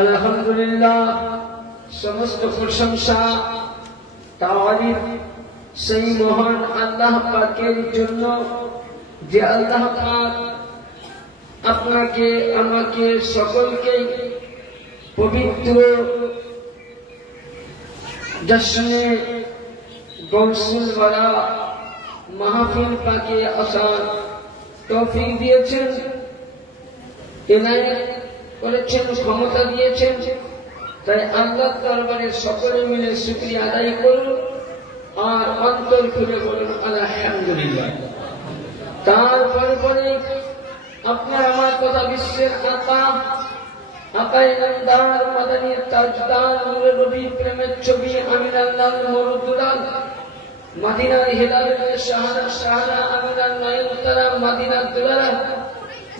আলহামদুলিল্লাহ, সমস্ত প্রশংসা তারিফ সেই মহান আল্লাহ পাকের জন্য যে আল্লাহ পাক আপনাকে আমাকে সকলকে পবিত্র জশ্নে গৌসুলওয়ালা মাহফিল পাকে আসার তৌফিক দিয়েছেন, ইনায়েত করেছেন, ক্ষমতা দিয়েছেন। তাই আল্লাহর দরবারে সকলে মিলে শুকরিয়া আদায় করুন আর অন্তর খুলে বলুন আলহামদুলিল্লাহ। তারপরে আপনার আমার কথা বিশ্বের আকায় নামদার মাদানী তাজদার নূরে নবী প্রেমের ছবি আমিন আল্লাহ মরুদুলাল মদিনার হিলালের শাহানা শাহানা আমিনার নয়নতারা মদিনার দুলারা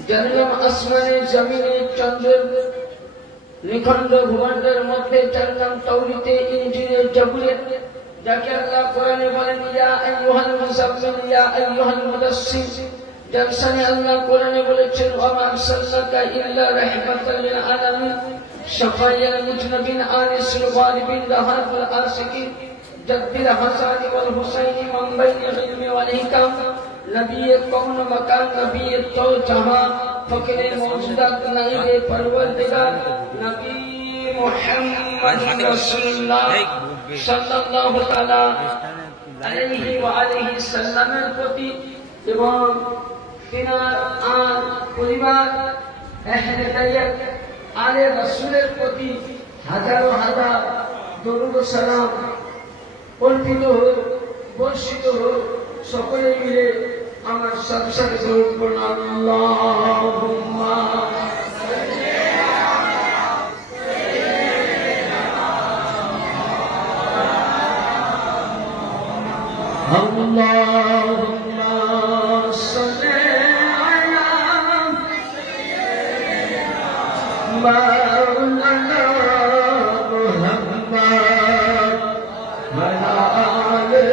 জন্ম আসমানে জমিনে চন্দ্রের নিখণ্ড ভুবনের মধ্যে যার নাম তাওরীতে ইনজিলে জাবুরে, যাকে আল্লাহ কোরআনে বলেন ইয়া আইয়ুহাল মুযাম্মিল ইয়া আইয়ুহাল মুদাসসির, যার শানে আল্লাহ কোরআনে বলেছেন ওয়া মা আরসালনাকা ইল্লা রাহমাতাল লিল আলামিন শাফায়াল মুজনাবিন আনিসুল গালিবিন রাহাতুল আশিকিন জাদ্দিল হাসান ওয়াল হুসাইন মান বাইনাল ইলমি ওয়াল হিকাম নবী কওন মাকান নবী তো জাহাঁ ফকরে মওজুদাত নাইবে পরওয়ারদিগার নবী মুহাম্মদ রাসূলুল্লাহ সাল্লাল্লাহু তাআলা আলাইহি ওয়া আলিহি সাল্লামের প্রতি এবং তিনার আর পরিবার আহলে বাইত আলে রাসূলের প্রতি হাজারো হাজার দরুদ ও সালাম অর্পিত হোক, বর্ষিত হোক। সকলে মিলে আমার সাথে সাথে দরুদ পড়ুন আল্লাহুম্মা আল্লাহুম্মা সাল্লি আলা মাওলানা মুহাম্মদ ওয়া আলি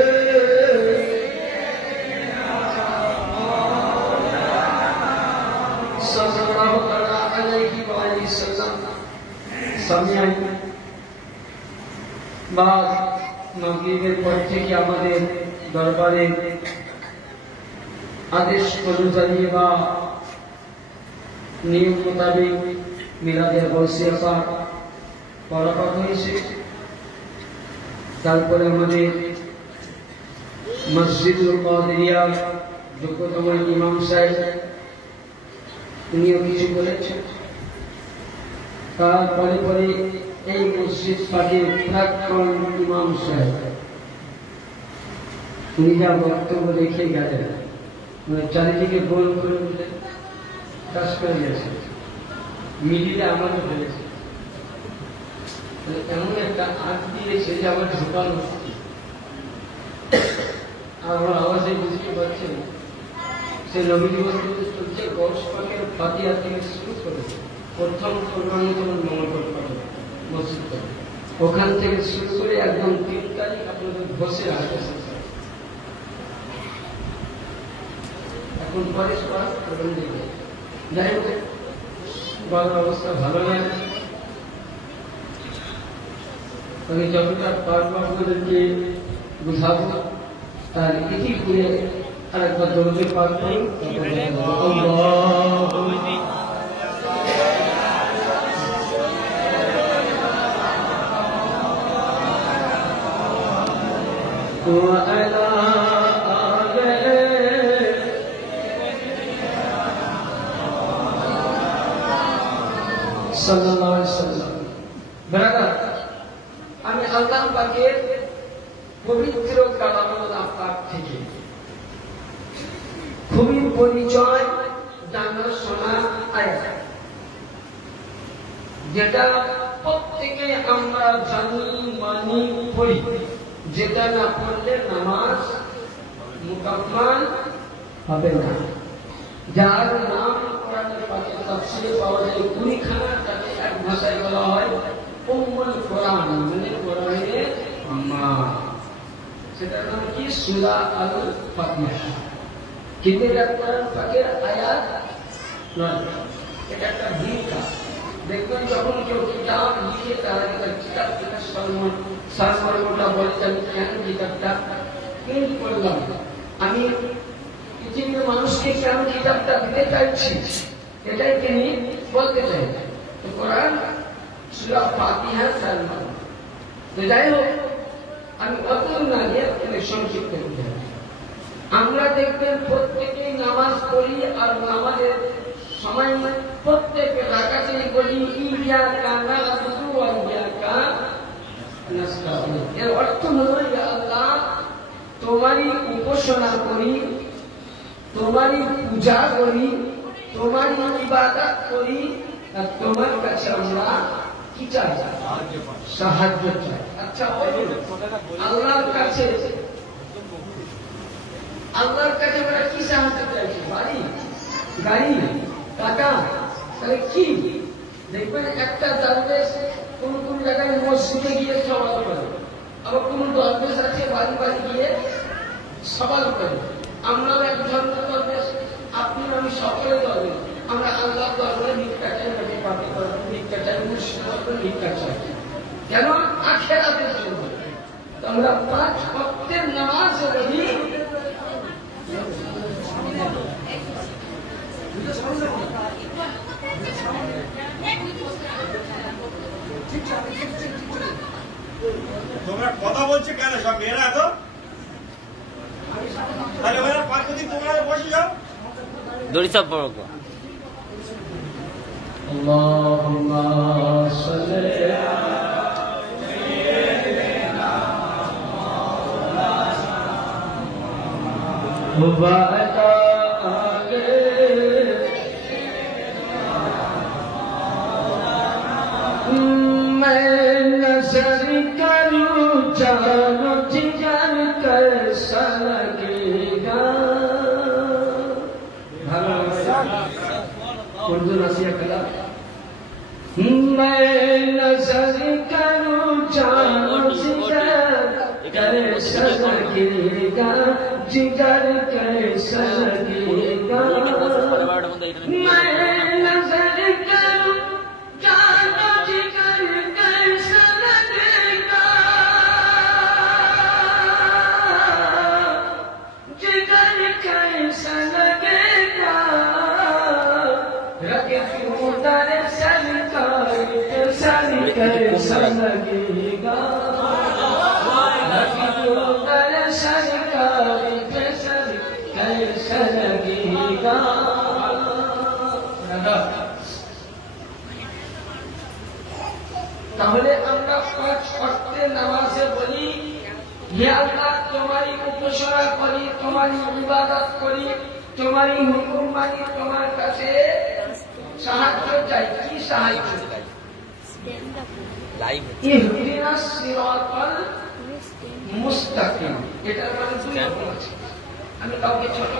সাল্লাল্লাহু আলাইহি ওয়া আলিহি সাল্লাম। সামিয়ান বাদ মাগরিবের পর থেকে আমাদের দরবারে আদেশ অনুযায়ী বা নিয়ম মোতাবেক মিলাদের গৌসিয়া পাক পড়াপাঠ হয়েছে। তারপরে আমাদের মসজিদুল কাদেরিয়া যোগ্যতম ইমাম সাহেব উনিও কিছু বলেছেন। তারপরে পরে এই মসজিদ পাকের প্রাক্তন ইমাম সাহেব উনি যা বক্তব্য রেখে গেলেন, মানে চারিদিকে গোল করে কাজ করে গেছে, মিডিয়া আমাকে বলেছে এমন একটা আগ দিয়েছে যে আমার ঢোকানো আর আমার আওয়াজে বুঝতে পারছেন সে নবী দিবস চলছে। গৌস পাকের ফাতিহা থেকে শুরু করে প্রথম কোরবানি যেমন মঙ্গল পাঠ মসজিদ, ওখান থেকে শুরু করে একদম 3 তারিখ আপনাদের বসে আসবে। এখন পরে যাই হোক বলার অবস্থা ভালো নয়। আমি যতটা পারবো আপনাদেরকে বুঝাবো, তার ইতি করে আরেকবার দরুদে পাঠ করি। সাল্লাল্লাহু আলাইহি ওয়াসাল্লাম। ব্রাদার, আমি আল্লাহ পাকের পবিত্র কালামুল্লাহ পাক থেকে খুবই পরিচয় জানা শোনা আয়াত, যেটা প্রত্যেকে আমরা জানি মানি পড়ি, যেটা না পড়লে নামাজ মুকাম্মাল হবে না। যার নাম কোরআনের পাকে তাফসীরে পাওয়া যায় 20 খানা, তাকে এক ভাষায় বলা হয় উম্মুল কোরআন, মানে কোরআনের মা। সেটার নাম কি? সূরা আল ফাতিহা। কিন্তু এটা কোরআন পাকের আয়াত নয়, এটা একটা ভূমিকা। দেখবেন যখন কেউ কিতাব লিখে তারা কিতাব থেকে সারমর্মটা বলে আমি কেন কিতাবটা প্রিন্ট করলাম, আমি পৃথিবীর মানুষকে কেন কিতাবটা দিতে চাইছি, এটাই তিনি বলতে চাই। তো কোরআন সূরা ফাতিহা সারমর্ম। তো যাই হোক, আমি অত না নিয়ে সংক্ষিপ্ত করতে হবে। আমরা দেখবেন প্রত্যেকেই নামাজ পড়ি, আর নামাজের সময় প্রত্যেকে রাকাতেই বলি ইয়াকা না'বুদু ওয়া ইয়াকা নাস্তাঈন। এর অর্থ হলো ইয়া আল্লাহ, তোমারই উপাসনা করি, তোমারই পূজা করি, তোমারই ইবাদত করি, আর তোমার কাছে আমরা কি চাই? সাহায্য চাই। আচ্ছা, আল্লাহর কাছে আমরা কি সাহায্য চাইছি? বাড়ি, গাড়ি, টাকা, তাহলে কি? দেখবেন একটা দরবেশ কোন কোন জায়গায় মসজিদে গিয়ে সওয়াল করে, আবার কোন দরবেশ আছে বাড়ি বাড়ি গিয়ে সওয়াল করে। আমরাও এক ধরনের দরবেশ, আপনি আমি সকলে দরবেশ। আমরা আল্লাহ দরবারে ভিক্ষা চাই, নবী পাকের দরবারে ভিক্ষা চাই, মুর্শিদ দরবারে ভিক্ষা চাই। কেন? আখিরাতের জন্য। আমরা 5 ওয়াক্তের নামাজ পড়ি, তোমরা কথা বলছো কেন সব মেয়েরা? এত তাহলে ওরা পাঁচদিন তোমরা বসে যাও, দড়ি চাপ পড়ো। আল্লাহুম্মা সাল্লি उर्दू नसीहत कला मैं नजर करूं जानो जिगर कैसा लगेगा, जिगर कैसा लगेगा। मैं नजर करूं जानो जिगर कैसा लगेगा, जिगर कैसा लगेगा। कैसा लगेगा, कैसा लगेगा। তাহলে আমরা 5 ওয়াক্তের নামাজে বলি হে আল্লাহ, তোমারই উপাসনা করি, তোমারই ইবাদত করি, তোমারই হুকুম মানি, তোমার কাছে সাহায্য চাই। কি সাহায্য চাই? ইহদিনাস সিরাতাল মুস্তাকিম। এটার মানে দুই রকম আছে। আমি কাউকে ছোট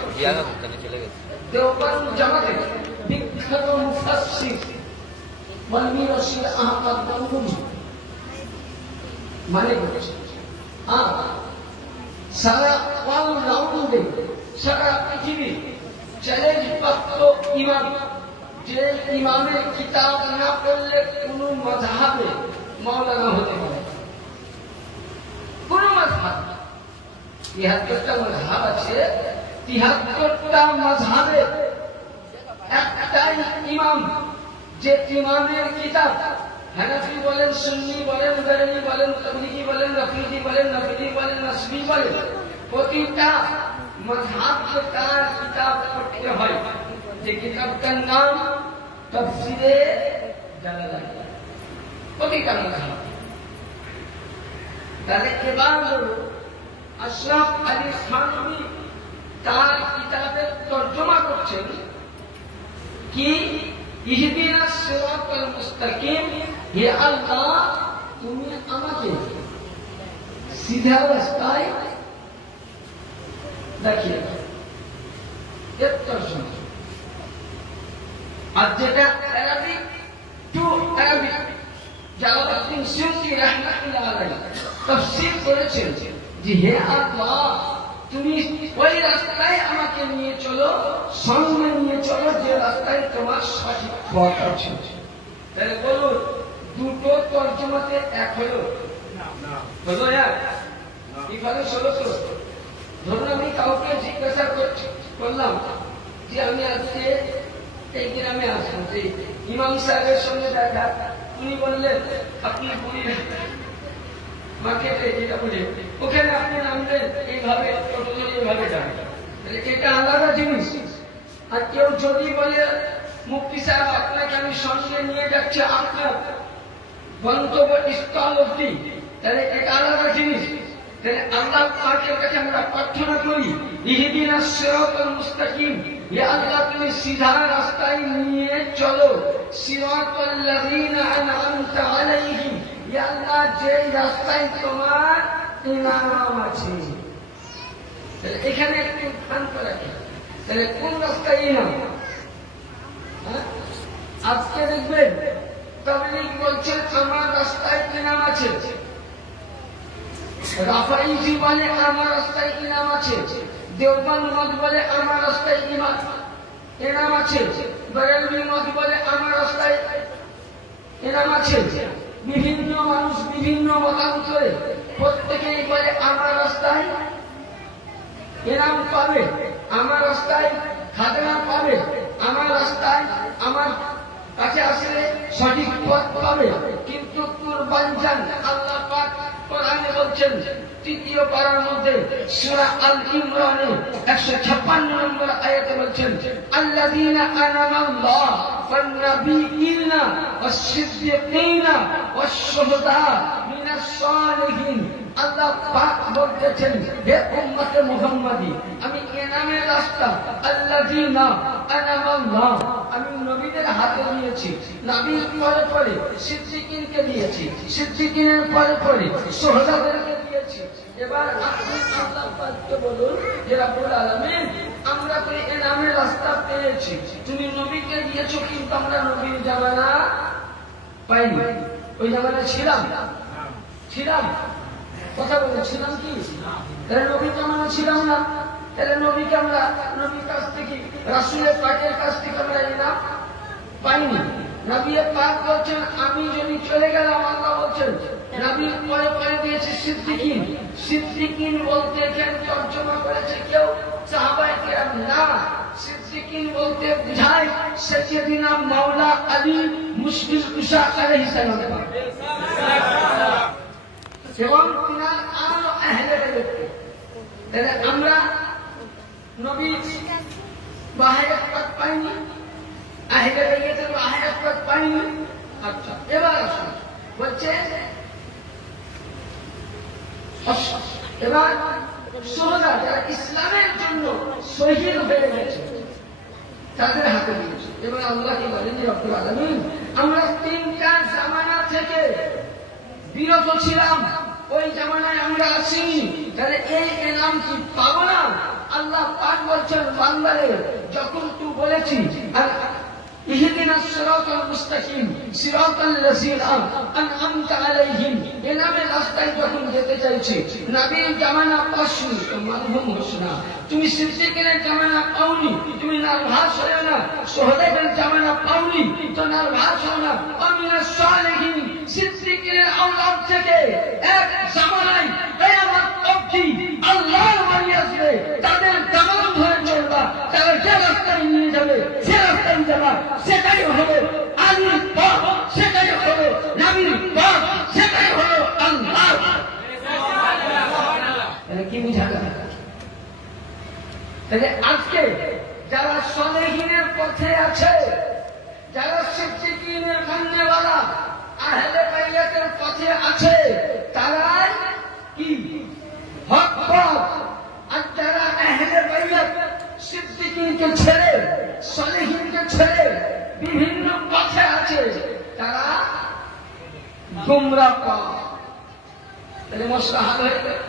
দেওবন্দ জামাতে বিখ্যাত মুফাসসির ওয়ালি রশিদ আহমদ গঙ্গুহি মানে সারা ওয়ার্ল্ড রাউন্ডে, সারা পৃথিবী চ্যালেঞ্জ প্রাপ্ত ইমাম, যে ইমামের কিতাব না পড়লে কোন মাযহাবে মাওলানা হতে পারে। কোন মাযহাব ৭৩টা মাযহাব আছে, ৭৩টা মাযহাবে একটাই ইমাম, যে ইমামের কিতাব হানাফি বলেন, সুন্নি বলেন, বেরেলি বলেন, তাবলিগি বলেন, রাফিদি বলেন, নাফিদি বলেন, নাসবি বলেন, প্রতিটা মাযহাবকে তার কিতাব পড়তে হয়। যে কিতাবটার নাম তাফসীরে জালালাইন। প্রতিটা মাযহাব। তাহলে এবার আশরাফ আলী থানভী তার কিতাবের তরজমা করছেন কি ইহদিনাস সিরাতাল মুস্তাকিম, হে আল্লাহ তুমি আমাকে সিধা রাস্তায় দেখিয়ে দাও। এর তরজমা। আর যেটা Arabic to Arabic, Jalaluddin Suyuti রাহমাতুল্লাহ আলাইহি তাফসীর করেছেন যে হে আল্লাহ তুমি ওই রাস্তায় আমাকে নিয়ে চলো, সঙ্গে নিয়ে চলো যে রাস্তায় তোমার সঠিক পথ আছে। তাহলে বলুন দুটো তর্জমাতে এক হলো হলো এক কি ভালো 1600। ধরুন আমি কাউকে জিজ্ঞাসা করলাম যে আমি আজকে এই গ্রামে আসবো, যে ইমাম সাহেবের সঙ্গে দেখা, উনি বললেন আপনি পুরী মার্কেটে যেটা বলে ওখানে আপনি নামলেন এইভাবে, টোটো ধরে এইভাবে যান, তাহলে এটা আলাদা জিনিস। আর কেউ যদি বলে মুফতি সাহেব আপনাকে আমি সঙ্গে নিয়ে যাচ্ছি আপনার গন্তব্যস্থল অব্দি, তাহলে এটা আলাদা জিনিস। তাহলে আল্লাহ পাকের কাছে আমরা প্রার্থনা করি ইহদিনাস সিরাতাল মুস্তাকিম, ইয়া আল্লাহ তুমি সিধা রাস্তায় নিয়ে চলো, সিরাতাল লাযিনা আনআমতা আলাইহিম, ইয়া আল্লাহ যে রাস্তায় তোমার ইনাম আছে। তাহলে এখানে একটু ধ্যান করা, তাহলে কোন রাস্তায় ইনাম? আজকে দেখবেন তাবলীগ বলছে আমার রাস্তায় ইনাম আছে, রাফাইজি বলে আমার রাস্তায় ইনাম আছে, দেওবন্দ মত বলে আমার রাস্তায় ইনাম আছে, বেরেলভি মত বলে আমার রাস্তায় ইনাম আছে। বিভিন্ন মানুষ বিভিন্ন মতান্তরে প্রত্যেকেই বলে আমার রাস্তায় ইনাম পাবে, আমার রাস্তায় খাজনা পাবে, আমার রাস্তায় আমার কাছে আসলে সঠিক পথ পাবে। কিন্তু কুরবান জান আল্লাহ পাক কোরআনে বলছেন ৩য় পারার মধ্যে সূরা আল ইমরানে ১৫৬ নম্বর আয়াতে বলছেন আল্লাযীনা আনামাল্লাহ ওয়ান নাবিয়্যিনা ওয়াস সিদ্দীকিনা ওয়াস শুহাদা মিনাস সালিহিন। আল্লাহ পাক বলতেছেন হে উম্মতে মুহাম্মাদি আমি ইনামের রাস্তা আল্লাযীনা আনামাল্লাহ আমি নবীদের হাতে দিয়েছি, নবীর পরে পরে সিদ্দিকিনকে দিয়েছি, সিদ্দিকিনের পরে পরে শুহাদাদেরকে দিয়েছি। এবার আপনি আল্লাহ পাককে বলুন যে রব্বুল আলামিন আমরা তো ইনামের রাস্তা পেয়েছি, তুমি নবীকে দিয়েছো কিন্তু আমরা নবীর জামানা পাইনি। ওই জামানা ছিলাম কথা বলেছিলাম কি? তাহলে নবীর জামানা ছিলাম না, তাহলে নবীকে আমরা নবীর কাছ থেকে রাসূলের পাকের কাছ থেকে আমরা ইনাম পাইনি। নবী পাক বলছেন আমি যদি চলে গেলাম, আল্লাহ বলছেন নবীর পরে পরে দিয়েছে সিদ্দিকিন। সিদ্দিকিন বলতে এখানে তর্জমা করেছে কেউ সাহাবায়ে কেরাম না, সিদ্দিকিন বলতে বোঝায় সাইয়্যিদিনা মাওলা আলী মুশকিল কুশা আলাইহিস সালাম এবং তিনার আলো আহলে বাইতকে। তাহলে আমরা নবীর বাহায়াত পাক পাইনি, আহলে বাইতের বাহায়াত পাক পাইনি। আচ্ছা এবার আসুন বলছে এবার শুহাদা যারা ইসলামের জন্য শহীদ হয়ে গেছে তাদের হাতে দিয়েছে। এবার আল্লাহ কি বলেন যে রব্বুল আলামিন আমরা 3টা জামানা থেকে বিরত ছিলাম, ওই জামানায় আমরা আসিনি, তাহলে এই ইনাম কি পাবো না? আল্লাহ পাক বলছেন বান্দারে যখন তুই বলেছিস ইহদিনাস সিরাতাল মুস্তাকিম সিরাতাল লাযিনা আনআমতা আলাইহিম, ইনামের রাস্তায় যখন যেতে চাইছি, নবীর জামানা পাসনি তো মারহুম হোসনা, তুমি সিদ্দিকের জামানা পাওনি, তুমি নার্ভাস হও না, শুহাদাদের জামানা পাওনি তো নার্ভাস হও না। আমিনাস সালিহিন সিদ্দিকের আওলাদ থেকে এক জামানায় কিয়ামত অবধি আল্লাহর ওলি আসবে, তাদের জামান ধরে চলবা, তারা যে রাস্তায় নিয়ে যাবে সে রাস্তায় যাবা, সেটাই হলো আলীর পথ, সেটাই হলো নবীর পথ, সেটাই হলো আল্লাহ। কি বুঝাতে? তাহলে আজকে যারা সালেহিনের পথে আছে, যারা সিদ্দিকিনের মাননেওয়ালা আহলে বাইতের পথে আছে, তারা কি হক পথ। আর যারা আহলে বাইত সিদ্দিকিনকে ছেড়ে সালেহিনকে ছেড়ে বিভিন্ন পথে আছে, তারা গোমরাহ পথ। তাহলে মশলা হাল হয়ে গেল।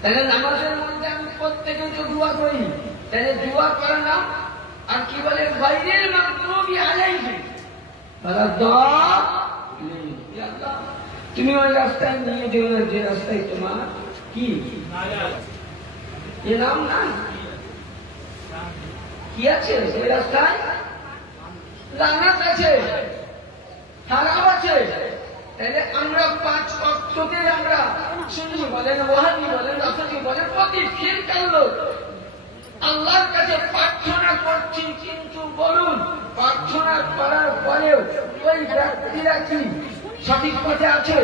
তাহলে নামাজের মধ্যে আমি প্রত্যেকে যে দোয়া করি, তাহলে দোয়া করে না আর কি বলে গায়রিল মাগদুবি আলাইহিম ওয়ালাদ-দাল্লিন। আল্লাহ তুমি ওই রাস্তায় নিয়ে যেও না যে রাস্তায় তোমার কি ইনাম না কি আছে, ওই রাস্তায় লানাত আছে। হারাম আছে। তাহলে আমরা 5 ওয়াক্তকে আমরা সুন্নি বলেন, ওয়াহাবি বলেন, রাসূলি বলেন, প্রতি ফিরকার লোক আল্লাহর কাছে প্রার্থনা করছি, কিন্তু বলুন প্রার্থনা করার পরেও ওই ব্যক্তিরা কি সঠিক পথে আছে?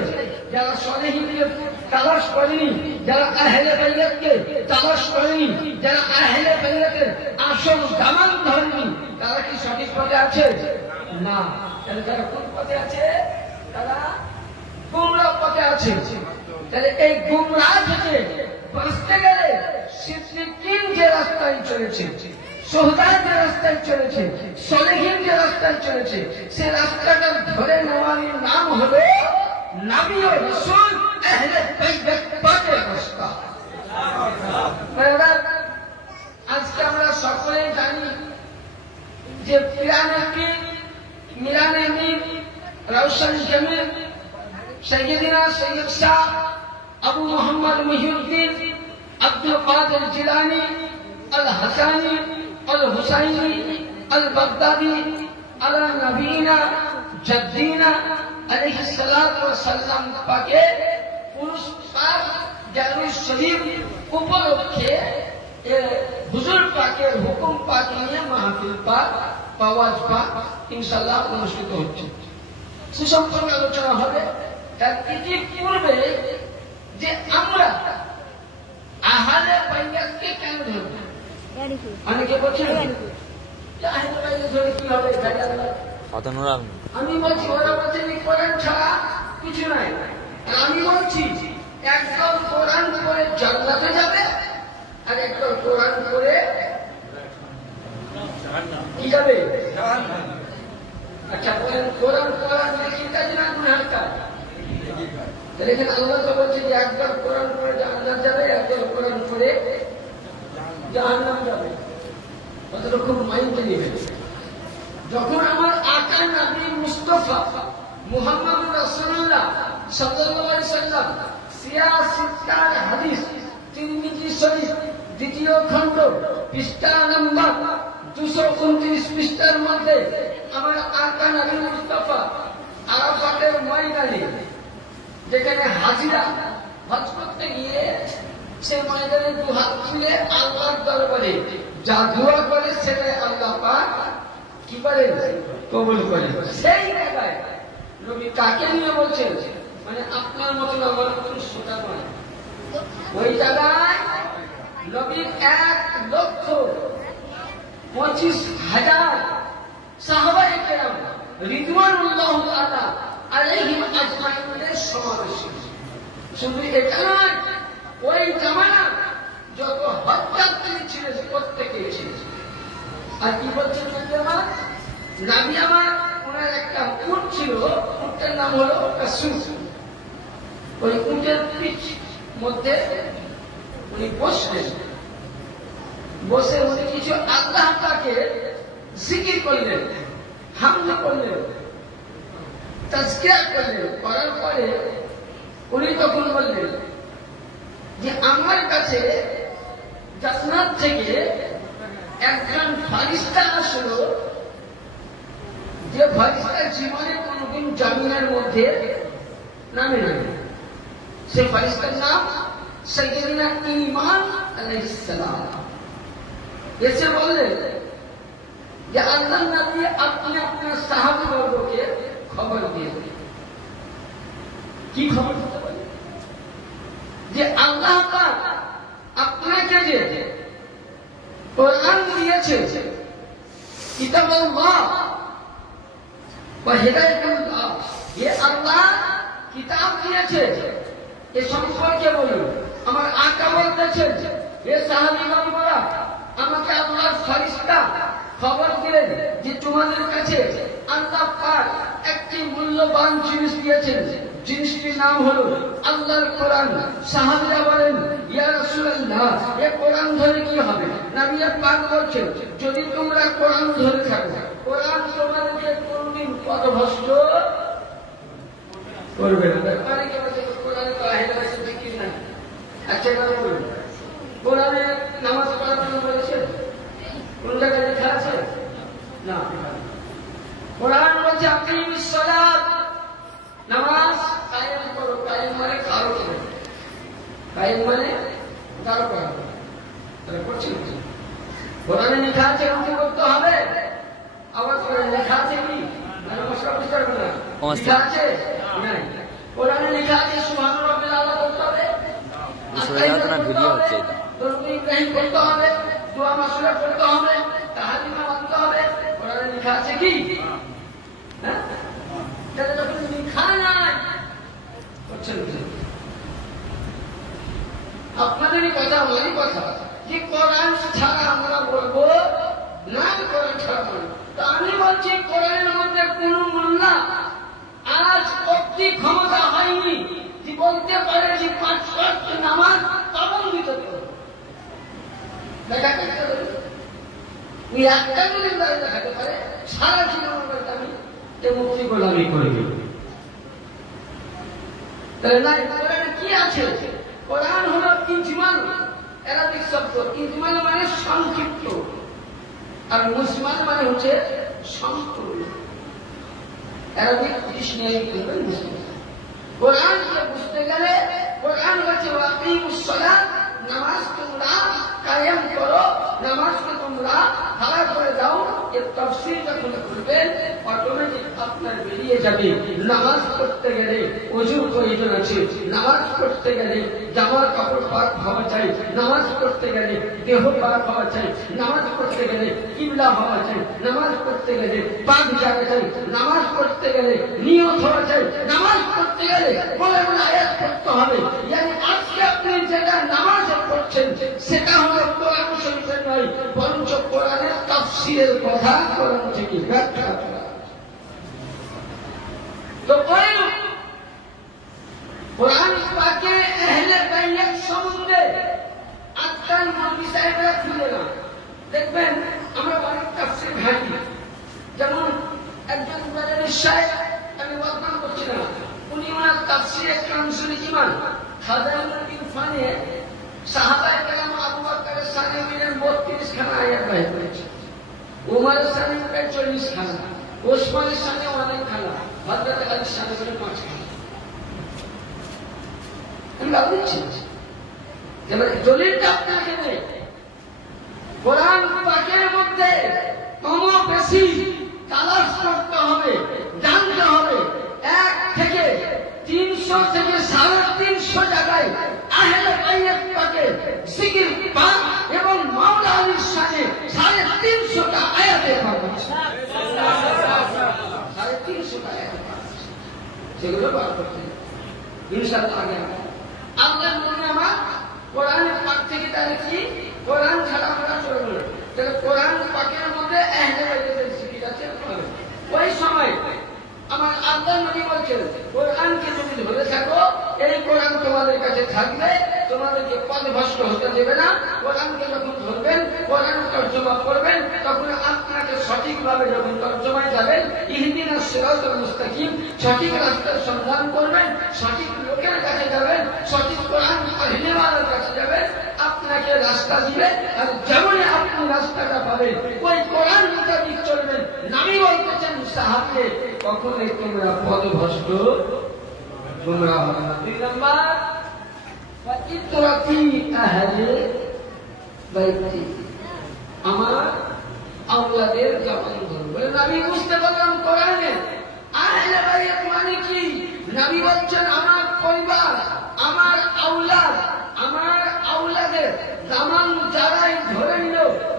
যারা সলেহীনকে তালাশ করেনি, যারা আহলে বাইয়াতকে তালাশ করেনি, যারা আহলে বাইয়াতের আসল দামান ধরেনি, তারা কি সঠিক পথে আছে? না। তাহলে যারা কোন পথে আছে? তারা গুমরাহ পথে আছে। তাহলে এই গুমরাহ থেকে বাঁচতে গেলে সিদ্দিকীন যে রাস্তায় চলেছে, সুহদা যে রাস্তায় চলেছে, সলেহীন যে রাস্তায় চলেছে, সে রাস্তাটা ধরে নেওয়ার নাম হলো নবী ও রাসূল আহলে বাইত পথের রাস্তা। আজকে আমরা সকলেই জানি যে মিরানে মীর রওশন জমির সৈয়দিনা সৈয়দ শাহ আবু মোহাম্মদ মুহিউদ্দিন আব্দুল কাদের জিলানী আল হাসানী আল হুসাইনী আল বাগদাদি আলা নবীনা জাদ্দিনা আলাইহিস সালাতু ওয়াস সালাম পাকে পুরস্কার জারি শরীফ উপলক্ষে হুজুর পাকের হুকুম পাক নিয়ে মাহফিল পাক পাওয়াজ পাক ইনশাআল্লাহ অনুষ্ঠিত হচ্ছে। সে সম্পর্কে আলোচনা হবে। তার ইতিপূর্বে যে আমরা আহলে বাইয়াতকে কেন ধরব? অনেকে বলছেন যে আহলে বাইয়াত ধরে কি হবে? আমি বলছি ওরা বলছেন কোরআন ছাড়া কিছু নাই। আমি বলছি একদল কোরআন করে জান্নাতে যাবে আর একদল কোরআন করে কি যাবে? আচ্ছা বলেন, কোরআন নেকির কাজ না গুনাহের কাজ? তাহলে এখানে আল্লাহ তো বলছে যে একদল কোরআন করে জান্নাত যাবে, একদল কোরআন করে জাহান্নাম যাবে। অতটা খুব মাইন্ডে নেবেন। যখন আমার আকা নবী মুস্তাফা মুহাম্মদুর রাসূলুল্লাহ সাল্লাল্লাহু আলাইহি সাল্লাম সিয়াসিত্তার হাদিস তিরমিজি শরীফ দ্বিতীয় খণ্ড পৃষ্ঠা নম্বর 229 পৃষ্ঠার মধ্যে আমার আকা নবী মুস্তাফা আরাফাতের ময়দানে যেখানে হাজিরা হজ করতে গিয়ে সে ময়দানে দুহাত তুলে আল্লাহর দরবারে যা দোয়া করে সেটাই আল্লাহ পাক কি করে? কবুল করে। সেই জায়গায় নবী কাকে নিয়ে বলছেন? মানে আপনার মতন আমার মতন সোটা নয়। ওই জায়গায় নবীর 1,25,000 সাহাবায়ে কেরাম রিদওয়ানুল্লাহ তাআলা আলাইহিম আজমাইনের সমাবেশ। শুধু এটা নয়, ওই জামানা যত হজযাত্রী ছিলেন প্রত্যেকেই ছিলেন। আর কি বলছেন নবী আমার? ওনার একটা উট ছিল, উটের নাম হলো কাসুস। ওই উটের পিঠ মধ্যে উনি বসলেন, বসে উনি কিছু আল্লাহ তাকে জিকির করলেন, হামদ করলেন, তাজকিয়া করলেন। করার পরে উনি তখন বললেন যে আমার কাছে জান্নাত থেকে একজন ফারিস্তা আসলো, যে ফারিস্তা জীবনে কোনদিন জামিনের মধ্যে নামে না। সে ফারিস্তার নাম সাইয়্যিদুনা ঈমান আলাইহিস সালাম। এসে বললেন যে আল্লাহর নবী আপনি আপনার সাহাবাবর্গকে খবর দিয়ে দেন। কি খবর দিতে পারেন? যে আল্লাহ পাক আপনাকে যে কোরআন দিয়েছে, কিতাবুল্লাহ ওয়া হিদায়াতুল্লাহ, যে আল্লাহ কিতাব দিয়েছে এ সম্পর্কে বলুন। আমার আকা বলতেছেন এ সাহাবীগণরা আমাকে আল্লাহর ফেরেশতা খবর দিলেন যে তোমাদের কাছে আল্লাহ পাক একটি মূল্যবান জিনিস দিয়েছেন, জিনিসটির নাম হলো আল্লাহর কোরআন। সাহাবীরা বলেন ইয়া রাসূলুল্লাহ এ কোরআন ধরে কি হবে? নবী পাক বলছেন যদি তোমরা কোরআন ধরে থাকো, কোরআন তোমাদেরকে কোনদিন পথভ্রষ্ট করবে না। অনেকে বলছে কোরআন তো আহলে বাইতের জিকির না। আচ্ছা কথা বলুন, কোরআনে নামাজ পড়ার জন্য বলেছে? কোন জায়গায় লেখা আছে? না। কোরআন বলছে বলছে আকিমিস সালাত, নামাজ কায়েম করো। কায়েম মানে কারো করো, কায়েম মানে কারো করা। তাহলে করছি কোরআনে লেখা আছে রুকু করতে হবে, আবার কোরআনে লেখা আছে কি মশলা বুঝতে পারবে না, লেখা আছে নাই। কোরআনে লেখা আছে সুবহান রাব্বিল আলা করতে হবে, ভিডিও হচ্ছে এটা, দরুদ ইব্রাহিম করতে হবে, দোয়া মাসুরা করতে হবে, তাহলিমা মানতে হবে। কোরআনে লেখা আছে কি? হ্যাঁ, তাহলে যখন লেখা নাই করছেন আপনাদেরই কথা, আমারই কথা যে কোরআন ছাড়া আমরা বলবো না, কোরআন ছাড়া বলবো। তো আমি বলছি কোরআনের মধ্যে কোন মোল্লা আজ অব্দি ক্ষমতা হয়নি যে বলতে পারে যে 5 ওয়াক্ত নামাজ পাবন্দিত করো। দেখা করতে হবে ওই একটা যদি দেখাতে পারে সারা জীবন আমি মুক্তি গোলামি করবি। তাহলে না, কোরআনে কি আছে? কোরআন হলো ইজমাল, অ্যারাবিক শব্দ। ইজমাল মানে সংক্ষিপ্ত, আর মুজমাল মানে হচ্ছে সম্পূর্ণ। অ্যারাবিক ডিকশনারি করবেন মুসলিম। কোরআনকে বুঝতে গেলে কোরআন হচ্ছে ওয়াকিমুস সালাত, নামাজ তোমরা কায়েম করো, নামাজকে তোমরা ভালো করে দাও। এর তাফসীর যখন করবেন অটোমেটিক আপনার বেরিয়ে যাবে নামাজ পড়তে গেলে ওযুর প্রয়োজন আছে, নামাজ পড়তে গেলে জামার কাপড় পাক হওয়া চাই, নামাজ পড়তে গেলে দেহ পাক হওয়া চাই, নামাজ পড়তে গেলে কিবলা হওয়া চাই, নামাজ পড়তে গেলে পাক জায়গা চাই, নামাজ পড়তে গেলে নিয়ত হওয়া চাই, নামাজ পড়তে গেলে বলে বলে আয়াত পড়তে হবে। মানে আজকে আপনি যেটা নামাজ পড়ছেন সেটা হলো কোরআন শরীফের নয়, বরঞ্চ কোরআনের তাফসীরের কথা কোরআন থেকে ব্যাখ্যা করা। তো কোরআন পাকে আহলে বাইত সম্বন্ধে আজকাল মৌলভী সাহেবরা খুলে না দেখবেন, আমরা অনেক তাফসীর ঘাঁটি। যেমন একজন ব্রাদারের সাহেব, আমি বদনাম করছি না, উনি ওনার তাফসীরে কানসুল ঈমান খাজাইনুল ইরফানে সাহাবায়ে কেরাম আবু বকরের শানে মিলেন 32 খানা আয়াত বাইর করেছেন, ওমরের শানে প্রায় 40 খানা, ওসমানের শানে অনেক খানা, হযরত আলীর শানে 5 খানা। আমি বলছি যেমন দলিলটা আপনাকে নেই, কোরআন পাকের মধ্যে কম বেশি তালাশ করতে হবে, জানতে হবে। 1 থেকে 300 থেকে 350 জায়গায় আহলে বাইত পাকে জিকির পাক এবং মাওলা আলীর শানে 350টা আয়াতে পাওয়া যাচ্ছে, 350টা আয়াতে পাওয়া যাচ্ছে। সেগুলো বার করতে ইনশাআল্লাহ আগে আল্লাহ মনে আমার কোরআন পাক থেকে তাহলে কি কোরআন ছাড়া আমরা চলবে না। তাহলে কোরআন পাকের মধ্যে আহলে বাইতের জিকির আছে। ওই সময় আমার আল্লাহ নবী বলছেন কোরআনকে যদি ধরে থাকো, এই কোরআন তোমাদের কাছে থাকবে, তোমাদেরকে পথভ্রষ্ট হতে দেবে না। কোরআনকে যখন ধরবেন, কোরআন তর্জমা করবেন, তখন আপনাকে সঠিকভাবে যখন তর্জমায় যাবেন, ইহদিনাস সিরাতাল মুস্তাকিম, সঠিক রাস্তার সন্ধান করবেন, সঠিক লোকের কাছে যাবেন, সঠিক কোরআন পড়নেওয়ালার কাছে যাবেন, আপনাকে রাস্তা দিবে। আর যেমনই আপনি রাস্তাটা পাবেন ওই কোরআন মোতাবেক চলবেন। নবী বলতেছেন সাহাবকে কখনোই তোমরা পথভ্রষ্ট তোমরা হবে না। 2 নাম্বার ওয়াইতরাফি আহলে বাইতি, আমার আওলাদের জবান ধরবে। নবী বুঝতে পারলাম কোরআনে আহলে বাইত মানে কি? নবী বলছেন আমার পরিবার, আমার আওলাদ, আমার আওলাদের জামান যারাই ধরে নিল,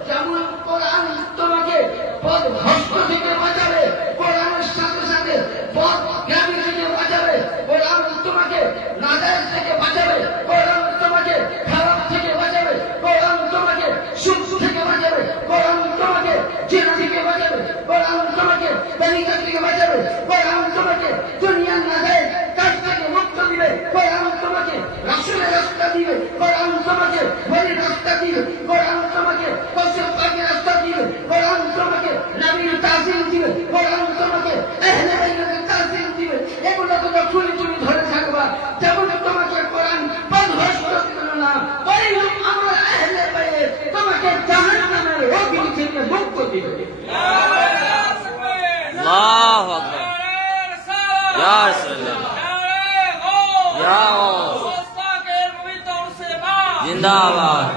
যেমন কোরআন তোমাকে পথভ্রষ্ট থেকে বাঁচাবে, কোরআনের সাথে সাথে পথগামী থেকে বাঁচাবে, কোরআন তোমাকে নাজায়েজ থেকে বাঁচাবে, কোরআন তোমাকে খারাপ থেকে বাঁচাবে, কোরআন তোমাকে সুদ থেকে বাঁচাবে, কোরআন তোমাকে জিনা থেকে বাঁচাবে, কোরআন তোমাকে বেনিকার থেকে বাঁচাবে, কোরআন তোমাকে দুনিয়ার নাজায়েজ কাজ থেকে মুক্ত দিবে, কোরআন তোমাকে রাসূলের রাস্তা দিবে, কোরআন তোমাকে ওলির রাস্তা দিবে, কোরআন তোমাকে কসম পাকের রাস্তা দিবে, কোরআন তোমাকে নবীর তাজিম দিবে, কোরআন তোমাকে আহলে বাইতের তাজিম দিবে। এগুলো তো যখনই তুমি ধরে থাকবা, যেমন তোমাকে কোরআন পথভ্রষ্ট করবে না, ওই আমার আহলে বাইত তোমাকে জাহান্নামের অগ্নি থেকে মুক্ত দিবে। আল্লাহু আকবার। या रसूलल्लाह, या जिंदाबाद,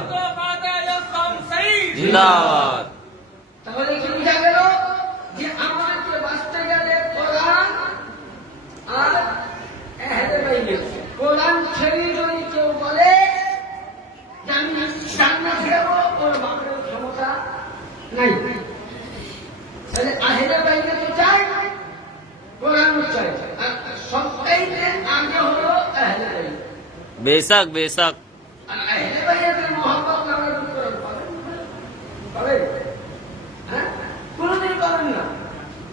जिंदाबाद। তাহলে কি বুঝা গেল যে আমাকে বাঁচতে গেলে কোরআন আর আহলে বাইত। কোরআন ছেড়ে যদি কেউ বলে যে আমি জান্নাত যাব, ওর বাপের ক্ষমতা নাই। তাহলে আহলে বাইত তো চাই, কোরআনও চাই, আর সবচাইতে আগে হলো আহলে বাইত। बेशक बेशक। আর আহলে বাইতের মহব্বত না হলে কোরআন পাবে? হ্যাঁ, কোনদিন পাবেন না।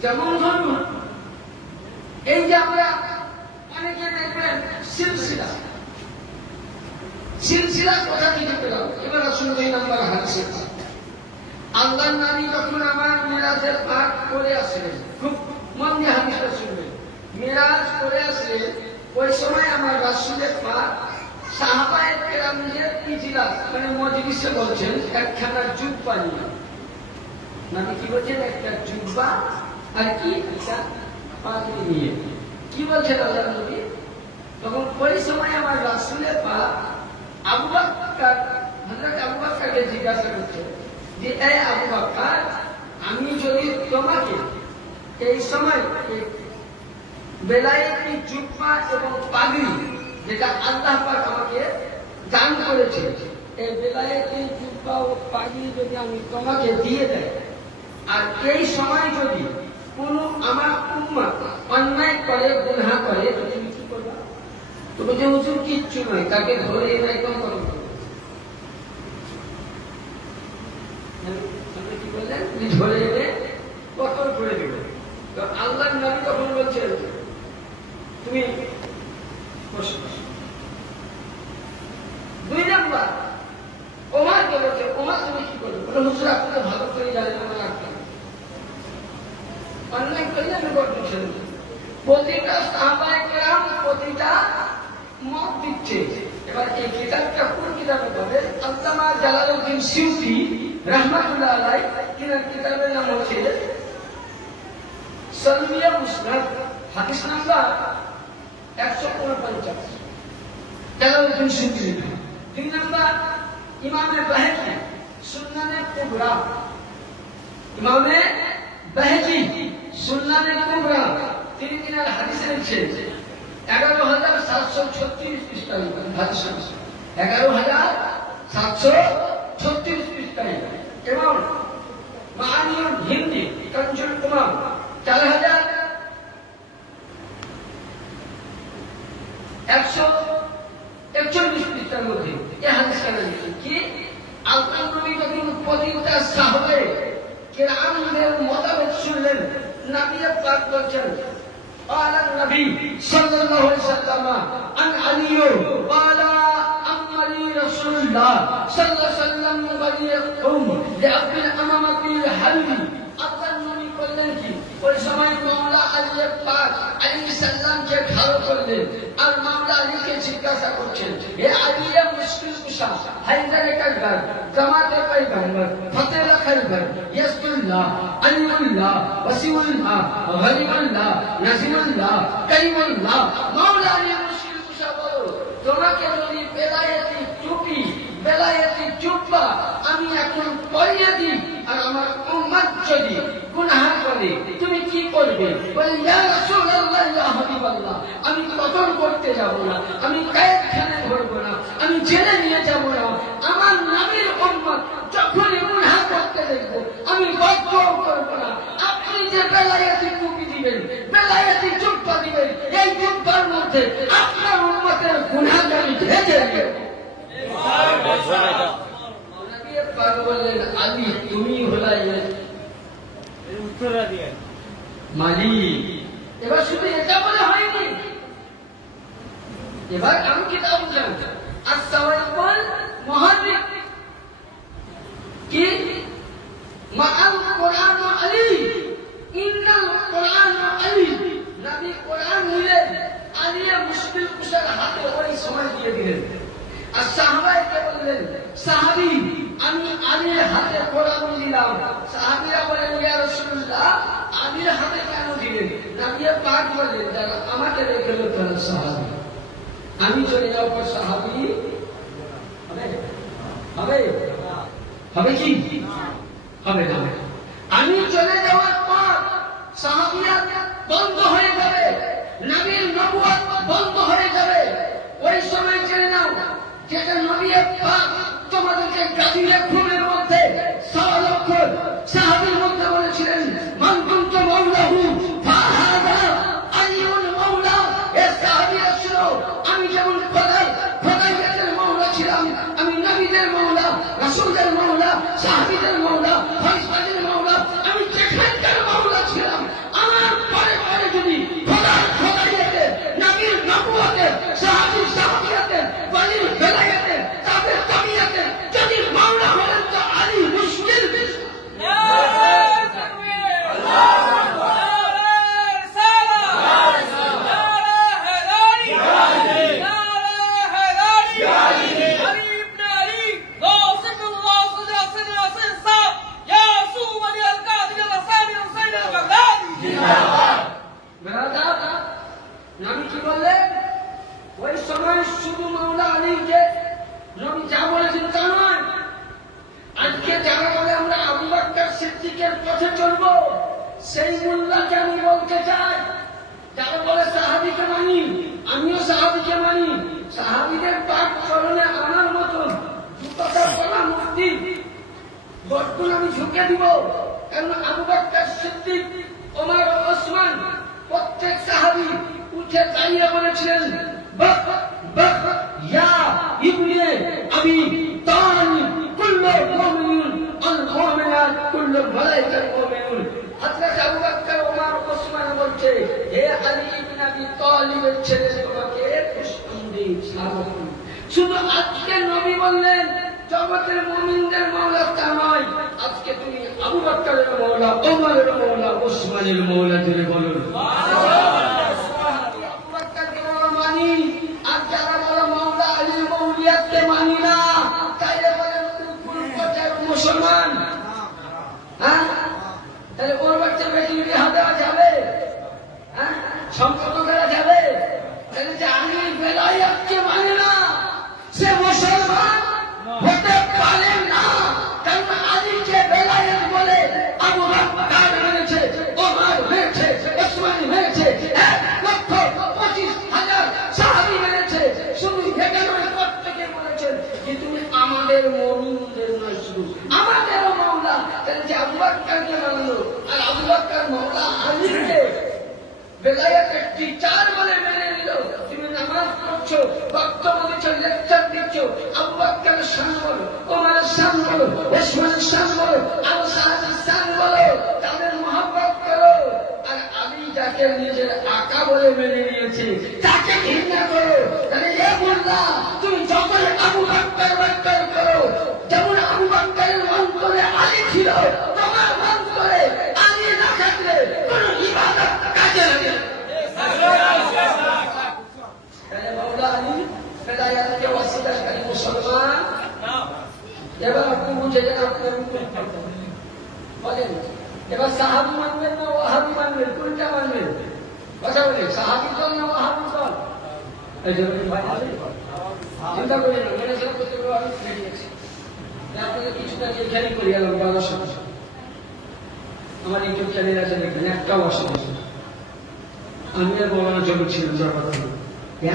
যেমন ধরুন এই যে আমরা অনেকে দেখবেন সিলসিলা, সিলসিলা কথা থেকে পেলাম। এবার আসুন 2 নম্বর হাদিসে, আল্লাহর নবী যখন আমার মেরাজের পাঠ করে আসলেন, খুব মন দিয়ে হাদিসটা শুনবেন। মেরাজ করে আসলেন, ওই সময় আমার রাসূলের পাক সাহাবায়ে কেরামদের ইজলাস মানে মজলিসে বলছেন একখানা জুব্বা নিয়ে। নবী কি বলছেন? একটা জুব্বা আর কি একটা পাগড়ি নিয়ে। কি বলছেন আল্লাহর নবী? তখন ওই সময় আমার রাসূলের পাক আবু বকর, হযরত আবু বকরকে জিজ্ঞাসা করছে যে এ আবু বকর, আমি যদি তোমাকে এই সময় বেলায়েতি জুব্বা এবং পাগড়ি যেটা আল্লাহ পাক আমাকে দান করেছে, এই বেলায়েতি জুব্বা ও পাগড়ি যদি আমি তোমাকে দিয়ে দেয়, আর এই সময় যদি কোনো আমার উম্মত অন্যায় করে, গুনাহ করে, তুমি কি করবে? তুমি যে হুজুর কিচ্ছু নয়, তাকে ধরে এনে একদম করো। কি বললেন? ধরে এনে কঠোর করে দেবে। তো আল্লাহর নবী তখন বলছেন তুমি 2 নম্বর ওমরকে বলছে, ওমর তুমি কি করবে? বলে হুজুর আপনি তো ভালো করে জানেন আমার আত্মা অন্যায় করলে আমি বলছেন। প্রতিটা সাহাবায়ে কেরাম প্রতিটা মত দিচ্ছে। এবার এই কিতাবটা কোন কিতাবে পাবে? আল্লামা জালালউদ্দিন সিউতি রাহমাতুল্লাহ আলাইহি, কিনার কিতাবের নাম হচ্ছে সালমিয়া মুসনাদ, হাদিস নাম্বার 149, জালালউদ্দিন সিউতি লেখা। 2 নম্বর ইমামে বাহেকি সুন্নানে কুবরা, ইমামে বাহেকি সুন্নানে কুবরা, তিনি কিনার হাদিসে লিখছেন 11,736 পৃষ্ঠা হাদিস, 11,736 পৃষ্ঠায়। এবং মাআনিউল হিন্দি কানজুল উমাম 4,141 পৃষ্ঠার মধ্যে এই হাদিসটা লিখছেন কি আল্লাহর নবী যখন প্রতিটা সাহাবায়ে কেরামদের মতামত শুনলেন, নবী পাক বলেন قال النبي صلى الله عليه وسلم عن علي قال أمري رسول الله صلى الله عليه وسلم بليقوم لأبي الأمامة الحلم। আপনার নবী বললেন কি ওই সময় মাওলা আলী পাক আলাইহিস সালামকে ভালো করলেন, আর মাওলা আলীকে জিজ্ঞাসা করছেন হে আলী মুশকিল কুশা, হায়দারে কালবার, জামাতে পয়গম্বর, ফতেলা খালবার, ইয়াসুল্লাহ, আলিউল্লাহ, ওয়াসিউল্লাহ, গনিবুল্লাহ, নাজিমুল্লাহ, কারিমুল্লাহ। মাওলা আলী মুশকিল কুশা বলো, তোমাকে যদি বেলায়েতি টুপি, বেলায়েতি জুব্বা আমি এখন পরিয়ে দিই, আর আমার উম্মত যদি গুনাহ করে তুমি কি করবে? বলে ইয়া রাসূলুল্লাহ, ইয়া হাবিবাল্লাহ, আমি কতল করতে যাব না, আমি কায়েতখানে ধরব না, আমি জেলে নিয়ে যাব না। আমার নবীর উম্মত যখন গুনাহ করতে দেখব আমি বদদোয়া করব না। আপনি যে বেলায়েতি টুপি দিবেন, বেলায়েতি জুব্বা দিবেন, এই জুব্বার মধ্যে আপনার উম্মতের গুনাহ আমি ঢেকে দেব। বললেন আলী তুমি হলাই মালিক। এবার শুধু এটা বলে হয়নি, এবার আমি কিতাব বুঝলাম আস-সাওয়াইকুল মুহাদ্দিস কি মাআল কোরআন আলী, ইন্নাল কোরআন আলী। নবী কোরআন নিলেন, আলী মুশকিল কুশার হাতে ওই সময় দিয়ে দিলেন। আর সাহাবায়ে বললেন সাহাবী আমি আলীর হাতে কোরআন দিলাম। সাহাবীরা বলেন ইয়া রাসূলুল্লাহ আলীর হাতে কেন দিলেন? নবীর পাক বললেন যারা আমাকে রেখে গেল তারা সাহাবী, আমি চলে যাওয়ার পর সাহাবী হবে হবে কি হবে না? আমি চলে যাওয়ার পর সাহাবিয়াত বন্ধ হয়ে যাবে, নবীর নবুয়ত বন্ধ হয়ে যাবে। ওই সময় জেনে নাও যেটা নবীর পাক তোমাদেরকে গাজীর খুনের মধ্যে 6 লক্ষ সাহাবীর মধ্যে বলেছিলেন মান কুনতু মাওলাহু ফাহাদা আলিউল মাওলা। এই সাহাবীরা ছিল আমি যেমন খোদাইয়ের মাওলা ছিলাম, আমি নবীদের মাওলা, রাসূলদের মাওলা, সাহাবীদের মাওলা, ফেরেশতাদের মাওলা, আমি যেখানকার মাওলা ছিলাম। আমার পরে পরে যদি খোদাইয়েতে নবীর নবুয়তে সাহাবিয়াতে ওয়ালির বেলায়েতে তাদের তাবিয়াতে যদি মাওলা হলেন তো আলী মুশকিল। নবী কি বললেন? ওই সময় শুধু মাওলা আলীকে নবী যা বলেছেন তা নয়। আজকে যারা বলে আমরা আবু বকর সিদ্দিকের পথে চলবো, সেই মোল্লাকে আমি বলতে চাই যারা বলে সাহাবীকে মানি, আমিও সাহাবীকে মানি। সাহাবীদের পাক চরণে আনার মতন দুটা বলা মুক্তি বর্তমান আমি ঝুঁকে দিব। কারণ আবু বকর সিদ্দিক, ওমর, ওসমান প্রত্যেক সাহাবী উঠে দাঁড়িয়ে বলেছিলেন বাহ বাহ ইয়া ইবনে আবি তালিব কুল্লু মুমিনুন আল মুমিনাত কুল্লু মালাইকাতুল মুমিনুন। হযরত আবু বকর, ওমর, ওসমান বলছে হে আলী ইবনে আবি তালিবের ছেলে তোমাকে খুশখবরি সালাম। শুধু আজকে নবী বললেন জগতের মুমিনদের মাওলা তা নয়, আজকে তুমি আবু বকরের মাওলা, ওমরের মাওলা, ওসমানের মাওলা ধরে বলো মানি না। তাইলে বলে মুসলমান, হ্যাঁ? তাহলে ওর বাচ্চা বেটি বিয়ে দেওয়া যাবে? হ্যাঁ, সম্পর্ক করা যাবে? তাহলে যে আমি বেলায়েতকে মানে না, সে মুসলমান হতে পারে না। কারণ আলীকে বেলায়েত বলে আবু বকর মেনেছে, ওমর মেনেছে, ওসমান মেনেছে, 1,25,000 সাহাবী মেনেছে। শুধু এটা নয়, প্রত্যেকে বলেছেন যে তুমি আমাদের মুমিনদের নয়, শুধু আমাদেরও মাওলা। তাহলে যে আবু বকরকে মানলো আর আবু বকর মাওলা আলীকে বেলায়েতের টিচার বলে মেনে নিল। তুমি নামাজ পড়ছো, বক্তব্য দিচ্ছ, লেকচার দিচ্ছ, আবু বকরের শান বলো, ওমরের শান বলো, ওসমানের শান বলো, আবু সাহাবের শান বলো, তাদের মহব্বত করো। আর আলী যাকে নিজের আকা বলে মেনে নিয়েছে তাকে ঘৃণা করো। তাহলে এ মোল্লা তুমি যতই আবু বকর করো, যেমন আবু বকরের অন্তরে আলী ছিল, তোমার অন্তরে আলী না থাকলে কোন ইবাদত কাজে লাগে না। তাহলে মাওলা আলী বেলায়েতকে ওয়াসিলাকারী মুসলমান। এবার আপনি বুঝে যান, আপনি বলেন এবার সাহাবী মানবেন না ওয়াহাবী মানবেন, কোনটা মানবেন? কথা বলে সাহাবী দল না ওয়াহাবী দল? এই যে চিন্তা করি না, মেনে সেটা করতে পারবো। আমি বেরিয়েছি আপনাদের কিছুটা এখানে করে গেলাম। 12 সমস্যা আমার ইউটিউব চ্যানেল আছে, দেখবেন একটাও অসমস্যা আমি আর বলানোর জন্য ছিল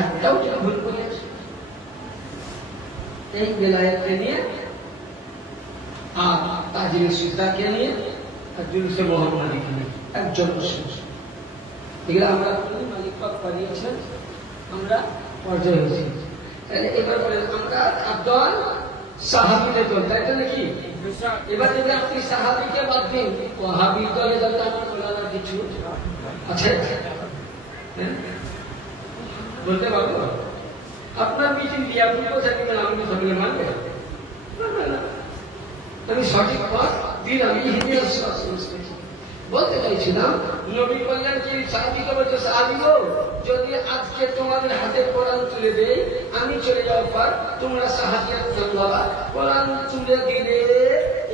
একটাও ভুল করেছি। এই বেলায়েতকে নিয়ে আর তাজিল সুলতানকে নিয়ে আর জুলুসে মোহাম্মদীকে নিয়ে একজন সমস্যা। এগুলো আমরা মালিক পাক পাঠিয়েছেন, আমরা পর্যায়ে হয়েছি। তাহলে এবার বলেন আমরা আব্দুল সাহাবীদের দল, তাই তো নাকি? এবার যদি আপনি সাহাবীকে বাদ দিন, ওয়াহাবী দলে যাতে আমার বলার কিছু আছে বলতে পারবো? আপনার মিটিং দিয়ে আপনি কোথায় দিবেন, আমি তো সকলে মানবে না। আমি সঠিক পথ দিলাম, বলতে চাইছিলাম নবী বললেন কি সাহাবীকে বলছে সাহাবী গো, যদি আজকে তোমাদের হাতে কোরআন তুলে দেই, আমি চলে যাওয়ার পর তোমরা সাহায্য করবা। কোরআন তুলে দিলে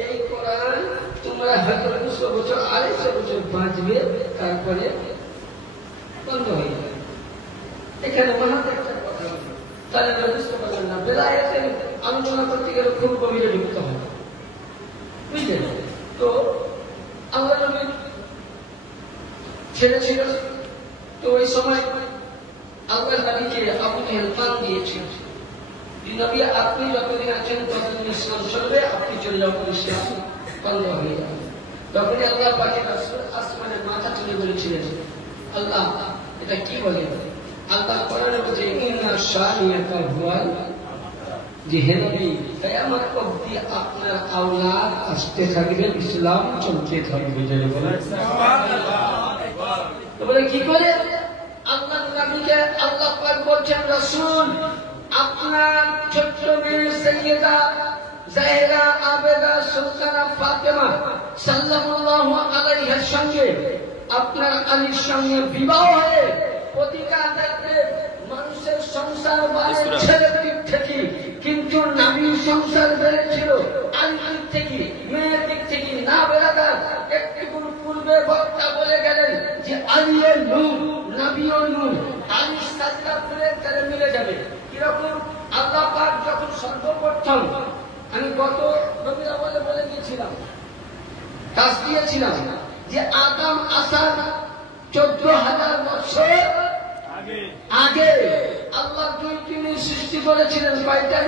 এই কোরআন তোমরা হয়তো 200 বছর 250 বছর বাঁচবে, তারপরে বন্ধ হয়ে যাবে। এখানে মহাতে একটা কথা হলো, তাহলে বুঝতে পারলেন না, বেলায়েতের আলোচনা করতে গেলে খুব গভীরে ঢুকতে হবে, বুঝলেন? তো আল্লাহ নবীর ছেলে ছিল, তো ওই সময় আল্লাহ নবীকে আবু জেহেল পান দিয়েছিল, নবী আপনি যতদিন আছেন ততদিন ইসলাম চলবে, আপনি চলে যাবেন ইসলাম বন্ধ হয়ে যাবে। তখনই আল্লাহ পাকের রাসূল আসমানের মাথা তুলে বলেছিলেন, আল্লাহ এটা কি বলে? আল্লাহ কোরআনে বলছে, ইন্না শানিয়াকা হুয়াল, যে হে নবী কিয়ামত অবধি আপনার আওলাদ আসতে থাকবে, ইসলাম চলতে থাকবে। জয় বলেন সুবহানাল্লাহ। তো বলে কি করে? আল্লাহ নবীকে আল্লাহ পাক বলছেন, রাসূল আপনার ছোট্ট মেয়ে সাইয়্যিদা জাহরা আবেদা সুলতানা ফাতেমা সাল্লাল্লাহু আলাইহার সঙ্গে আপনার আলীর সঙ্গে বিবাহ হয়ে প্রতিটা দেখবে মানুষের সংসার বাড়ে ছেলের দিক থেকে, কিন্তু নবীর সংসার বেড়েছিল আলীর দিক থেকে, মেয়ের দিক থেকে না বেড়াদার। একটু পূর্বে বক্তা বলে গেলেন যে আলীর নূর, নবীর নূর, আলীর সাজদা করে তারা মিলে যাবে। কিরকম? আল্লাহ পাক যখন সর্বপ্রথম, আমি গত রবিরা বলে গিয়েছিলাম, কাজ দিয়েছিলাম যে আদম আসার 14,000 বছর আগে আল্লাহ দুই জিনিস সৃষ্টি করেছিলেন। কয়টা?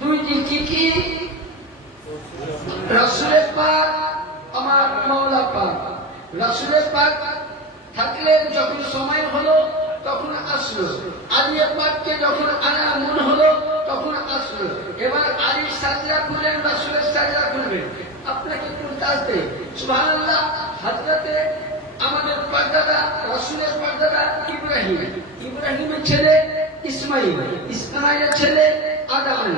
দুইটি। কি কি? রাসূলের পাক, আমার মাওলা পাক। রাসূলের পাক থাকলেন, যখন সময় হলো তখন আসলো। আলীর পাককে যখন আনা মন হলো তখন আসলো। এবার আলীর সাজদা করলেন, রাসূলের সাজদা করবেন। আপনাকে বলতে আসবে সুবহানাল্লাহ। হযরতে আমাদের পর্দাদা, রাসূলের পর্দাদা ইব্রাহিম, ইব্রাহিমের ছেলে ইসমাইল, ইসমাইলের ছেলে আদান,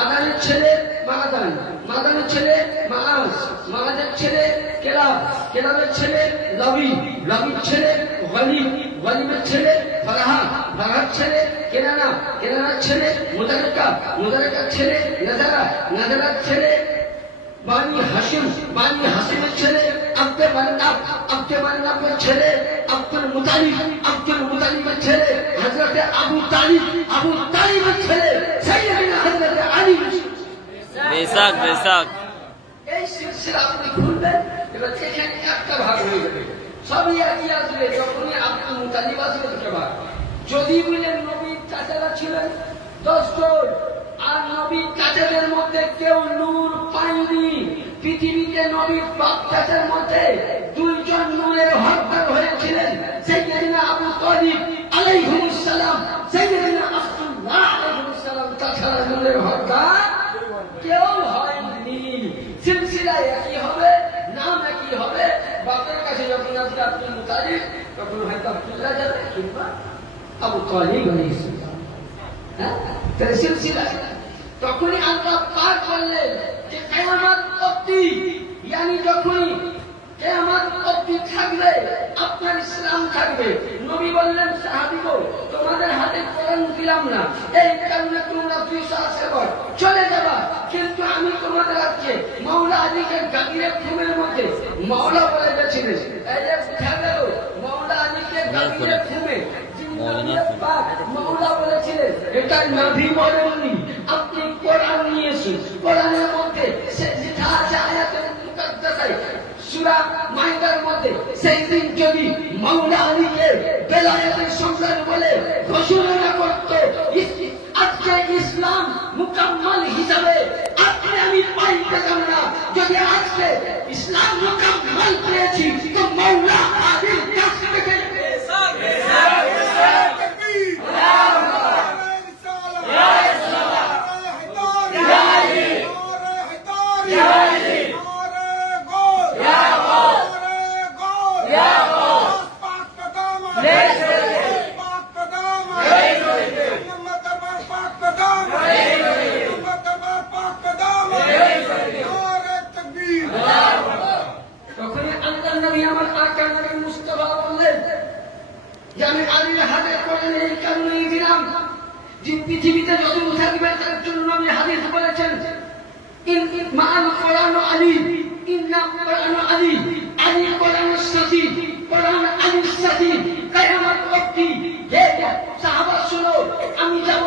আদানের ছেলে মাদান, মাদানের ছেলে মাআজ, মাআজের ছেলে কেলাব, কেলাবের ছেলে লবি, লবির ছেলে গলিব, গলিবের ছেলে ফারাহা, ফারাহার ছেলে কেনানা, কেনানার ছেলে মুদারিকা, মুদারিকার ছেলে নাজারা, নাজারার ছেলে বানি হাসিম, বানি হাসিমের ছেলে আব্দে মান্নাব, আব্দে মান্নাবের ছেলে আব্দুল মুতালিব, আব্দুল মুতালিবের ছেলে হযরতে আবু তালিব, আবু তালিবের ছেলে সাইয়্যিদনা হযরতে আলী। বেশক বেশক। এই সিলসিলা আপনি খুলবেন, এবার এখানে একটা ভাগ হয়ে যাবে, সবই একই আসবে। যখনই আব্দুল মুতালিব আসবে দুটো ভাগ। যদি বলেন নবীর চাচারা ছিলেন 10 জন, আর নবীর চাচাদের মধ্যে কেউ নূর পায়নি, পৃথিবীতে নবীর বাপ চাচার মধ্যে 2 জন নূরের হকদার হয়েছিলেন, সাইয়্যিদনা আবু তালিব আলাইহিস সালাম, সাইয়্যিদনা আব্দুল্লাহ আলাইহিস সালাম। তাছাড়া নূরের হকদার কেউ হয়নি। সিলসিলা একই হবে, নাম একই হবে। বাপের কাছে যখন আসবে আব্দুল মুতালিব, তখন হয়তো আব্দুল্লাহ যাবে কিংবা আবু তালিব আলাইহিস সালাম। হ্যাঁ, তাহলে সিলসিলা। তখনই আল্লাহ পাক বললেন যে কিয়ামত অবধি, yani যখনই কিয়ামত অবধি থাকবে আপনার ইসলাম থাকবে। নবী বললেন সাহাবীগণ, তোমাদের হাতে কোরআন দিলাম না, এই কারণে তোমরা 200 বছর চলে যাবা, কিন্তু আমি তোমাদের আজকে মাওলা আলীকে গাদিরে খুমের মধ্যে মাওলা বলে গেছিলেন। এই যে বুঝা গেল, মাওলা আলীকে গাদিরে খুমে মাওলা বলেছিলেন, এটা নবী বলেননি, আপনি কোরআন নিয়েছেন। কোরআনের মধ্যে সে যেটা আছে আয়াতের মুকাদ্দাসায় সূরা মাইদার মধ্যে, সেই দিন যদি মাওলা আলীকে বেলায়েতের সন্তান বলে ঘোষণা করত, আজকে ইসলাম মুকাম্মাল হিসাবে আপনি আমি পাইতাম না। যদি আজকে ইসলাম মুকাম্মাল পেয়েছি, তো মাওলা আলীর কাছ থেকে পৃথিবীতে যত থাকবে তার জন্য আমি হাদিস বলেছেন, মান কোরআন আলী ইন্না কুরআন আলী আলী কোরআনের সাথী কোরআন আলীর সাথী কিয়ামত অবধি হে সাহাবা শুনো আমি যাব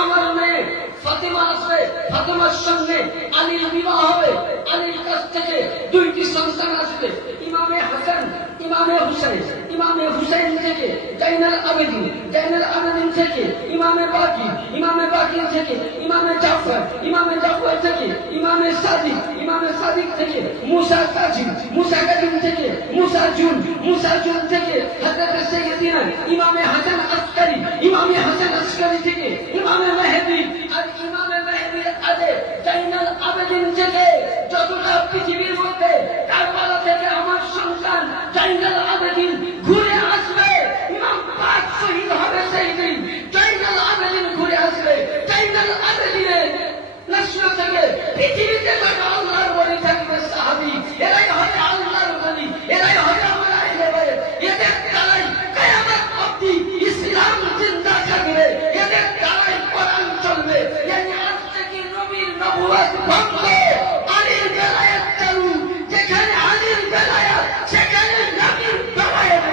আমার মেয়ে ফাতিমা আসবে ফাতিমার সঙ্গে আলীর বিবাহ হবে আলীর কাছ থেকে দুইটি সন্তান আসবে ইমামে হাসান ইমামে হুসাইন থেকে জাইনাল আবেদিন থেকে ইমামে বাকি থেকে ইমামে জাফর থেকে ইমামে সাদিক থেকে মুসা কাজিম থেকে মুসা জুন থেকে হযরত সাইয়্যিদিনা ইমামে হাসান আসকারি থেকে ইমামে মেহেদী আর ইমামে মেহেদীর আগে জাইনাল আবেদিন থেকে যতটা পৃথিবীর মধ্যে কারবালা থেকে আমার সন্তান জাইনাল আবেদিন ঘুরে আসবে ইমাম পাক শহীদ হবে সেই দিন জাইনাল আবেদিন ঘুরে আসবে জাইনাল আবেদিনের নসল থেকে পৃথিবীতে যত আল্লাহর ওলি থাকবে সাহাবী এরাই হবে আল্লাহর ওলি এরাই হবে আমার আহলে বাইত এদের দ্বারাই কিয়ামত অবধি ইসলাম জিন্দা থাকবে এদের দ্বারাই কোরআন চলবে yani আজ থেকে নবীর নবুয়ত ভঙ্গ আলীর বেলায়েত চালু যেখানে আলীর বেলায়েত সেখানে নবীর বেলায়েত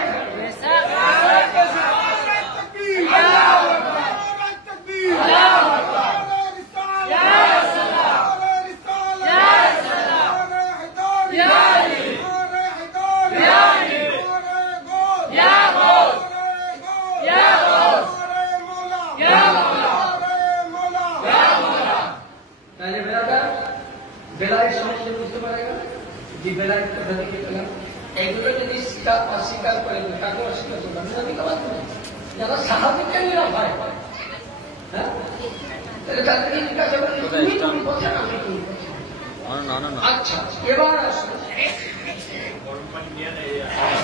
বেলায়েত সম্বন্ধে বুঝতে পারেगा যে বেলায়েত কথা থেকে পেলাম এগুলো যদি অস্বীকার করে কাকে অস্বীকার করবে নবী কে বাদ যারা সাহাবীকে নিরা ভাই হ্যাঁ তাহলে তাদেরকে জিজ্ঞাসা করলে তুমি বলছেন আমি তুমি বলছেন আচ্ছা এবার আসুন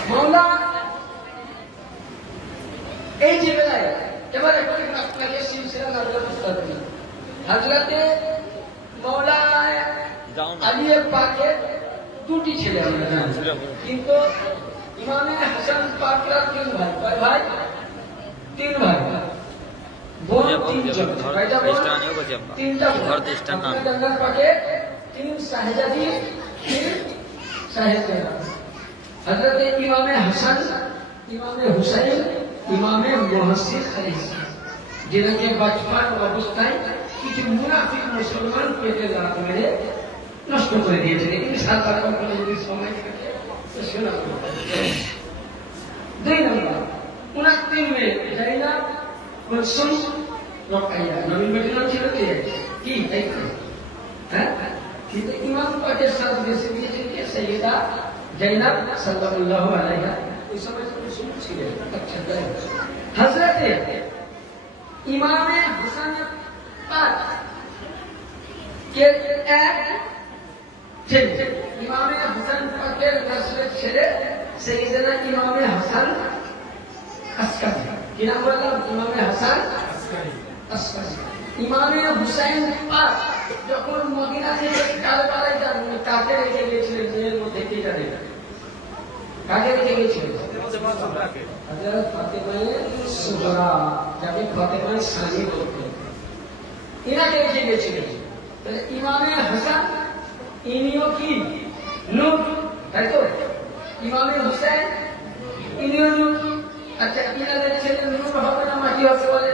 মাওলা এই যে বেলায়েত এবার একটু আপনাকে সিলসিলা নাজলা বুঝতে হবে হযরতে মাওলা আলী পাকের দুটি ছেলে কিন্তু ইমামে হাসান পাকরা তিন ভাই কয় ভাই তিন ভাই বোন তিনজন কয়টা বোন তিনটা বোন পাকে তিন শাহজাদি তিন শাহজাদা হযরত ইমামে হাসান ইমামে হুসাইন ইমামে মুহসিন আলাইহিস जिनके बचपन अवस्थाয় কিছু মুনাফিক মুসলমান পেটে লাত মেরে নষ্ট করে দিয়েছে কিন্তু সরকার কোনো যদি সময় থাকে তো শোনা দুই নম্বর 29 মে জাইনা কুলসুম রকাইয়া নবীন বেটি নাম ছিল কি তাই হ্যাঁ কিন্তু ইমাম পাকের সাথে বেশি দিয়েছে কে সাইয়্যিদা জাইনাব সাল্লাল্লাহু আলাইহা ওই সময় কুলসুম ছিল আচ্ছা হযরত ইমামে হাসান পাক কে এক ছেলে ইমামে হাসান পাকের নসলের ছেলে সাইয়্যিদনা ইমামে হাসান আসকারি কি নাম বললাম ইমামে হাসান আসকারি ইমামে হুসাইন পাক যখন মদিনা থেকে কারবালায় যান কাকে রেখে গিয়েছিলেন মেয়ের মধ্যে কে জানে কাকে রেখে গিয়েছিলেন হযরত ফাতেমায়ে সুগরা যাকে ফাতেমায়ে সানি বলতে ইনাকে রেখে গিয়েছিলেন তাহলে ইমামে হাসান ইনিও কি নূর তাই তো ইমামে হুসাইন ইনিও নূর আচ্ছা ইনাদের ছেলে নূর হবে না মাটি হবে বলে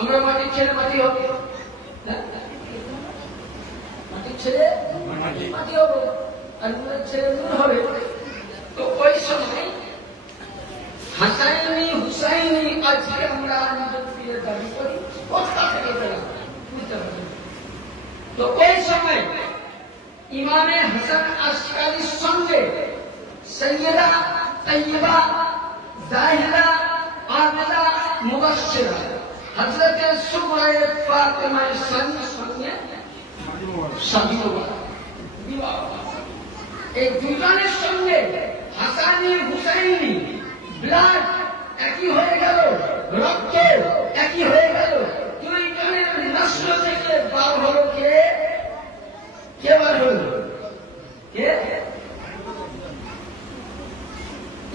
আমরা মাটির ছেলে মাটি হবে মাটির ছেলে মাটি হবে আর নূরের ছেলে নূর হবে তো ওই সময় হাসাইনি হুসাইনি আজকে আমরা নিজের পীরের দাবি করি কোথা থেকে পেলাম বুঝতে পারছি তো ওই সময় ইমামে হাসান আসকারির সঙ্গে সাইয়্যিদা তাইয়্যিবা জাহিরা আমেদা মুবাশশিরা হযরত সুগরা ফাতেমা সানির সঙ্গে শাদী বিবাহ এই দুজনের সঙ্গে হাসানি হুসাইনি ব্লাড একই হয়ে গেল রক্ত একই হয়ে গেল দুইজনের নসল থেকে বার হলো কে বার হল কে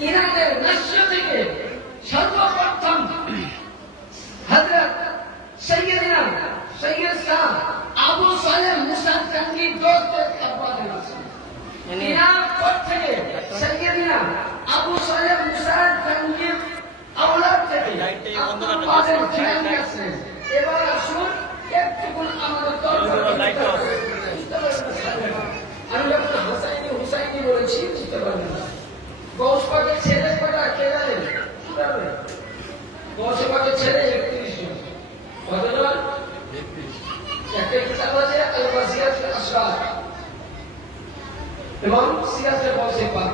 ইরানের নসল থেকে সর্বপ্রথম হযরত সাইয়্যিদনা সৈয়দ শাহ পর থেকে সাইয়েদিনা আবু সালেহ মুসা জাহাঙ্গীর আওলাদ থেকে আব্দুল কাদের জিলানী আছেন। এবার আসুন একটুকুন আমাদের আমি যখন হাসাইনি হুসাইনি বলেছি বুঝতে পারবেন না। গৌস পাকের ছেলে কটা কে জানেন? গৌস পাকের ছেলে 31 জন। কতজন? একটা কিতাব আছে আল ওয়াসিয়াতুল আশরার এবং সিরাজে গৌসে পাক,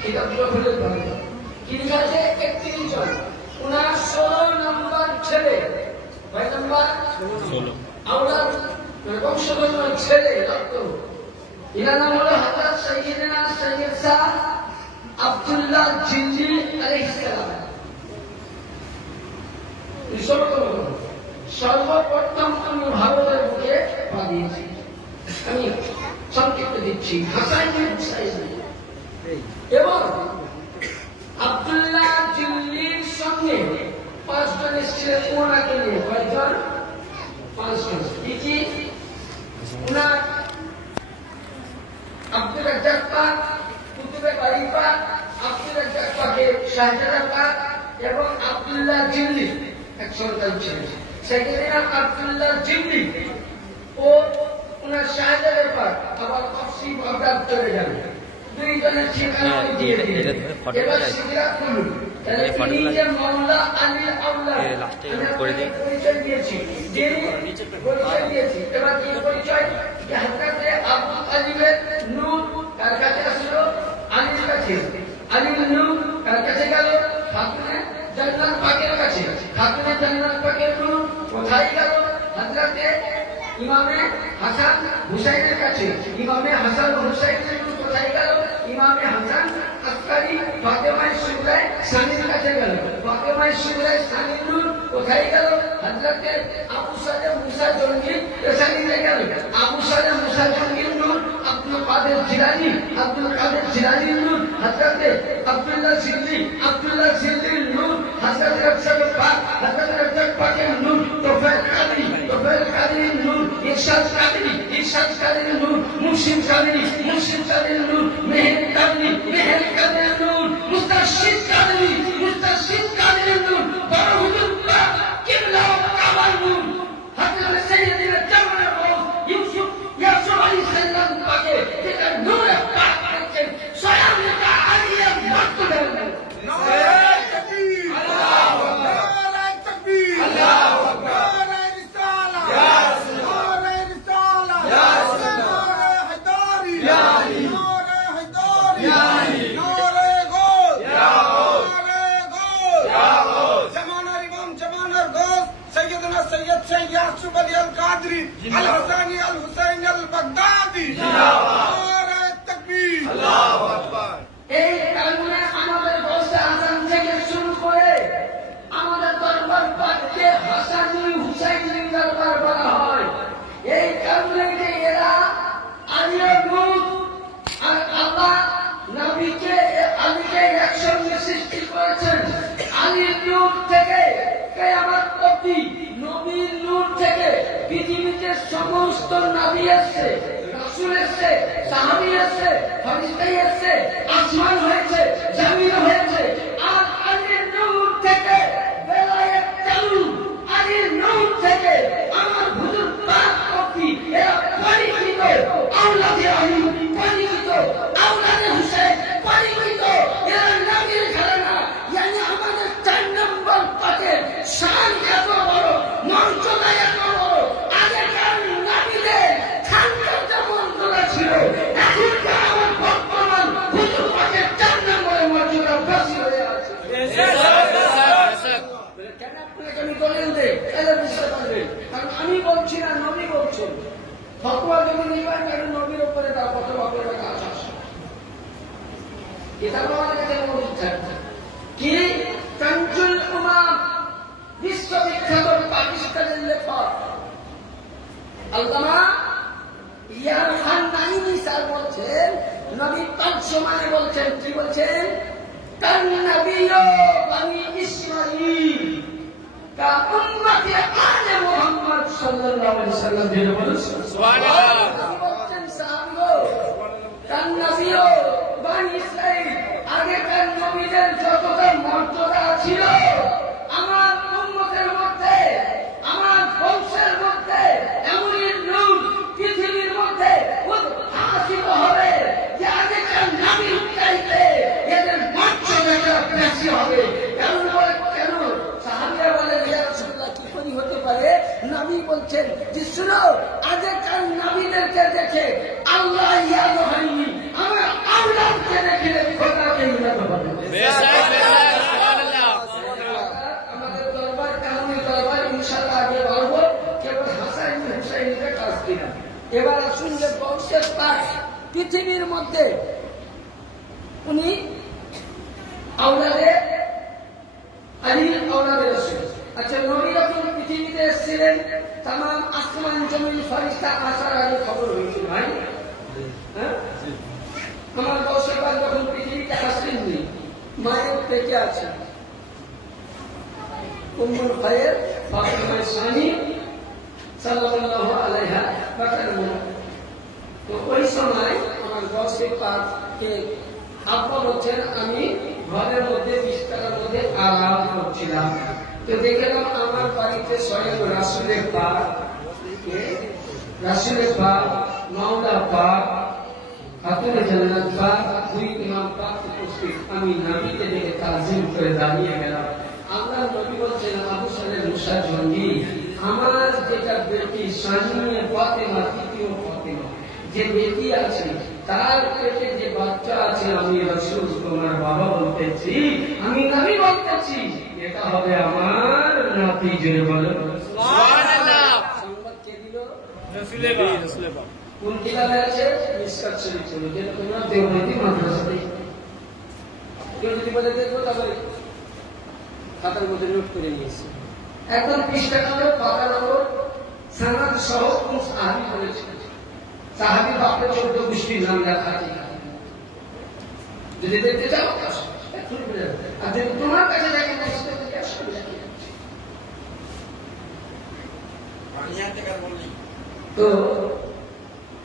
কিতাবগুলো খুলে পড়বেন। কি লেখা আছে? 31 জন। ওনার 16 নম্বর ছেলে, কয় নম্বর? 16 আওলাদ বংশধর ছেলে রক্ত। ইনার নাম হলো হযরত সাইয়েদনা সৈয়দ শাহ আব্দুল্লাহ জিন্দি আলাইহিস সালাম। সর্বপ্রথম আমি ভারতের বুকে পা দিয়েছি। আমি সংক্ষিপ্ত দিচ্ছি। হাসান হুসাইন এবং আব্দুল্লাহ জিন্দির সঙ্গে 5 জন এসেছিলেন ওনাকে নিয়ে। কয়জন? 5 জন। কি ওনার আব্দুল রাজ্জাক পাক, কুতুবে বারী পাক, আব্দুল রাজ্জাক পাকের শাহজাদা পাক এবং আব্দুল্লাহ জিন্দি এক সন্তান ছিলেন। সেখানে আব্দুল্লাহ জিন্দি ও ওনার শাহজাদা পাক আবার কফসি বাগদাদ চলে যান। দুইজনের ঠিকানা দিয়ে দিলেন। এবার সিগরাত করুন। তাহলে তিনি যে মাওলা আলী আওলাদ পরিচয় দিয়েছি, পরিচয় দিয়েছি। এবার কি পরিচয়? যে হযরতে আবু তালিবের নূর কার কাছে আসলো? আলীর কাছে। আলীর নূর কার কাছে গেল? খাতুনে জান্নাত পাকের কাছে। খাতুনে জান্নাত পাকের নূর কোথায় গেল? হযরতে ইমামে হাসান হুসাইনের কাছে। ইমামে হাসান হুসাইনের নূর কোথায় গেল? ইমামে হাসান আসকারি ফাতেমা সুগরা সানির কাছে গেল। ফাতেমা সুগরা সানির নূর কোথায় গেল? হযরতে আবু সালেহ মুসা জঙ্গির সানিতে গেল। আবু সালেহ মুসা জঙ্গির নূর আব্দুল কাদের জিলানী, আব্দুল কাদের জিলানীর নূর হযরতে আব্দুল্লাহ সিদ্দিক, আব্দুল্লাহ সিদ্দিকের নূর হযরত রাসূল পাক, হযরত রাসূল পাকের নূর তোফায়েল কাদরি, তোফায়েল কাদরির নূর ইরশাদ কাদরি, ইরশাদ কাদরির নূর মুর্শিদ কাদরি, মুর্শিদ কাদরির নূর মেহের কাদরি, মেহের কাদরির নূর মুস্তাশিদ কাদরি, মুস্তাশিদ কাদরির নূর বড় হুজুর পাক কিবলা কাবার নূর হযরত সাইয়েদনা জামানের গৌস ইউসুফ ইয়াসুফ আলাইহিস সালাম পাকে যেটা নূরে পাক করেছেন স্বয়ং এটা আলিয়া মাকতুবের নূর। নারে তাকবীর, আল্লাহু আকবার, নারে তাকবীর, আল্লাহু আকবার, নারে রিসালা, ইয়া রাসূলুল্লাহ, নারে রিসালা, ইয়া রাসূলুল্লাহ, নারে হায়দারি, ইয়া আলী, নারে হায়দারি, ইয়া আলী, নারে গৌস, ইয়া গৌস, নারে গৌস, ইয়া গৌস। জামানার ইমাম, জামানার গৌস সৈয়দনা সৈয়দ শাহ ইয়াসুফ আলী আল কাদরি আল হাসানি আল হুসাইন আল বাগদাদি। নারে তাকবীর, আল্লাহু আকবার। এই কারণে আমাদের গৌসে হাসান থেকে শুরু করে আমাদের দরবার পাককে হাসানি হুসাইনি দরবার বলা হয়। এই কারণে যে এরা আলিয়ার নূর আর আল্লাহ নবীকে আলীকে একসঙ্গে সৃষ্টি করেছেন। আলীর নূর থেকে কিয়ামত অবধি নবীর নূর থেকে পৃথিবীতে সমস্ত নবী এসেছে, রাসূল এসেছে, সাহাবী এসেছে, ফেরেশতা এসেছে, আসমান হয়েছে, জমিন হয়েছে। আর আলীর নূর থেকে বেলায়েত চালু, আলীর নূর থেকে আমার হুজুর পাক অবধি এরা পরিচিত। আওলাদে আলী পরিচিত, আওলাদে হুসাইন পরিচিত। এরা নবীর ঘরানা, মানে আমাদের 4 নম্বর পাকের শান এত বড়, মর্যাদা এত বড়। আগেকার নবীদের খানকার যেমন মর্যাদা ছিল, এখনকার আমার বর্তমান হুজুর পাকের 4 নম্বরের মর্যাদা বেশি হয়ে আছে। কেন আপনাকে আমি বলেন দে, এরা বিশ্বাস করবেন? কারণ আমি বলছি না, নবী বলছেন। ফতোয়া যদি নিবেন কারণ নবীর উপরে তার ফতোয়া করে কাজ আসে। কিতাব আমাদের কাছে মজুদ থাকবে কি? কানজুল উমাম, বিশ্ববিখ্যাত পাকিস্তানের লেখক আল্লামা ইয়ারহান নাইমি স্যার বলছেন, নবী পাক সমানে বলছেন, কি বলছেন? কান নবিয়্যু বনি ইসমাঈল কা উম্মতি আলে মুহাম্মদ সাল্লাল্লাহু আলাইহি ওয়াসাল্লাম। সুবহানাল্লাহ। বলছেন সাহাবীগণ তার নবীও বনি ইসরাইল আগেকার নবীদের যতটা মর্যাদা ছিল আমার উম্মতের মধ্যে আমার বংশের মধ্যে এমনই নূর পৃথিবীর মধ্যে উদ্ভাসিত হবে যে আগেকার নবীর চাইতে এদের মর্যাদাটা বেশি হবে। কেন সাহাবীরা বলেন ইয়া রাসূলুল্লাহ কি করে হতে পারে? নবী বলছেন যে শুনো আগেকার নবীদেরকে দেখে আল্লাহ ইয়াদ হয়নি, আমার আওলাদকে দেখে খোদাকে ইয়াদ হবে। আমাদের দরবার কারণে দরবার ইনশাআল্লাহ আগে বাড়বো, কেবল হাসান হুসাইনকে কাজ দিলাম। এবার আসুন যে বংশের পাঠ পৃথিবীর মধ্যে উনি আওলাদে আলী আওলাদে রাসূল। আচ্ছা নবী যখন পৃথিবীতে এসেছিলেন তামাম আসমান জমিন ফেরেশতা আসার আগে খবর হয়েছিল ভাই। হ্যাঁ আমার বংশের পাঠ যখন পৃথিবীতে আসলেন মায়ের পেটে আছেন উম্মুল খায়র ফাতিমা সানি সাল্লাল্লাহু আলাইহা ওয়াসাল্লাম। তো ওই সময় আমার বংশের পাঠকে আব্বা বলছেন আমি ঘরের মধ্যে বিছানার মধ্যে আরাম করছিলাম, তো দেখলাম আমার বাড়িতে স্বয়ং রাসূলের পাক মাওলা পাক খাতুনে জান্নাত পাক দুই ইমাম পাক উপস্থিত। আমি নবীকে দেখে তাজিম করে দাঁড়িয়ে গেলাম। আল্লাহর নবী বলছেন আবু সালেহ মুসা জঙ্গি আমার যেটা বেটি সানিয়া ফাতেমা তৃতীয় ফাতেমা যে বেটি আছে তার পেটে যে বাচ্চা আছে আমি রাসূল তোমার বাবা বলতেছি, আমি নবী বলতেছি এটা হবে আমার নাতি। জোরে বলো সুবহানাল্লাহ। সংবাদ কে দিল? রাসূলের পাক। কোন কিতাবে আছে? মিশকাত শরীফ ছিল, যেটা তোমরা দেওবন্দি মাদ্রাসাতে কেউ যদি বলে দেখো তাহলে খাতার মধ্যে নোট করে নিয়েছি। একদম পৃষ্ঠা নম্বর পাতা নম্বর সনদ সহ কোন সাহাবী বলেছেন। সাহাবী বাপের 14 গোষ্ঠীর নাম লেখা আছে। যদি দেখতে চাও আর যদি তোমার কাছে থাকে তো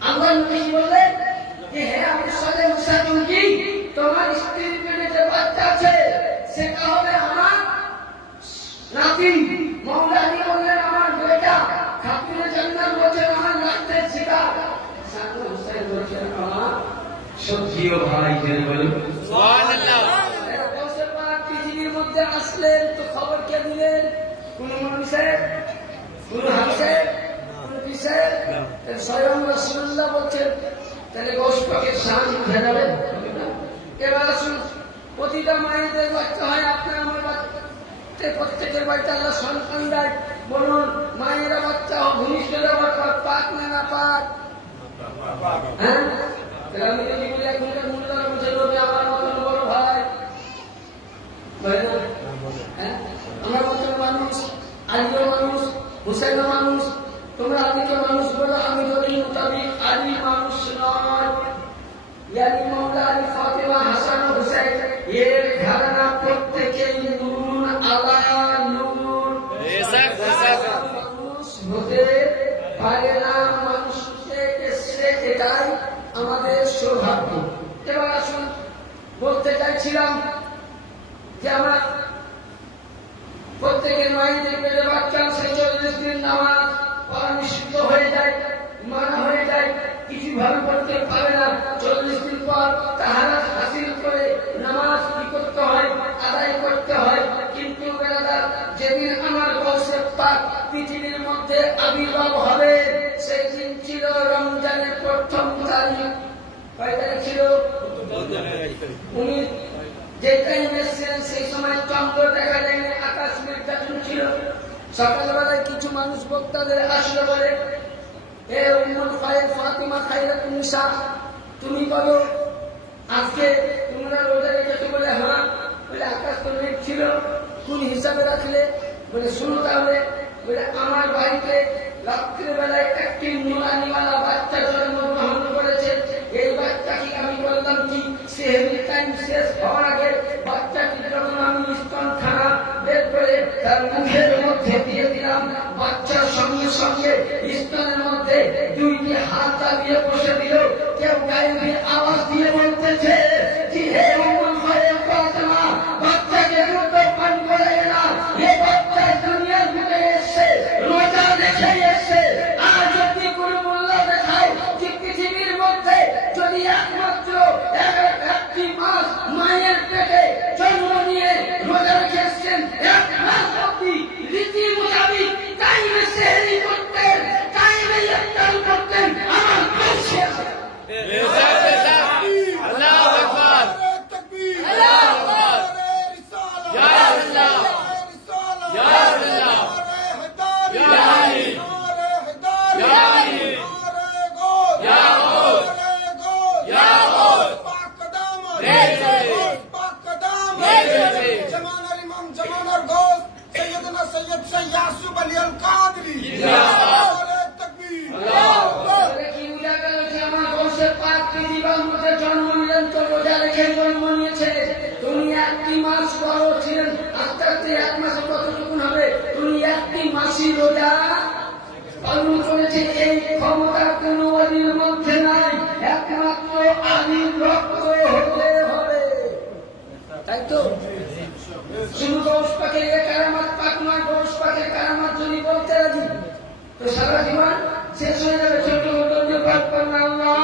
আল্লাহ নবী বললেন যে হ্যাঁ আমি সালেহ মুসা জঙ্গি তোমার স্ত্রীর পেটে যে বাচ্চা আছে সেটা হবে আমার নাতি। মাওলা আলী বললেন আমার বেটা, খাতুনে জান্নাত বলছেন আমার নাতি ছিকা, সালেহ হুসাইন বলছেন আমার সখীও ভাই। জেনে বলুন সুবহানাল্লাহ। বছর পর পৃথিবীর মধ্যে আসলেন তো খবর কে দিলেন? কোন মানুষের কোন হাদিসের কোন বিষয়ের স্বয়ং রাসূলুল্লাহ বলছেন। তাহলে গোশতকে শান বুঝে যাবে। এবার আসুন প্রতিটা মায়েদের বাচ্চা হয় আপনার আমার বাচ্চা, প্রত্যেকের বাড়িতে আল্লাহ সন্তান দেয়। বলুন মায়েরা বাচ্চা ঘনিষ্ঠরা বাচ্চা পাক না না পাক? হ্যাঁ আমি যদি বলি এখনকার মূল্যরা বুঝে লোকে আমার মতন বড় ভাই হ্যাঁ আমার মতন মানুষ, আলীও মানুষ, হুসাইনও মানুষ, তোমরা আলীকে মানুষ বলো, আমি যদি মোতাবিক আলী মানুষ নয়। ইয়ানি মাওলা আলী ফাতেমা হাসান হুসাইন এর ঘরানা প্রত্যেকেই নূর আলা নূর। মানুষ হতে পারে না, মানুষ এসে এটাই আমাদের সৌভাগ্য। এবার আসুন বলতে চাইছিলাম যে আমার প্রত্যেকের মায়েদের পেটে বাচ্চা সেই 40 দিন নামাজ পড়া নিষিদ্ধ হয়ে যায়, মানা হয়ে যায়, কিছু ভালো করতে পারে না। 40 দিন পর তাহারাত হাসিল করে নামাজ কি করতে হয়? আদায় করতে হয়। কিন্তু বেরাদার যেদিন আমার বংশের পাক পৃথিবীর মধ্যে আবির্ভাব হবে সেই দিন ছিল রমজানের প্রথম তারিখ। কয় তারিখ ছিল? উনি যে টাইমে এসেছিলেন সেই সময় চন্দ্র দেখা যায়নি, আকাশ মেঘাচ্ছন্ন ছিল। সকালবেলায় কিছু মানুষ বক্তাদের আসলে বলে হে উম্মুল খায়র ফাতিমা খায়রাতুন নিসা তুমি বলো আজকে তোমরা রোজা রেখেছো? বলে হ্যাঁ। বলে আকাশ তো মেঘ ছিল, কোন হিসাবে রাখলে? বলে শুনো তাহলে। বলে আমার বাড়িতে রাত্রিবেলায় একটি নুরানিওয়ালা বাচ্চা জন্মগ্রহণ করেছে। এই বাচ্চাকে আমি বললাম কি সেহরি টাইম শেষ হওয়ার আগে বাচ্চাটি যখন আমি স্তনখানা বের করে তার মুখের মধ্যে দিয়ে দিলাম, বাচ্চার সঙ্গে সঙ্গে স্তনের মধ্যে 2টি হাত দাবিয়ে বসে দিল। কেউ গায়ে আওয়াজ রেখে জন্ম নিয়েছে। তুমি একটি মাস বড় ছিলেন, আস্তে আস্তে 1 মাসে কতটুকুন হবে? তুমি একটি মাসই রোজা পালন করেছে। এই ক্ষমতা কোন ওলির মধ্যে নাই, একমাত্র আলীর রক্ত হতে হবে। তাই তো শুধু গৌস পাকের কারামাত পাক নয়, গৌস পাকের কারামাত যদি বলতে রাজি তো সারা জীবন শেষ হয়ে যাবে। ছোট ছোট পাক করনা আল্লাহ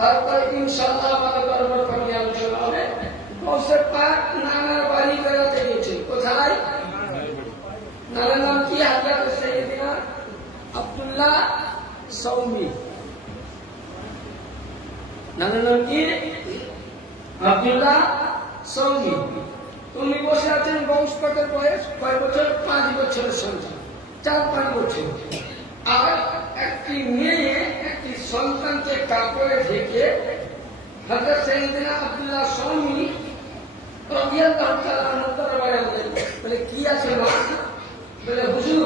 তারপরে ইনশাআল্লাহ আমাদের দরবার পাঠিয়ে আলোচনা হবে। গৌসে পাক নানার বাড়ি বেড়াতে গেছে। কোথায়? নানার নাম কি? হযরত সাইয়েদনা আব্দুল্লাহ সৌমি। নানার নাম কি? আব্দুল্লাহ সৌমি। তুমি বসে আছেন। গৌস পাকের বয়স কয় বছর? 5 বছরের সন্তান, 4-5 বছর। আর একটি মেয়ে একটি সন্তানকে কাপড়ে ঢেকে হযরত সাইয়েদনা আব্দুল্লাহ সৌমি রাদিয়াল্লাহু তাআলা আনহু দরবারে আনলেন। বলে কি আছে মা? বলে হুজুর,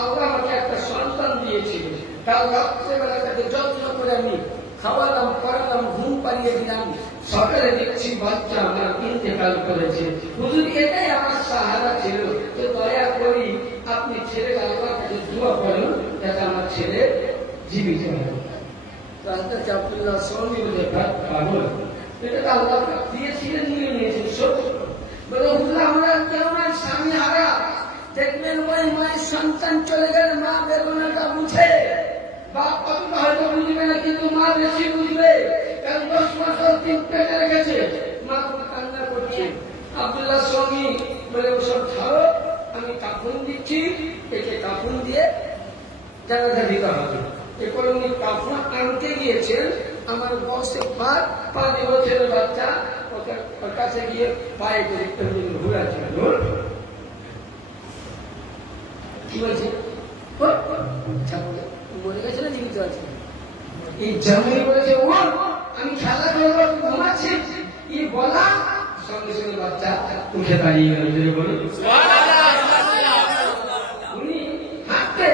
আল্লাহ আমাকে একটা সন্তান দিয়েছিল। কাল রাত্রেবেলা তাকে যত্ন করে আমি খাওয়ালাম, পড়ালাম, ঘুম পাড়িয়ে দিলাম। সকালে দেখছি বাচ্চা আমার ইন্তেকাল করেছে। হুজুর, এটাই আমার সাহারা ছিল। তো দয়া করি আপনি ছেলে আল্লাহর কাছে দোয়া করুন যাতে আমার ছেলে জীবিত হয়। তো হযরত আব্দুল্লাহ সৌমি বলে পাগল, এটা তো আল্লাহ দিয়েছিলেন, নিয়ে নিয়েছেন সত্য। বলে হুজুর, আমরা কেমন স্বামী হারা। দেখবেন ওই মায়ের সন্তান চলে গেলে মা বেদনাটা বুঝে, বাপ কতটা হয়তো বুঝবে না, কিন্তু মা বেশি বুঝবে। কারণ 10 মাস দিন পেটে রেখেছে, মা কান্না করছে। আব্দুল্লাহ সৌমি বলে ওসব ছাড়ো, আমি কাফন দিচ্ছি, একে কাফন দিয়ে জানাজা দিতে হবে। এরপর উনি কাফন আনতে গিয়েছেন। আমার বসে 5 বছরের বাচ্চা ওর কাছে গিয়ে পায়ে ঘুরাচ্ছে। কি বলছে? মরে গেছে না জীবিত আছে? এই জামাই বলেছে ও আমি খেলা করবো, ঘুমাচ্ছি। এই বলা সঙ্গে সঙ্গে বাচ্চা উঠে দাঁড়িয়ে গেল। উনি হাঁটতে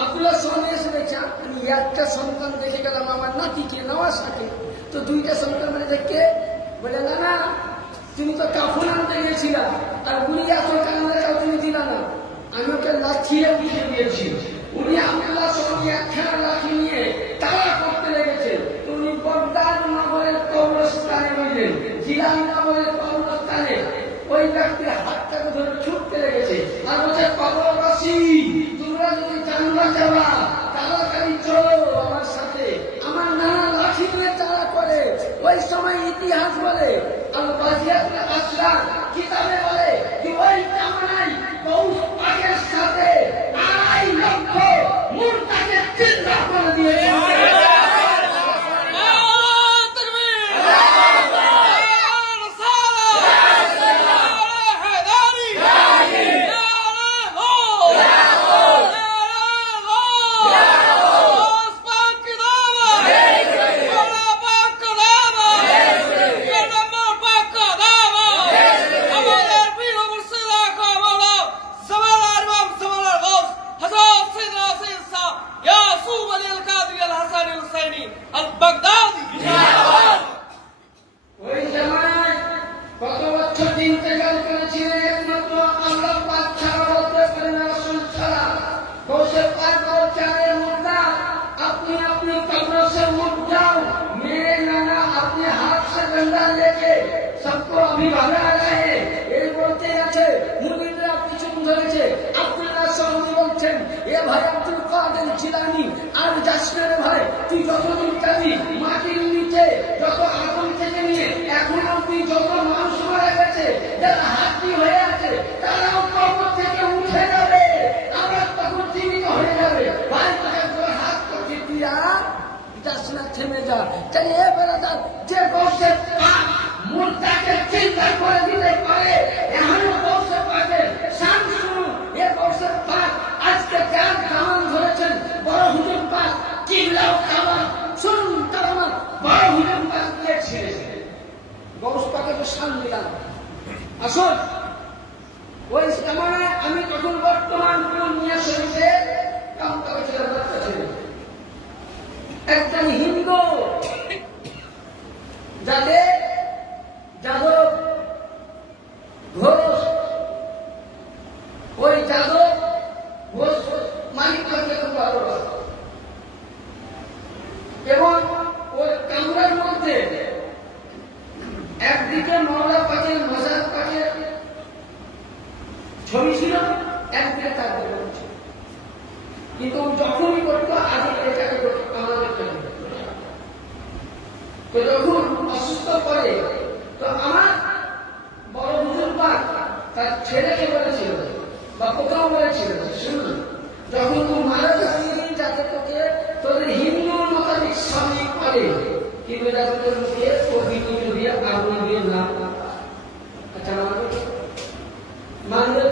আব্দুল্লাহ সৌমি এসে দেখছে আমি একটা সন্তান দেখে গেলাম আমার নাতিকে নেওয়ার সাথে। তো 2টা সন্তান মানে দেখে বলে না না, তুমি তো কাফন আনতে গেছিলা, আর উনি এত কান্নাটাও তুমি দিলা না। আমি ওকে লাঠিয়ে উঠে দিয়েছি। উনি আব্দুল্লাহ সৌমি একখানা লাঠি নিয়ে তাড়া করতে লেগেছে। উনি বগদাদ নগরের কবরস্থানে রইলেন, জিলান নগরের কবরস্থানে ওই ব্যক্তির হাতটাকে ধরে ছুটতে লেগেছে। আর বলছে কবরবাসী, তোমরা যদি জানলা যাবা তাড়াতাড়ি চলো আমার সাথে। আমার নানা লাঠি নিয়ে তাড়া করে। ওই সময় ইতিহাস বলে, আর বাজিয়াতুল আসরার কিতাবে বলে যে ওই জামানায় গৌস পাকের সাথে 2.5 লক্ষ মুরতাদকে জিন্দা করে দিয়েছে। আসল ওই মানে আমি তখন বর্তমান মিয়া শরীফে কাম করেছিলাম বাচ্চা ছিল একজন হিন্দু যাতে যাদব ঘোষ ওই যাদব ঘোষ মালিককে খুব ভালোবাসত এবং ওই কামরার মধ্যে একদিকে মৌলা পাটের মজার পাটের ছবি ছিল, একদিকে তার ছিল, কিন্তু যখনই করতো আগে এটাকে আমাদের তো যখন অসুস্থ করে তো আমার বড় হুজুর পাক তার ছেলেকে বলেছিল বা কোথাও বলেছিল শুনুন যখন তুই মারা যাবি যাতে তোকে তোদের হিন্দু মোতাবিক স্বামী করে কিন্তু যাতে তোর মুখে প্রকৃতি দিয়ে আগুন দিয়ে না আচ্ছা মানবে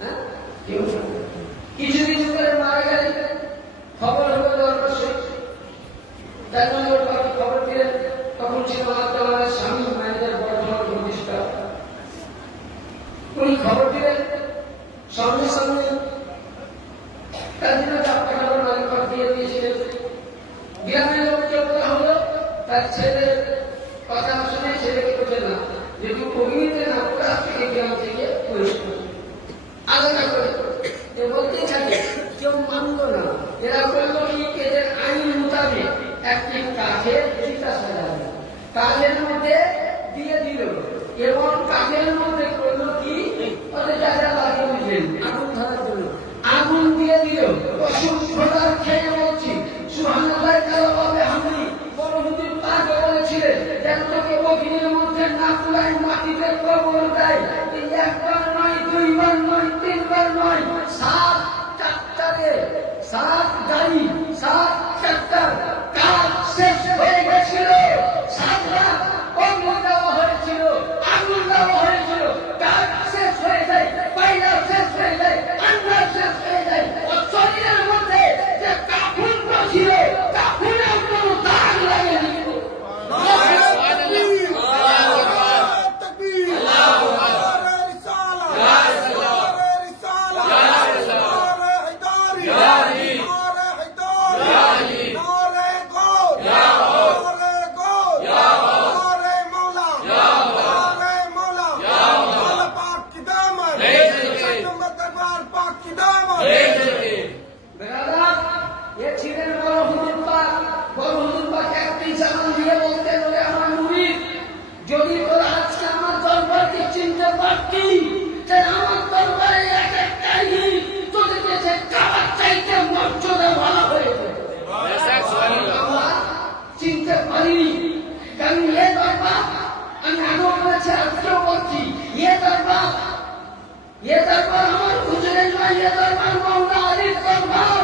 হ্যাঁ কিছুদিন করে মারা গেলে খবর হলো অবশ্যই খবর দিলেন তখন ছিল আমার স্বামী মায়েদের বড় বড় প্রতিষ্ঠা উনি খবর দিলেন সঙ্গে সঙ্গে তার জন্য চাপটা খাবার মালিক দিয়ে দিয়েছিলেন গ্রামের লোককে বলা হলো তার ছেলের কথা শুনে ছেলেকে করছে না যদি অগ্নিতে না করে থেকে গ্রাম থেকে আলাদা করে বলতেই থাকে কেউ মানল না এরা করলো কি এদের আইন মোতাবেক একটি কাঠের চিতা সাজানো কাঠের মধ্যে দিয়ে দিল এবং কাঠের মধ্যে করলো কি ওদের যা যা লাগিয়ে দিলেন আগুন ধরার জন্য আগুন দিয়ে দিল অসুস্থতার খেয়ে বলছি সুবহানাল্লাহ তাআলা আমি বড় হুজুর পাক বলেছিলেন যেন তোকে অগ্নির মধ্যে না পুরাই মাটিতে কবর দেয় এই একবার নয় দুইবার নয় তিনবার নয় 7 গাড়ি 7 ট্রাক্টর কাজ শেষ হয়ে গেছিল 7 লাখ অগ্ন দেওয়া হয়েছিল আগুন দেওয়া হয়েছিল কাজ শেষ হয়ে যায় পাইলা শেষ হয়ে যায় আন্ডা শেষ হয়ে যায় শরীরের মধ্যে যে কাফন ছিল কাফনের কোনো দাগ লাগেনি যদি তোরা আজকে আমার দরবারকে চিনতে পারতি আমার দরবারে এক একটাই তোদেরকে সে কাবার চাইতে মর্যাদা বলা হয়েছে চিনতে পারিনি কারণ এ দরবার আমি আগেও বলেছি আজকেও বলছি এ দরবার আমার হুজুরের নয় এ দরবার মাওলা আলীর দরবার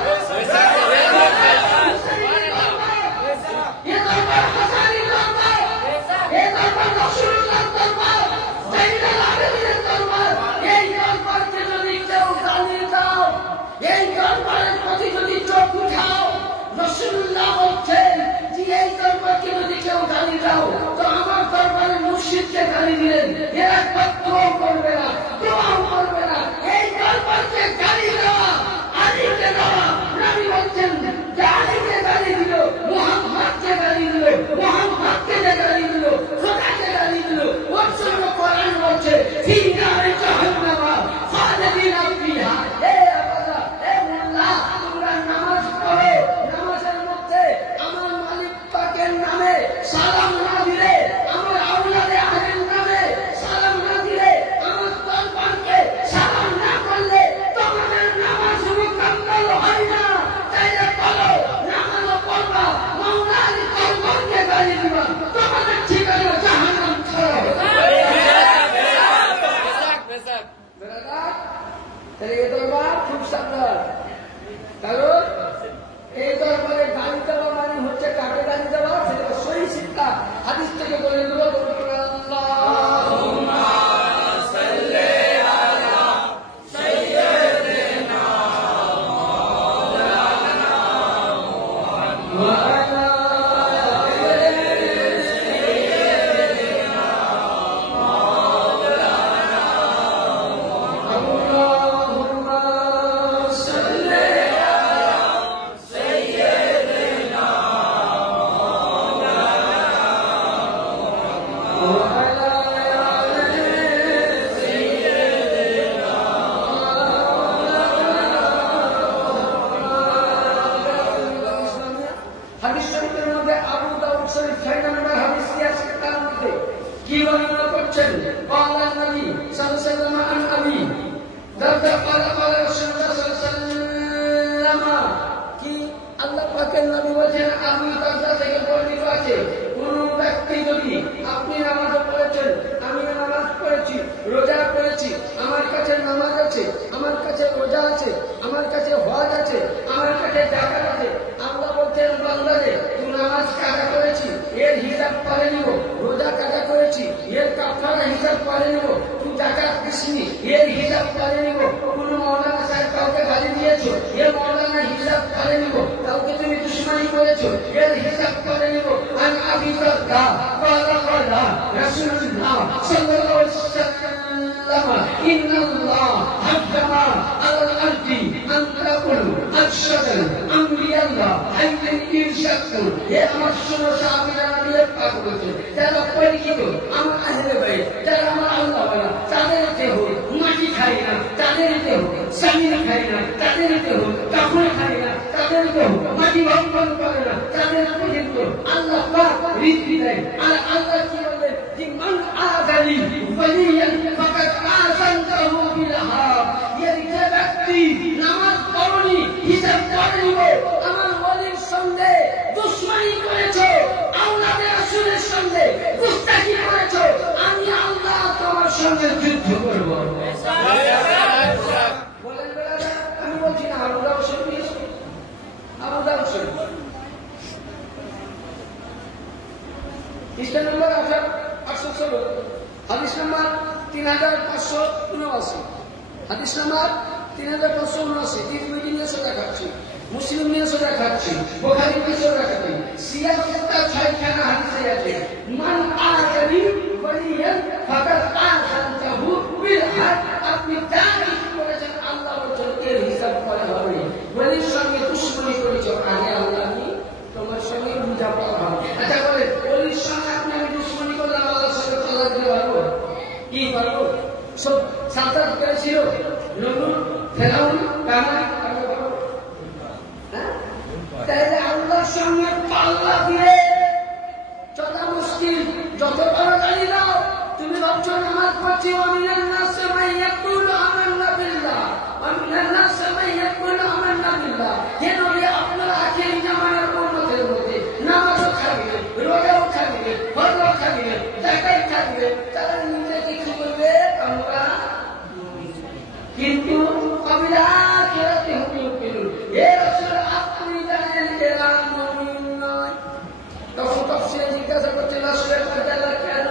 এ দরবার হাসানির দরবার এ দরবার রাসূলুল্লাহর দরবার জাইনাল আবেদিনের দরবার এই দরবারকে যদি কেউ গালি দাও এই দরবারের প্রতি যদি চোখ উঠাও রাসূলুল্লাহ বলছেন যে এই দরবারকে যদি কেউ গালি দাও তো আমার দরবারের মুর্শিদকে গালি দিলেন এর একবার দোয়া করবে না এই দরবারকে গালি দেওয়া আলীকে দেওয়া নবী বলছেন যে আলীকে গালি দিল মুহাম্মদকে গালি দিল মুহাম্মদকে গালি দিল খোদাকে গালি দিল ওর জন্য কোরআন বলছে ফি নারে জাহান্নামা খালিদিনা ফিহা এ আবাদা এ মোল্লা তোমরা নামাজ পড়ো নামাজের মধ্যে আমার মালিক পাকের নামে সালাম না দিলে আমার আওলাদে আহলের নামে সালাম না দিলে আমার দরবারকে সালাম না করলে তোমাদের নামাজ মুকম্মল হয় না তাইলে বলো নামাজ পড়বা মাওলা আলীর দরবারকে গালি দিবা তোমাদের ঠিকানা জাহান্নাম ছাড়া তাহলে এই দরবার খুব সাবধান কারণ এই দরবারে গালি দেওয়া মানে হচ্ছে কাকে গালি দেওয়া সেটা সহি শিক্ষা হাদিস শরীফের মধ্যে আবু দাউদ শরীফ 6 নম্বর হাদিস আছে তার মধ্যে কি বর্ণনা করছেন আল্লাহ নবী সাল্লাল্লাহু আলাইহি ওয়াসাল্লাম আন আবি দাদা পালা রাসূলুল্লাহ সাল্লাল্লাহু আলাইহি ওয়াসাল্লাম কি আল্লাহ পাকের নবী বলেন আবু দাদা থেকে বর্ণিত আছে কোন ব্যক্তি যদি আপনি নামাজ পড়েছেন আমি নামাজ পড়েছি রোজা করেছি আমার কাছে নামাজ আছে আমার কাছে রোজা আছে আমার কাছে হজ আছে আমার কাছে যাকাত আছে আল্লাহ বলেন বান্দারে তুই নামাজ কাজা করেছি এর হিসাব পরে নিব রোজা কাজা করেছি এর কাফারা হিসাব পরে নিব তুই যাকাত দিসনি এর হিসাব পরে নিব কোন মাওলানা সাহেব কাউকে গালি দিয়েছো এর মাওলানা হিসাব পরে নিব কাউকে তুমি দুশমনি করেছো এর হিসাব পরে নিব আন আবি দারদা ক্বালা রাসূলুল্লাহ সাল্লাল্লাহু আলাইহি ওয়াসাল্লাম ইন্নাল্লাহ হাক্কামা আলাল আরদি আন তাকুলু আশহাদু আম্বিয়াল্লাহ আইয়ুল ইরশাদু এ আমার শোনো সাহাবীরা দিয়ে পাক বলছে যারা পরিচিত আমার আহলে বাইত যারা আমার আল্লাহ ওয়ালা তাদের দেহ মাটি খায় না তাদের দেহ সামিন খায় না তাদের দেহ কাফন খায় না তাদের দেহ মাটি ভক্ষণ করে না তাদের পর্যন্ত আল্লাহ পাক রিজকি দেয় আর আল্লাহ কি বলে যে মান আযালি ওয়ালিয়ান ফাকাদ আযানতাহু বিল হাক এই যে ব্যক্তি নামাজ পড়নি হিসাব করে নিব আমার ওলির সঙ্গে দুশমনি করেছে আল্লাহর রাসূলের সঙ্গে গুস্তাখি করেছে আমি আল্লাহ তোমার সঙ্গে যুদ্ধ করব বলেন বেড়া আমি বলছি না আল্লাহ শরীফ আল্লাহ শরীফ ইসলাম নম্বর 816 হাদিস নম্বর 3579 হাদিস নম্বর 3579 তিরমিজি নিয়ে সেটা খাচ্ছি মুসলিম নিয়ে সেটা খাচ্ছি বুখারী নিয়ে সেটা খাচ্ছি সিয়াসতটা 6 খানা হাদিসে আছে মান আযালি ওয়ালিয়ান ফাকাদ আযানতাহু বিল হাক আপনি দাবি করেছেন আল্লাহ বলেন এর হিসাব করা হবে ওলির সঙ্গে দুশমনি করেছো আগে আল্লাহ আমি তোমার সঙ্গে বুঝা পাওয়া হবে আচ্ছা বলে ওলির সঙ্গে আপনি আমি দুশমনি করলাম আল্লাহর সঙ্গে আল্লাহ দিতে পারবো কি পারবো সব সাতাত করেছিল নমরুদ ফেরাউন কামান তাহলে আল্লাহর সঙ্গে পাল্লা দিয়ে চলা মুশকিল যত তাড়াতাড়ি দাও তুমি ভাবছো নামাজ পড়ছি আমিনান নাস মাইয়াকুলু আমান্না বিল্লাহ আমিনান নাস মাইয়াকুলু আমান্না বিল্লাহ হে নবী আপনার আখিরি জামানার উম্মতের মধ্যে নামাজও থাকবে রোজাও থাকবে হজও থাকবে যাকাত থাকবে তারা নিজেকে কি বলবে আমরা কিন্তু কবিরা কেরাতে হুকুম এ রাসূল আপনি জানেন এরা মুমিন নয় তখন তাফসীরে জিজ্ঞাসা করছে রাসূলের কথা কেন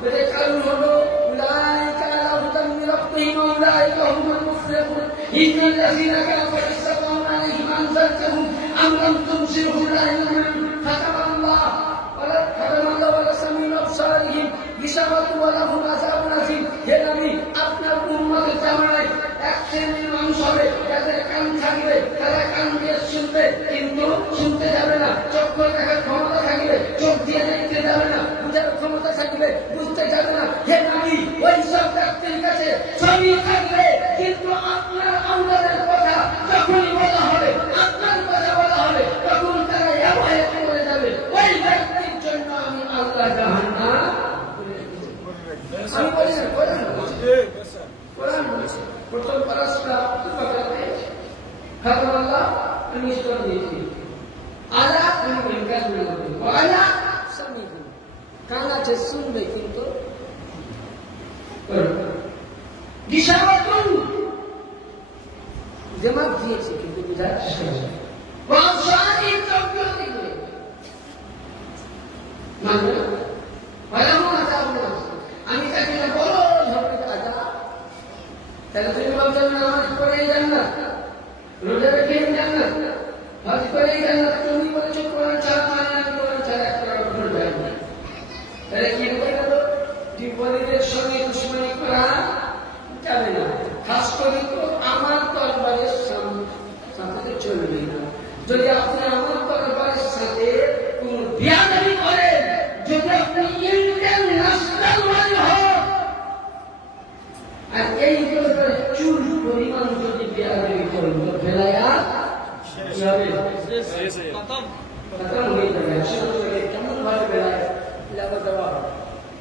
বলে কারণ হলো উলাইকা আলা হুদাম মির রাব্বিহিম উলাইকা হুমুল মুফলিহুন ইন্নাল্লাযীনা কাফারু সাওয়াউন আলাইহিম আনজারতাহুম আম লাম তুনজিরহুম লা ইউমিনুন ফাতাবাল্লাহ ওয়ালা সামিউল আবসারিহিম গিশাওয়াতু ওয়া লাহুম আযাবুন আযীম হে নবী আপনার উম্মতের জামানায় এক শ্রেণীর মানুষ হবে যাদের কান থাকবে তারা কান দিয়ে শুনবে কিন্তু শুনতে যাবে না চক্ষু দেখার ক্ষমতা থাকবে চোখ দিয়ে দেখতে যাবে না বুঝার ক্ষমতা থাকবে বুঝতে যাবে না হে নবী ওই সব ব্যক্তির কাছে সবই থাকবে কিন্তু আপনার আল্লাহর কথা যখনই বলা হবে আপনার কথা বলা হবে তখন তারা এভাবে করে যাবে ওই ব্যক্তির জন্য আমি আল্লাহ জাহান্নাম আমি বলি না কোরআন বলছে প্রথম পারাসটা খাতাম আল্লাহ আমি ইসলাম দিয়েছি আলা আমি বিজ্ঞান বলবো আলা সামিহু কান আছে শুনবে কিন্তু দিশাওয়াতুন দিমাগ দিয়েছে কিন্তু বুঝার চেষ্টা করে বাদশাহী তকবীর দিবে মানে ওয়ালামু আযাবুন আমি তাকে বড় ঝড়ে আযাব তাহলে তুমি বলছেন নামাজ পড়েই জান্নাত রোজা রেখেই জান্নাত হজ করেই জান্নাত তুমি বলেছো কোরআন ছাড়া মানে না কোরআন ছাড়া একটা ভুল যাবে তাহলে কি হবে বলো জীবনের সঙ্গে দুশমনি করা যাবে না খাস করে তো আমার তরবারের সাথে চলবে না যদি আপনি আমার তরবারের সাথে কোন বিয়াদবি করেন যদি আপনি ইন্টারন্যাশনাল ওয়ালি হন আর এই চুল পরিমাণ যদি বিয়াদবি করেন ফেলায়া খতম হয়ে যাবে। আসলে কেমন ভাবে বেলায় লাগা দেওয়া হয়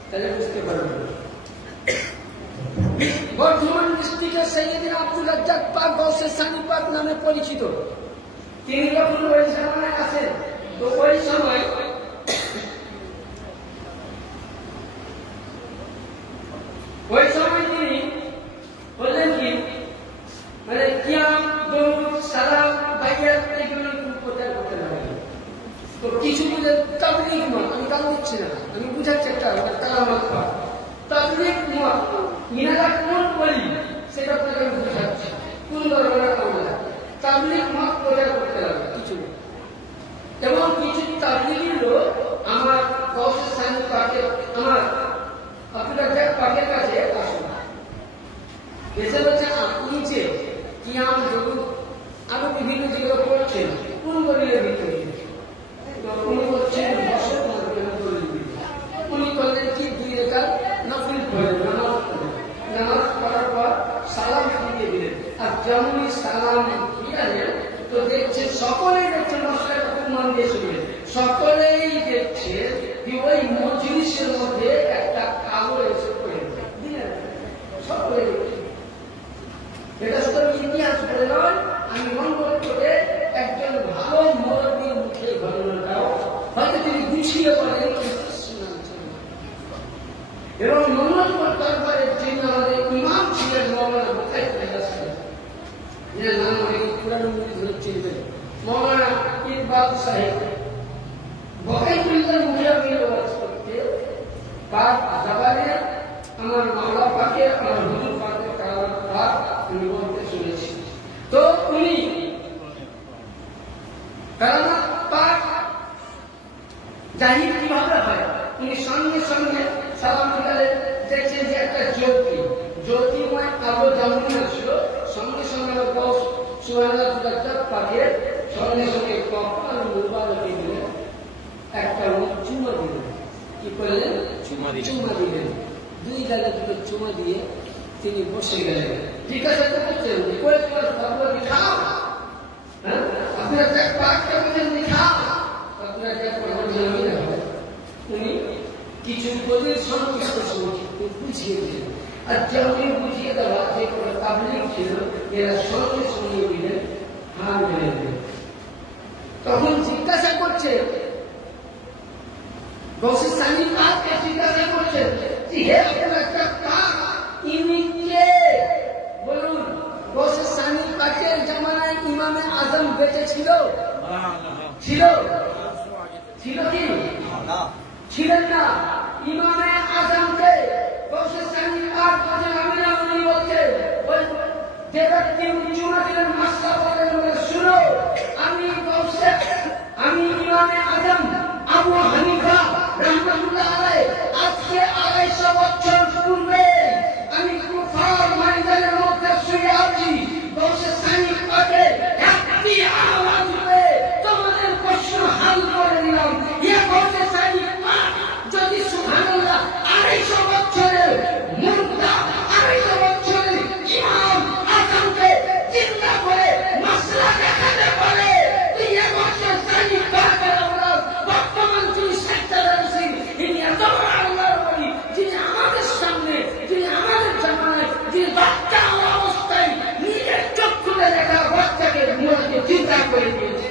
তাহলে বুঝতে পারবেন। বর্ধমান ডিস্ট্রিক্টের সৈয়দিন আব্দুল রাজ্জাক পাক গৌসে সানি পাক নামে পরিচিত। তিনি যখন ওই জামানায় আসেন তো ওই সময় তিনি বললেন কি মানে কিয়াম দরুদ সালাম বাইয়াত এগুলো প্রচার করতে লাগলেন। তো কিছু বুঝে তাবলীগ মত, আমি কাজ করছি না, আমি বুঝাচ্ছি একটা কালামাত পাক তাবলীগ মত ইনারা কোন বলি সেটা আপনাকে বুঝাচ্ছি কোন ধরনের কামলা তাবলীগ মত প্রচার করতে লাগলো কিছু। এবং কিছু তাবলীগের লোক আমার গৌসে সানি পাকে আমার আব্দুল রাজ্জাক পাকের কাছে আসেন, এসে বলছে আপনি যে কিয়াম দরুদ আরো বিভিন্ন যেগুলো করছেন কোন দলিলের ভিতরে উনি বলছেন উনি করলেন কি 2 রাকাত নফল পড়লেন, নামাজ পড়ার পর সালাম ফিরিয়ে দিলেন। আর যেমনই সালাম ফিরালেন তো দেখছেন সকলেই দেখছেন মশলাটা খুব মন দিয়ে শুনলেন, সকলেই দেখছে যে ওই মজলিসের মধ্যে একটা কাগজ এসে পড়ে দিলেন, সকলেই দেখছে। এটা শুধু ইতিহাস বলে নয়, আমি মনে করে একজন ভালো মুরব্বীর মুখে ঘটনাটাও হয়তো তিনি গুছিয়ে বলেন এবং মোহাম্মদপুর দরবারের যিনি আমাদের ইমাম ছিলেন মৌলানা বুখারী সাহেব, যার নাম অনেক পুরানো মুড়ি ধরে চিনবেন, মৌলানা ইকবাল সাহেব বকাইতুল্লাহ মুখে আমি ওয়াজ করতে পাক জবানে আমার মাওলা পাকে আমার হুজুর পাকের কালাম পাক আমি বলতে শুনেছি। তো উনি কালাম পাক জাহির কিভাবে হয়, উনি সঙ্গে সঙ্গে সালাম ফিরালে দেখছেন যে একটা জ্যোতিময় আলো যেমন ছিল, সঙ্গে সঙ্গে সুবহানাল্লাহ পাকের সঙ্গে সঙ্গে কপাল মুবারকে দিলেন, একটা চুমা দিলেন। কি করলেন? চুমা দিলেন। 2 গালে দুটো চুমা দিয়ে তিনি বসে গেলেন। জিজ্ঞাসা করছেন করে আপনারা খাও, হ্যাঁ আপনারা পাকটা বলেন খাও, আপনারা উনি কিছু বলির সংশ্লিষ্ট বুঝিয়ে দিলেন। আর যেমনি বুঝিয়ে দেওয়া যে কোনো তাবলীগ ছিল এরা সঙ্গে সঙ্গে দিলেন, হাত মেরে দিলেন। তখন জিজ্ঞাসা করছে গৌসে সানি পাককে জিজ্ঞাসা করছেন যে হে আপনার একটা পাক ইনি কে বলুন। গৌসে সানি পাকের জামানায় ইমামে আজম বেঁচে ছিল? ছিল কি? ছিলেন না। ইমামে আজমকে গৌসে সানি পাক বলেন আমি না, উনি বলছেন ওই যে ব্যক্তি চুমা দিলেন মাসলা বলেন শুনো আমি ইমামে আজম আবু হানিফা রাহমাতুল্লাহ আলাইহি আজকে 250 বছর পূর্বে আমি কুফার ময়দানের মধ্যে শুয়ে আছি, গৌসে সানি পাকে একটি আওয়াজ করে তোমাদের প্রশ্ন হাল করে দিলাম। ইয়া গৌসে সানি পাক যদি সুবহানাল্লাহ 250 বছরের মুর্দা 250 বছরের ইমাম আজমকে চিন্তা করে মাসলা দেখাতে পারে, তুই ইয়া গৌসে সানি পাকের আওলাদ বর্তমান যিনি সেক্টরের আছেন ইনি এত বড় আল্লাহর ওলি, যিনি আমাদের সামনে, যিনি আমাদের জামানায়, যিনি বাচ্চা অবস্থায় নিজের চক্ষুতে দেখা বাচ্চাকে মুখে চিন্তা করে দিয়েছে।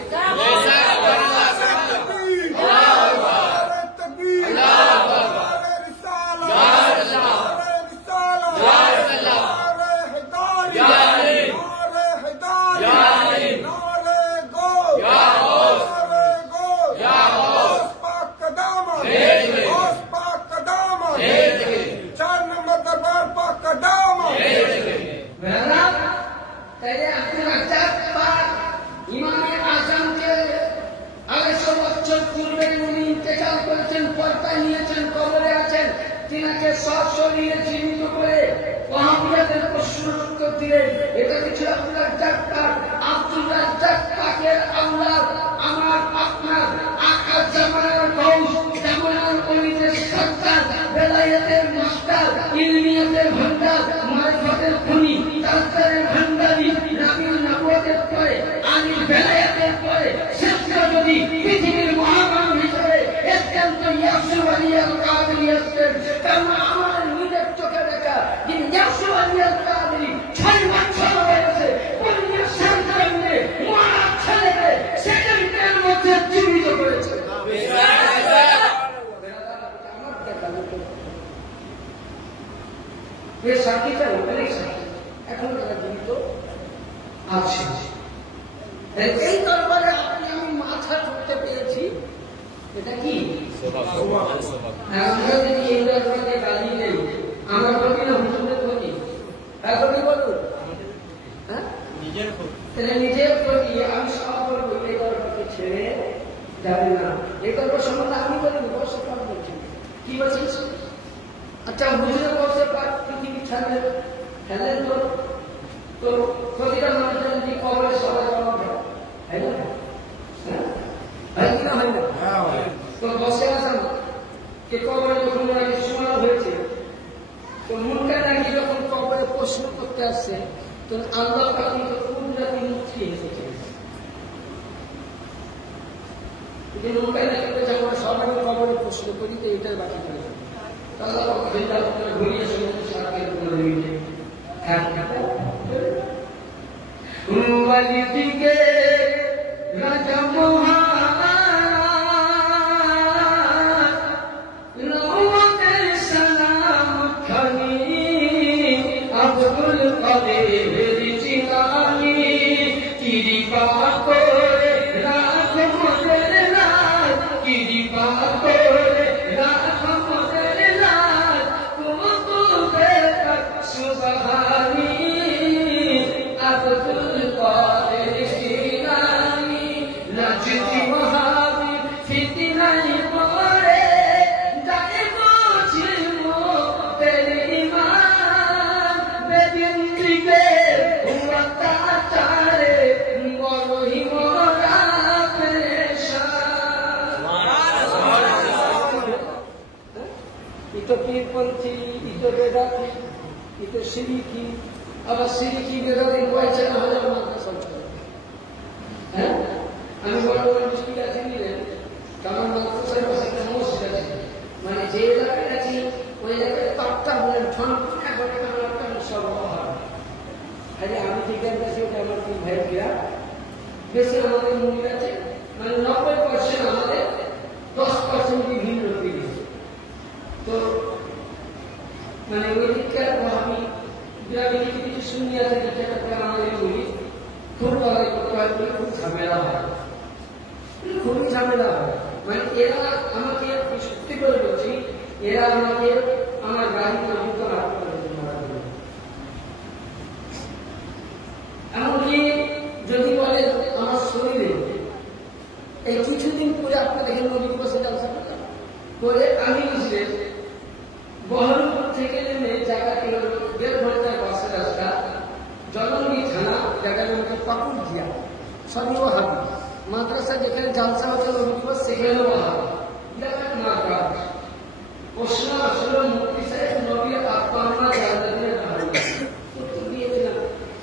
ইমামে আজমকে 250 বছর পূর্বে উনি ইন্তেকাল করেছেন, পর্দায় নিয়েছেন, কবরে আছেন। তিনাকে সশরীরে জীবিত করে ওয়াহাবিয়াদের প্রশ্ন উত্তর দিলেন। এটা কিছু আব্দুল রাজ্জাক পাক, আব্দুল রাজ্জাক পাকের আওলাদ আমার আপনার আকা জামানার গৌস, জামানার ওলিদের সরদার, বেলায়েতের মাস্টার, ইলমিয়াতের ভান্ডার, মারিফাতের খনি, তারতারের ভান্ডারি, নবীর নবুয়তের পরে আলী বেলায়েতের পরে শ্রেষ্ঠ যদি পৃথিবীর এর সাক্ষীটা অনেক সাক্ষী এখন তারা জীবিত আছে। এই দরবারে আপনি আমি মাথা ঠুকতে পেরেছি, এটা কি আমরা যদি এই দরবারে গালি নেই, আমরা কবি না হুজুরের কবি, কবি বলুন, হ্যাঁ তাহলে নিজের কবি আমি সব বলবো এই দরবারকে ছেড়ে যাবে না। এই দরবার সম্বন্ধে আমি বলিনি, বসে কথা বলছি, কি বলছিস? আচ্ছা হুজুরের বসে পৃথিবী ছাড়লেন, ফেলেন তো প্রতিটা মানুষের যদি কবরে সবাই জমা হয়, তাই না? হয় কিনা হয় না? তো বসে আছেন কে কবরে যখন আগে শোনা হয়েছে, তো মুনকার নাকি যখন কবরে প্রশ্ন করতে আসছে, তো আল্লাহ কিন্তু কুদরতি মুক্তি এসেছে। যে মুনকার নাকি আমরা সবাই কবরে প্রশ্ন করি, তো এটাই বাকি করে আল্লাহ ঘুরিয়ে সমস্ত সারাকে করে দিয়েছে। দিকে রাজা মহানের সালাম খানি আব্দুল কাদের জিলানী কৃপা করে রাখ মোদের লাল, কৃপা করে রাখ মোদের লাল, কুতুবে সুবহানী আব্দুল কাদের জিলানী নাজদি ওয়াহাবি ফিতনায় পড়ে যায় বুঝিমো তেরে ঈমান বেদিন দিকে হুয়াতা চারে বড়ই মোরা পেরেশান। ইতো পীরপন্থী, ইতো বেদাতি, ইতো শিরিকি, আবার শিরিকি বেদাতি বলছে না হাজার মাদ্রাসা চলে। হ্যাঁ আমি বর্তমান মুশকিল আছি নিলেন, আমার মাদ্রাসার পাশে একটা মসজিদ আছে, মানে যে এলাকায় আছি ওই এলাকায় তাপটা বলেন ঠন এখন আমার একটা সব হয়। আরে আমি যেখানে আছি ওটা আমার তিন ভাইয়ের গ্রাম, বেশি আমাদের মন্দির আছে, মানে 90% আমাদের, 10% বিভিন্ন পীর। তো মানে ওই দিককার আমি গ্রামে কিছু কিছু শুনি আছে, যেটা আমাদের বলি খুব লড়াই করতে হয়, খুব ঝামেলা হয়, খুবই ঝামেলা হয়। মানে এরা আমাকে সত্যি করে বলছি, এরা আমাকে আমার গাড়ি পর্যন্ত রাত করে মারা দিল। এমনকি যদি বলে আমার শরীরে এই কিছুদিন পরে আপনার দেখেন নদীর পাশে জালসা করে আমি বুঝলেন বহরমপুর থেকে নেমে জায়গাটি হল 1.5 ঘন্টার বাসের রাস্তা, জলঙ্গি থানা, জায়গার নামকে পাকুর দিয়া, সবই ওয়াহাবি। মাদ্রাসা যেখানে জালসা হতো নবীবাস সেখানেও ওয়াহাবি, বিরাট মাদ্রাস। প্রশ্ন আসলে মুফতি সাহেব নবীর আত্মানা জানালেন উত্তর দিয়েছিলাম।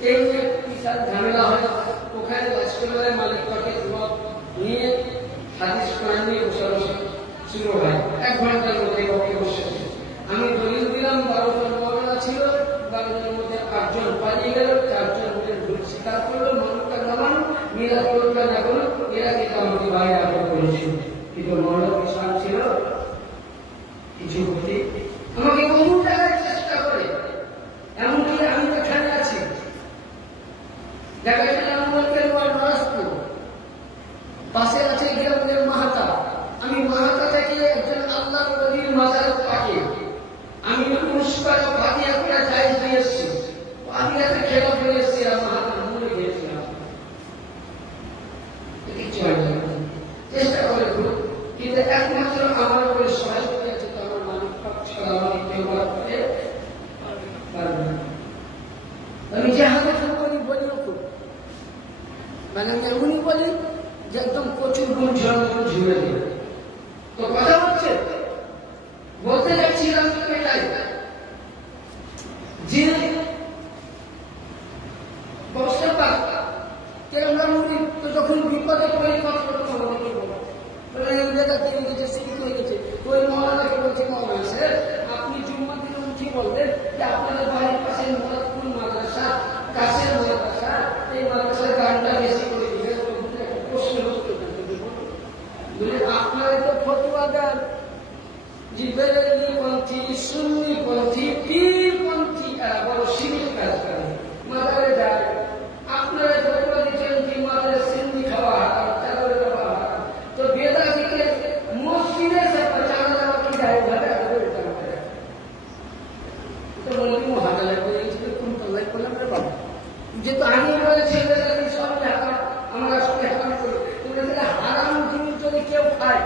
এই নিয়ে বিশাল ঝামেলা হয়, ওখানে লাস্টবেলায় মালিক পাকে নিয়ে হাদিস কোরআন নিয়ে বসে শুরু হয়। 1 ঘন্টার মধ্যে পক্ষে বসে আমি দলিল দিলাম, 12 জন মৌলানা ছিল, 12 জনের মধ্যে 8 জন পালিয়ে গেল, 4 জন ভুল স্বীকার করলো, মানুষটা নামান মিলাদ করতে না করলো, এরা কিন্তু আমাকে বাইরে আটক করেছিল। কিন্তু মৌলানা ইসলাম ছিল কিছু হতে আমাকে বহু জায়গায় চেষ্টা করে, এমনকি আমি এখানে আছি জায়গাটার নাম বলতে নরসপুর, পাশে আছে গ্রামের মাহাতা। আমি মাহাতা থেকে একজন আল্লাহ নবীর মাজার পাকে আমি পুষ্পার ভাতিয়া করে চাইজ দিয়ে এসছি, ভাতিয়াতে খেলা করে এসছি, মাহাতা মনে গিয়েছিলাম। কিছু হয় না, চেষ্টা করে কিন্তু একমাত্র আমার উপরে সহায়তা আছে, তো আমার মালিক পাক ছাড়া আমাকে কেউ করতে পারবে না। আমি যে হাতে বলি বলি খুব, মানে আমি এমনই বলি যে একদম প্রচুর গুণ ঝুলে দিই। তো কথা হচ্ছে বলতে যাচ্ছিলাম এটাই যে বর্ষা পাক আমরা মুড়ি তো যখন বিপদে পড়ে কথা বলতে আমাদেরকে বলো বলে এই জায়গা থেকে গেছে সিটি হয়ে গেছে, ওই মহলাকে বলছে মহলানা স্যার আপনি জুম্মা দিনে উঠে বললেন যে আপনাদের বাড়ির পাশে মুরাদপুর মাদ্রাসা, কাছের মাদ্রাসা, এই মাদ্রাসার গানটা বেশি করে দিলেন। প্রশ্ন বলে আপনারা তো ফতুয়া দেন জিবেরেলি পন্থী, সুন্নি পন্থী, পীর পন্থী, এরা বড় সীমিত কাজ করে। মাজারে যায়, আপনারা যতটা দিচ্ছেন কি মাজারে সিন্দি খাওয়া হারাম, চাদরে দেওয়া হারাম, তো বেদাতিকে মসজিদে চাঁদা দেওয়া কি যায় ভাবে তো বলি মহাজা লাগবে কোন তল্লাই করলাম রে বাবা, যেহেতু আমি বলেছি সব আমরা সবাই হারাম করি, তুমি হারাম জিনিস যদি কেউ খায়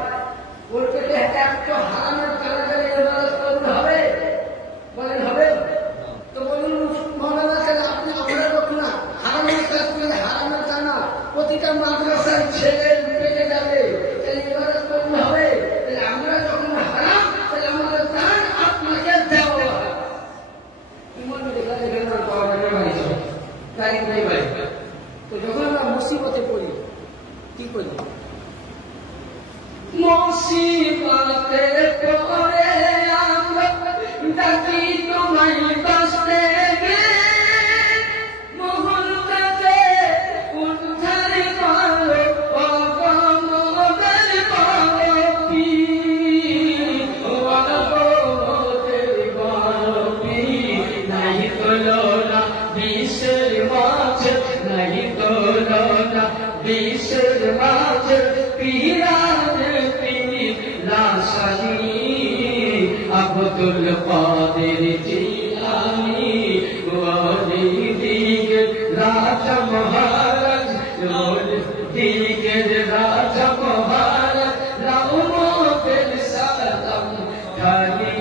ওর পেটে একটা হারামের কারাগারে করতে হবে, বলেন হবে? তো বলুন মৌলানা তাহলে আপনি আমরা লোক না, হারামের কাজ করলে হারামের টানা প্রতিটা মাদ্রাসার ছেলে পেটে যাবে, তাহলে এবারে করতে হবে। তাহলে আমরা যখন হারাম তাহলে আমাদের টান আপনাকে দেওয়া হয়। তো যখন আমরা মুসিবতে পড়ি কি করি? মুসিবতে পড়ে আমরা ডাকি তোমায় বাঁচতে গে, মুহূর্তে উদ্ধার করো অগমদের বাপি, অগমদের বাপি। নাই তোলনা বিশ্বের মাঝে, নাই তোলনা বিশ্বের মাঝে, পীরান পীর লাশানি আব্দুল কাদের জিলানী, ওলি দিগের রাজা মহারাজ, ওলি দিগের রাজা মহারাজ, রাউমতের সালাম খানি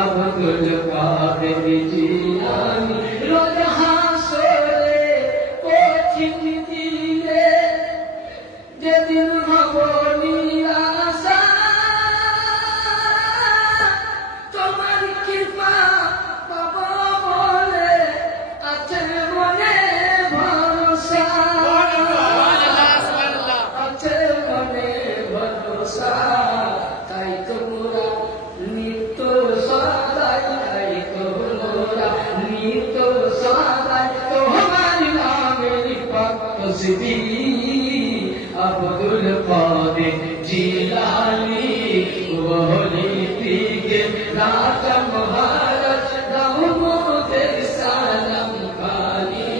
আব্দুল কাদের জিলানী। রোজ হাসরে কঠিন দিনে যেদিন ভাবনি আশা, তোমার কৃপা পাবো বলে আছে মনে ভরসা, আছে মনে ভরসা। তাই তোমরা নিত্য সদাই, তাই তোমরা নিত্য সদাই তোমার নামের তসবিহ আব্দুল কাদের জিলানী, ওলি দিগের রাজা মহারাজ, রাউমতের সালাম খানি।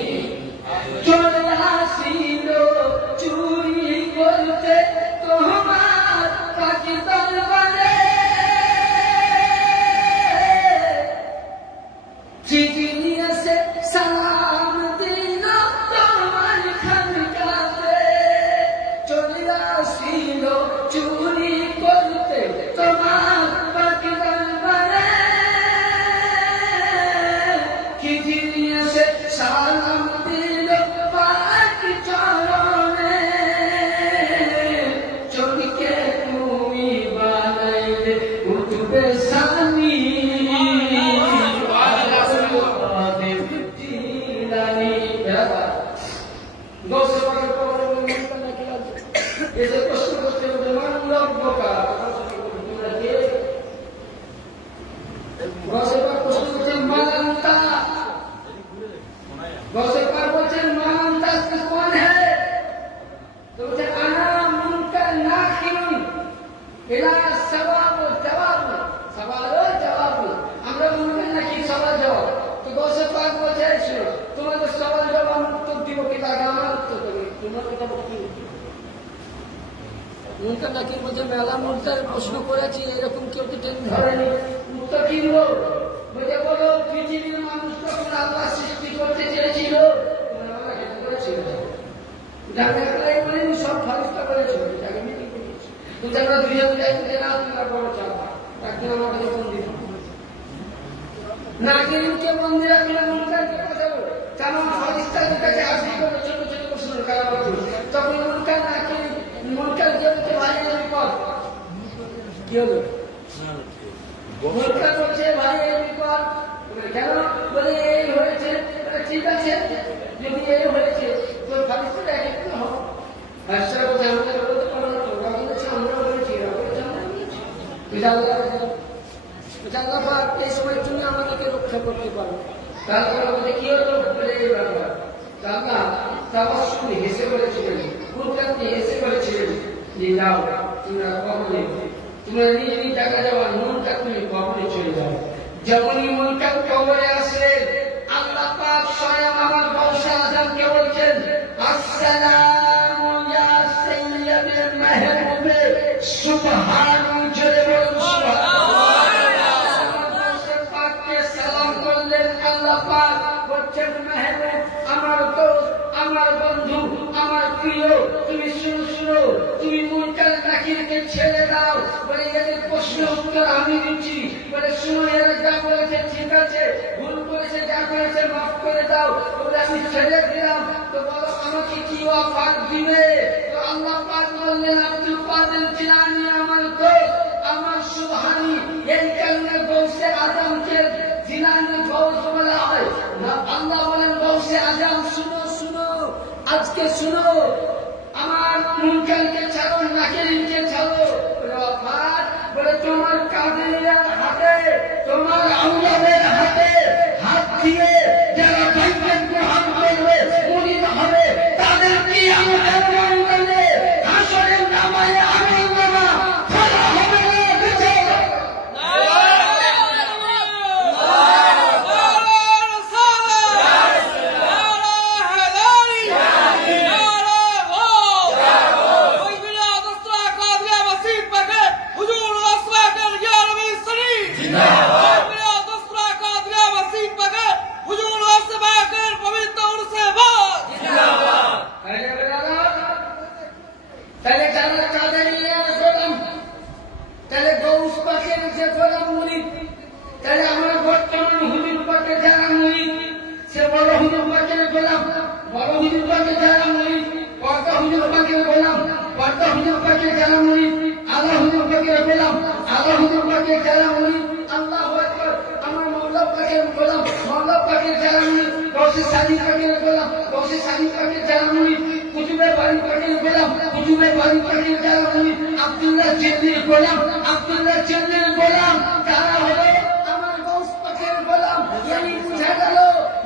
চলে আসিল চুরি করতে তোমার পাখি দরবারে, চিঠি নিয়ে এসে সালাম দিল তোমার খানকাতে। চলে আসিল চুরি করতে তোমার পাখি দরবারে, চিঠি নিয়ে এসে সালাম দিল পাখি চরণে। চোরকে তুমি বানাইলে কুতুবে সানি, এসে প্রশ্ন করতে হবে মানব বোকা, গসেপার প্রশ্ন করছেন মানতা, গসেপার বলছেন মানতা কোন হ্যাঁ? তো বলছে আনা মুনকার নাকিরুন ইলা সওয়াব জওয়াব, সওয়াল ও জওয়াব। আমরা মুনকার নাকির সওয়াল জওয়াব। তো গসেপার বলছে তোমাদের সওয়াল জওয়াব উত্তর দিব কি তাকে আমার উত্তর দেবে, তোমার কথা কি? মুনকার নাকির বলছে মেলা মুনকার প্রশ্ন করেছি, এরকম কেউ তো টেন ধরেনি, উত্তর কি দিব? বলছে বলো পৃথিবীর মানুষ যখন আল্লাহ সৃষ্টি করতে চেয়েছিল সব ফারিস্তা করেছিল, কিন্তু আমরা দুনিয়া যাইতে না আপনারা বড় চাপা একদিন আমার কাছে ফোন দিল নাকিরকে বন্দি রাখলে মুনকারকে পাঠাবো, তেমন ফারিস্তাদের কাছে আসি করে ছোট ছোট প্রশ্ন করা হতো। তখন মুনকার নাকির মুনকার দেবকে ভাই আমি পথ কি হলো? মুনকার বলছে ভাই আমি পথ কেন? বলে এই হয়েছে। ঠিক আছে, যদি এই হয়েছে তো ফারিস্তাটা এক একটা হোক। ফারিস্তারা বলছে আমাদের বলতে পারো না, তোমরা বলেছে আমরা বলেছি, এরা বলেছে আমরা বলেছি। এই সময় তুমি আমাদেরকে রক্ষা করতে পারো। তারপরে বলতে কি হতো হেসে বলেছিলেন, মুনকারকে হেসে বলেছিলেন যে যাও তোমরা কবরে, তোমরা নিজ নিজ জায়গা যাওয়ার মুনকার তুমি কবরে চলে যাও। যখনই মুনকার কবরে আসে আসসালামু ইয়া সাইয়্যিদুল মাহবুব সুবহান জলে বলুন সুবহানাল্লাহ। পাককে সালাম করলেন আল্লাহ পাক, বলছেন মাহবুব আমার দোস্ত, আমার বন্ধু, আমার প্রিয়, তুমি শুনো শুনো, তুমি মুনকার নাকিরকে ছেড়ে দাও। বলে এদের প্রশ্ন উত্তর আমি দিচ্ছি। বলে শুনো, এরা যা বলেছে ঠিক আছে, ভুল করেছে, যা করেছে মাফ করে দাও। বলে আমি ছেড়ে দিলাম, তো বলো আমাকে কি অফার দিবে? তো আল্লাহ পাক বললেন আব্দুল কাদের জিলানী আমার দোস্ত, আমার সুবহানী। এই কারণে গৌসে আজমকে জিলানী গৌস বলা হয় না। আল্লাহ বলেন গৌসে আজম শুনো শুনো, আজকে শুনো, আমার মুনকারকে ছাড়ো, নাকিরকে ছাড়ো। বলে তোমার কাদেরিয়ার হাতে, তোমার আউলাদের হাতে হাত দিয়ে যারা বাইবেল গ্রহণ করবে, মুরিদ হবে, তাদের কিয়ামতের ময়দানে হাসরের নামায় আমলনামা খোলা হবে না, বেঁচে তাহলে যারা কাদেরিয়ার গোলাম, তাহলে গৌস পাকের যে গোলাম মুরিদ, তাহলে আমার বর্তমান হুজুর পাকের যারা মুরিদ, সে বড় হুজুর পাকের গোলাম, বড় হুজুর পাকের যারা মুরিদ, পর্দা হুজুর পাকের গোলাম, পর্দা হুজুর পাকের যারা মুরিদ, আলা হুজুর পাকের গোলাম, আলা হুজুর পাকের যারা মুরিদ, আল্লাহু আকবার, আমার মাওলা পাকের গোলাম, মাওলা পাকের যারা মুরিদ, গৌসে সাদি পাকের গোলাম, গৌসে সাদি পাকের যারা মুরিদ, কুতুবের বাড়ি পাকের গোলাম, কুতুবের বাড়ি পাকের যারা মুরিদ, আব্দুল্লাহ চিল্লির গোলাম, আব্দুল্লাহ চিল্লির গোলাম, তারা হলো আমার গৌস পাকের গোলাম। এই বুঝা গেল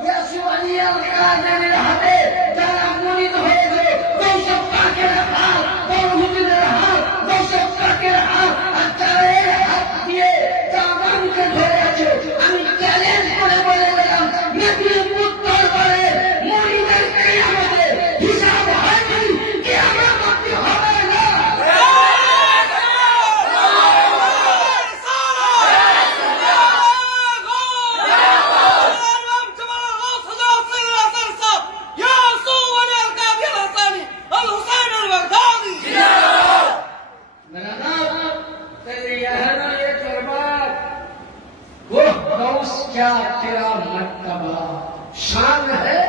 ইয়াসু আলী আল কাদেরের হাতে যারা মুরিদ হয়েছে, গৌস পাকের হাত, বড় হুজুরের হাত, গৌস পাকের হাত, আর যারা এই হাত দিয়ে জামানকে ধরে আছে, আমি চ্যালেঞ্জ করে বলে গেলাম মেদিনীপুর দরবারে মুরিদের কিয়ামতে হিসাব হয়নি, কিয়ামত হবে না। क्या तेरा मर्तबा शान है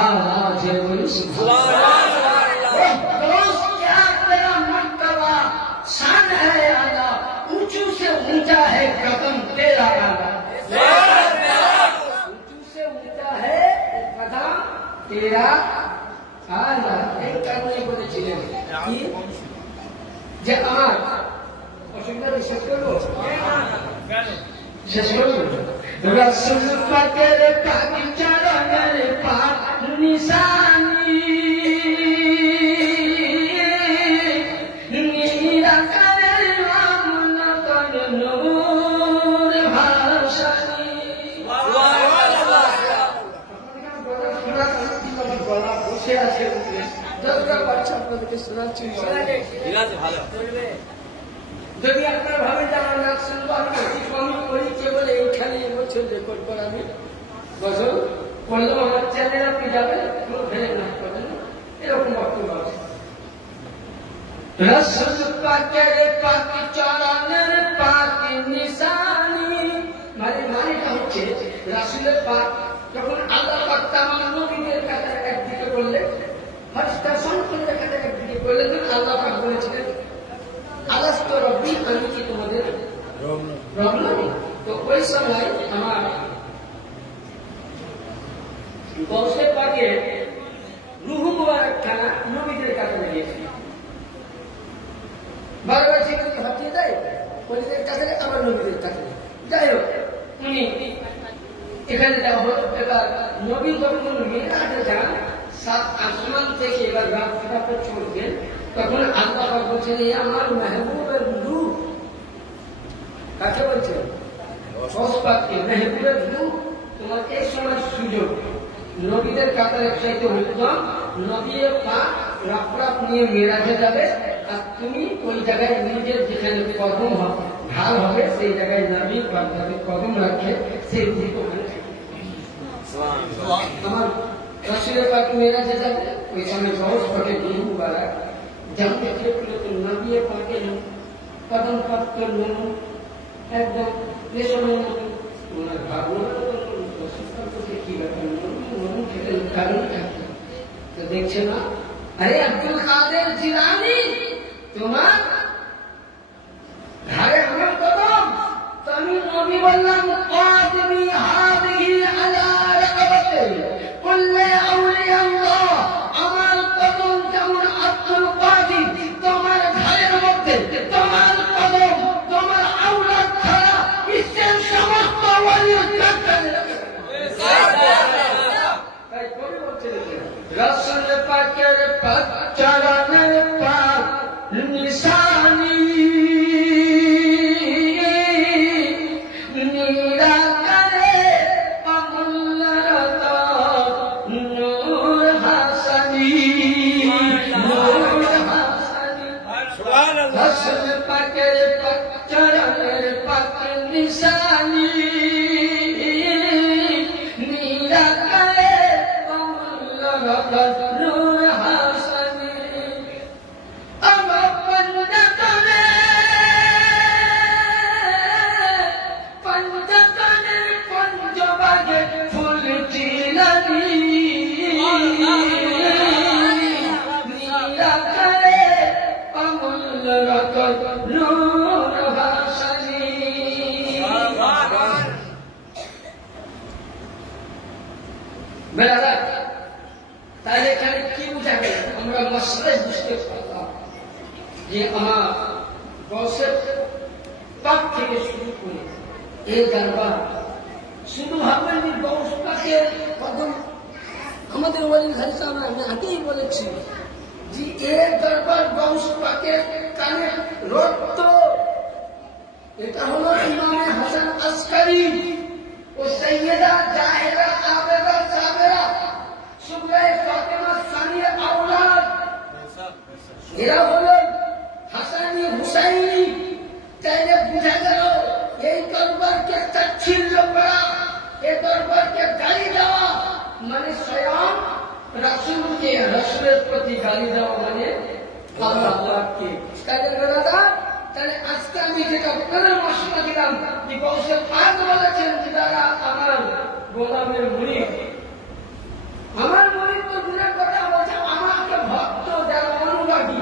आला जरूर क्या तेरा मर्तबा शान है आला, ऊंचू से ऊंचा है कदम तेरा आला, ऊंचू से ऊंचा है कदम तेरा आला। एक करने বলেছিলেন কি যে আমার অসুবিধা শেষ করবো, শেষ করবো। রসুল পাকের পাক চরণের পাক নিশানি, নিরাকারের আমনতর নূর ভাসানি। গলা বসে আছে, দরকার বাচ্চা আপনাদেরকে শোনাচ্ছি, ভালো যদি আপনার ভাবে যে আমার নাচ শুনবো, আমি আমি করি কেবল এইখানে এবছর রেকর্ড করাবি, বছর করলেও আমার চ্যানেল আপনি যাবেন, ফেলে না করেন, এরকম বক্তব্য আছে। রসুল পাকের পাক চরণের পাক নিশানি, মানেটা হচ্ছে রাসূলের পাক যখন আল্লাহ পাক তামাম নবীদের কাছে একদিকে করলেন, ফেরেশতা সম্পূর্ণের কাছে একদিকে করলেন, আল্লাহ পাক বলেছিলেন আলাস্তু রব্বি, আমি কি তোমাদের রব নই? তো ওই সময় আমার গৌসে পাকে রুহু মুবারক খানা নবীদের কাছে গিয়েছে, বারবার সেগুলোকে হটিয়ে দেয়, নবীদের কাছে আবার নবীদের কাছে। যাই হোক, উনি এখানে দেওয়া হলো। এবার নবী যখন মিরাজে যান, সাত আসমান থেকে এবার রাস্তাটা চলছেন, তখন আল্লাহ পাক বলছেন এই আমার মেহবুবের রূহ, কাকে বলছেন? গৌস পাককে, মেহবুবের রূহ, তোমার এই সময় সুযোগ, নবীদের কাতারে চাইতে উত্তম নবী পাক রফরফ নিয়ে মেরাজে যাবে, আর তুমি ওই জায়গায় নিজের যেখানে কদম হবে ঢাল হবে সেই জায়গায় নবী পাক যাবে কদম রাখে, সেই দিকে ওখানে আমার রাসূলের পাক মেরাজে যাবে, ওই সময় গৌস পাকে গুরু মুবারক জানতে চেয়েছিল তো নবী পাকের কদম পাক করলো একদম রেশমের মতো ওনার ভাবনা কি ব্যাপার কারণ থাকে তো দেখছে না, আরে আব্দুল কাদের জিলানী তোমার ঘরে আমার কদম, তো আমি নবী বললাম কাদিমি হাদিহি আলা রাকাবাতি কুল্লি আউলিয়া আল্লাহ, আমার কদম যেমন আব্দুল কাদের তোমার ঘরের মধ্যে, তোমার কদম তোমার আওলাদ ছাড়া বিশ্বের সমস্ত ওয়ালির কাছে তাই কবি বলছে রাসূল পাকের পাক চরণের পাক নিশানি নিরাকারে অমূল্যরত নূর হাসানি নূর হাসানি রাসূল পাকের পাক চরণের পাক নিশানি নিরাকারে অমূল্যরত নূর হাসানি আমার পঞ্জতনে পঞ্জতনের পঞ্জবাগে ফুল চিলানি নিরাকারে অমূল্যরত নূর হাসানি। বেড়াদা তাহলে এখানে কি বুঝা গেল? আমরা মশলাই বুঝতে পারলাম যে আমার বংশের পাক থেকে শুরু করে এই দরবার শুধু ভাববেন যে বংশ পাকে কদম আমাদের ওয়ালিদ হাদিস আমরা আগেই বলেছি যে এই দরবার বংশ পাকে কানে রক্ত, এটা হলো ইমামে হাসান আসকারি ও সৈয়দা জাহেরা আবেদা সাবেরা সুবরায়ে ফাতেমা সানিয়া আওলাদ, এরা হলো হাসানি হুসাইনি। তাইলে বুঝা গেল এই দরবারকে তাচ্ছিল্য করা, এই দরবারকে গালি দেওয়া মানে স্বয়ং রাসূলকে, রাসূলের প্রতি গালি দেওয়া মানে আল্লাহ পাককে। তাহলে আজকে আমি যেটা আপনাদের মশলা দিলাম যে গৌসে পাক বলেছেন যে তারা আমার গোলামের মুরিদ, আমার মুরিদ তো দূরের কথা বলছে, আমাকে ভক্ত যারা অনুরাগী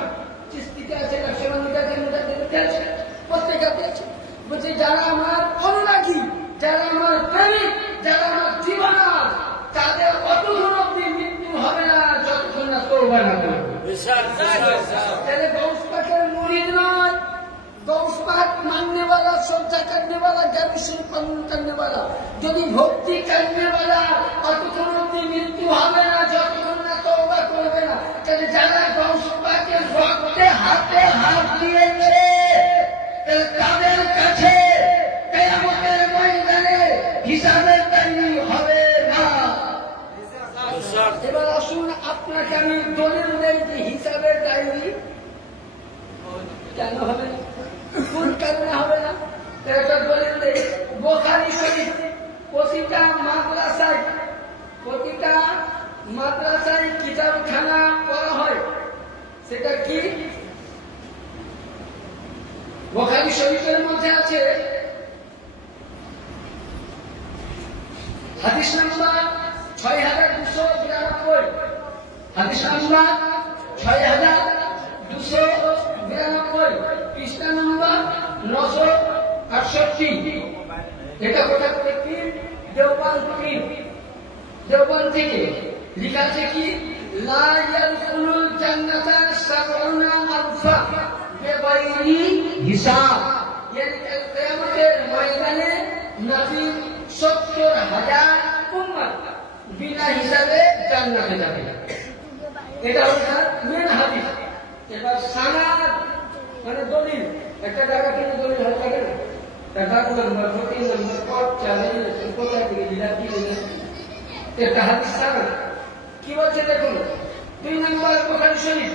চিস্তিতে আছে, নকশবন্দিতে আছে, মুজাদ্দিদে আছে, প্রত্যেকটাতে আছে, বলছে যারা আমার অনুরাগী, যারা আমার প্রেমিক, যারা আমার দিওয়ানা, তাদের অতদূর অব্দি মৃত্যু হবে না যতক্ষণ না তওবা না করবে। তাহলে গৌস পাকের মুরিদ নয়, गौस पाक मानने वाला, सौदा करने वाला, जरूर पालन करने वाला, यदि भक्ति करने वाला অতক্ষণ মৃত্যু হবে না যতক্ষণ না তওবা করবে না। তাহলে যারা গৌস পাকের ভক্তে হাতে হাত দিয়েছে তাদের কাছে কিয়ামতের ময়দানে হিসাবের তারিখ হবে না। এবার আসুন আপনাকে আমি দলিল দেই যে হিসাবের ডায়েরি কেন হবে না, কোন কারণে হবে না, একটা দলিল দেই। বুখারী শরীফ প্রতিটা মাদ্রাসায় কিতাবখানা পড়া হয়, সেটা কি বুখারী শরীফের মধ্যে আছে হাদিস নাম্বার 6292, হাদিস নাম্বার 6292, পৃষ্ঠা নাম্বার 968। এটা কোথা থেকে? কি দেওবন্দ থেকে লেখা আছে কি লা ইয়াদখুলুল জান্নাতা সাবউনা আলফা বিগাইরি হিসাব, yani কিয়ামতের ময়দানে নবী 70,000 উম্মত বিনা হিসাবে জান্নাতে যাবে। এটা হলো মেন হাদিস। এবার সানাদ মানে দলিল, একটা জায়গা থেকে দলিল হয়ে থাকে না, টাকা নম্বর 14 নম্বর পদ চালিয়ে কোথা থেকে বিলাতি এটা হাদিস সানাদ কি বলছে দেখুন। 2 নম্বর বুখারী শরীফ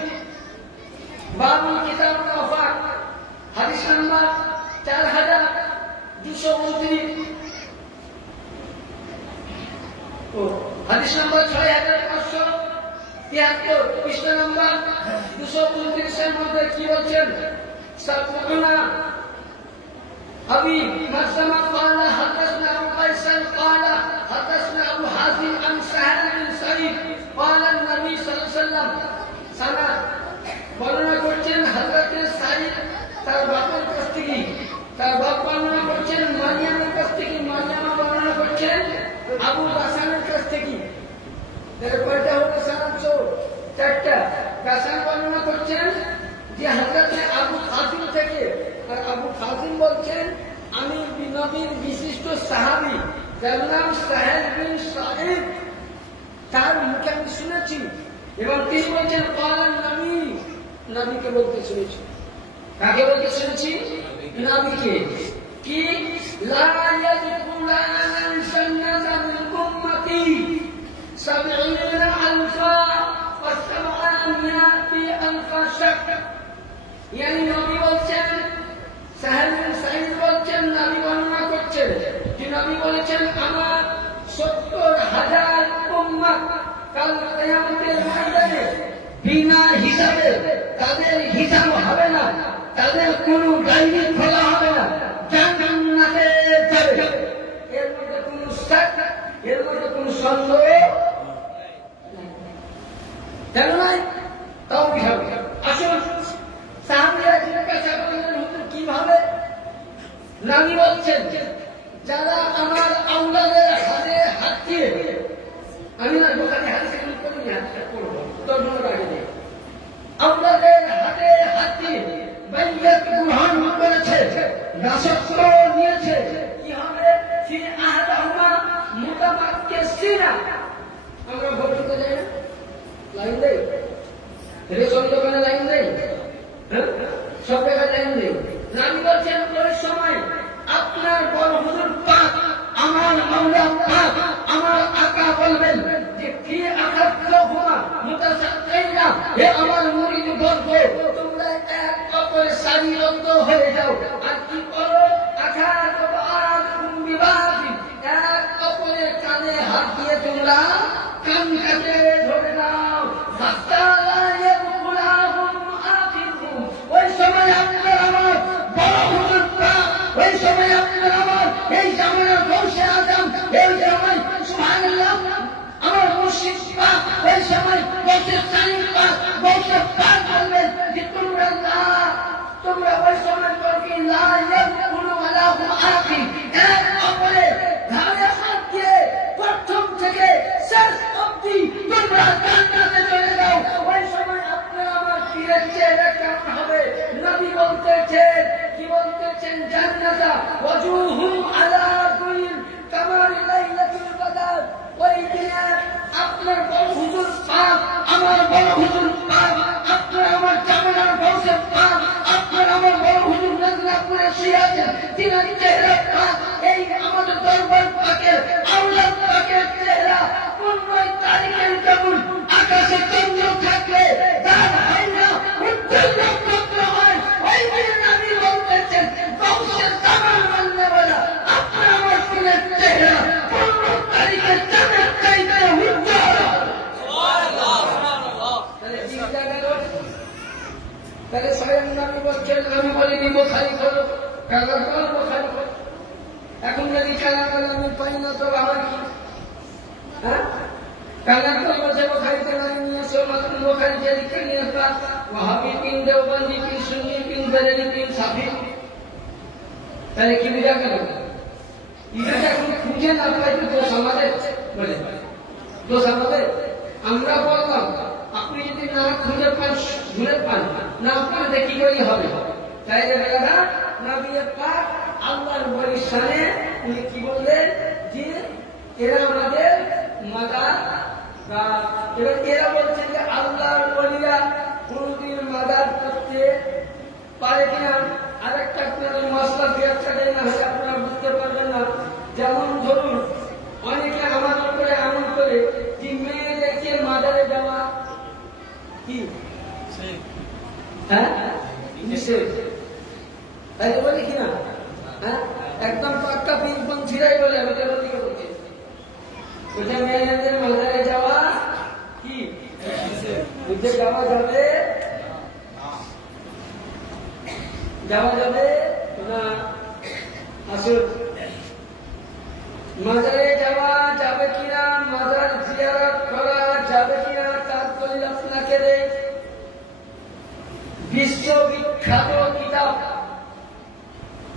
বাবুল কিতাবুল ওয়াফাত হাদিস নাম্বার 4229 ও হাদিস নাম্বার 6573 পৃষ্ঠা নাম্বার 229 এর মধ্যে কি বলছেন সাবুনা أبي مسلمة قال حدثنا أبو قيس قال حدثنا أبو حازم عن سهل بن سعيد قال النبي صلى الله عليه وسلم سنة বর্ণনা করছেন হযরত সাঈদ তার বাবার কাছ থেকে তার বাবা বর্ণনা করছেন মারিয়ামের কাছ থেকে মারিয়ামা বর্ণনা করছেন আবু হাসানের কাছ থেকে এর কয়টা হলো সানাদ চারটা হাসান বর্ণনা করছেন যে হযরত আবু হাতিম থেকে আর আবু হাতিম বলছেন আমি নবীর বিশিষ্ট সাহাবী যার নাম সাহেল বিন সাঈদ তার মুখে আমি শুনেছি এবং তিনি বলছেন কালান নবী নবীকে বলতে শুনেছি কাকে বলতে শুনেছি নবীকে কি লা ইয়াদখুলান জান্নাতা মিন উম্মতি 70000 ওয়া 700,000 শাক yani নবী বলছেন সাহেল বিন সাঈদ বলছেন নবী বর্ণনা করছেন যে নবী বলেছেন আমার 70000 উম্মত কাল কিয়ামতের ময়দানে বিনা হিসাবে তাদের হিসাব হবে না তাদের কোনো ডায়েরি খোলা হবে না জান্নাতে যাবে এর মধ্যে কোনো শাক এর মধ্যে কোনো সন্দেহ কেন নাই তাও কি হবে আসুন সাহাবীরা জিজ্ঞাসা করলেন হুজুর কিভাবে নবী বলছেন যারা আমার আওলাদের হাতে হাত দিয়ে আমি না বুখারী হাদিসে উল্লেখ করি না করব তর্জমা আগে দিই আওলাদের হাতে হাত দিয়ে বাইয়াত গ্রহণ করেছে দাসত্ব নিয়েছে কি হবে ফি আহাদাহুমা মুতামাক্কিসিনা আমরা ভোট দিতে যাই না লাইন দেই রেশন দোকানে লাইন দেই সব জায়গায় লাইন দেই নবী বলছেন ওই সময় আপনার বড় হুজুর পাক আমার মাওলা পাক আমার আকা বলবেন যে কি আখাতহুমা মুতাসাক্কিনা হে আমার মুরিদ বর্গ তোমরা এক অপরের সারিবদ্ধ হয়ে যাও আর কি করো আখাত বাআদুকুম বিবাদি এক অপরের কানে হাত দিয়ে তোমরা কান কাটে ধরে নাও হাত্তা ইয়াকুলাহুম আখিরুহুম ওই সময় আপনার আমার বড় হুজুর পাক ওই সময় আপনার আমার এই জামানার গৌসে আজম এই সময় সুবহানাল্লাহ আমার মুর্শিদ পাক এই সময় গৌসে সালিম পাক গৌসে পাক বলবেন যে তোমরা ওই সময় করবে লা ইয়াকুলু ওয়ালা হুম আখির এক অপরে ধারে হাত দিয়ে প্রথম থেকে শেষ অবধি তোমরা জান্নাতে চলে যাও ওই সময় আপনার আমার পীরের চেহারা কেমন হবে নবী বলতেছেন কি বলতেছেন জান্নাতা ওয়াজুহুম আলা কুল কামার লাইলাতুল কদর ওই দিনে আপনার বড় হুজুর পাক আমার বড় হুজুর পাক আপনার আমার জামানার গৌসে পাক আপনার আমার বড় হুজুর নাজরাপুরে সিরাজের তিনার চেহারা পাক এই আমাদের দরবার পাকের আওলাদ পাকের চেহারা 15 তারিখের যেমন আকাশে চন্দ্র থাকলে তার হয় না উজ্জ্বল নক্ষত্র হয় ওই দিনে নবী বলতেছেন গৌসে জামান মাননেওয়ালা আপনার আমার তিনার চেহারা 15 তারিখের চাঁদের চাইতে উজ্জ্বল তাহলে স্বয়ং নবী বলছেন আমি বলিনি বুখারী খোলো কাগজ খোলো বুখারী খোলো এখন যদি কালাম আমি পাই না তো আমার কি হ্যাঁ কালাম তো বলছে বুখারীতে নাই নিয়ে এসো মাত্র বুখারীতে লিখে নিয়ে আসবা ওয়াহাবি পিন দেওবন্দি পিন সুন্নি পিন বেরেলি পিন সাফি তাহলে কি বুঝা গেল এটা এখন খুঁজে না পাই তো দোষ আমাদের বলে দোষ আমাদের আমরা বললাম আপনি যদি না খুঁজে পান ঘুরে পান না আপনার দেখি করেই হবে তাই দাদা নবী পাক আল্লাহর বড়ি শানে উনি কি বললেন যে এরা আমাদের মাদার এবার এরা বলছে যে আল্লাহর ওলিরা কোনদিন মাদার করতে পারে কিনা আরেকটা আপনাদের মশলা দিয়ে একটা দেয় না হলে আপনারা বুঝতে পারবেন না যেমন ধরুন অনেকে আমাদের উপরে এমন করে যে মেয়েদেরকে মাদারে যাওয়া হ্যাঁ তাই তো বলি কিনা? হ্যাঁ একদম পাক্কা পীরপন্থীরাই বলে, আমি কেন দিকে বলছি ওইটা মেয়েদের মাজারে যাওয়া কি বুঝে যাওয়া যাবে না? আসল মাজারে যাওয়া যাবে কিনা, মাজার জিয়ারত করা যাবে কিনা তার দলিল আপনাকে দেই। বিশ্ববিখ্যাত কিতাব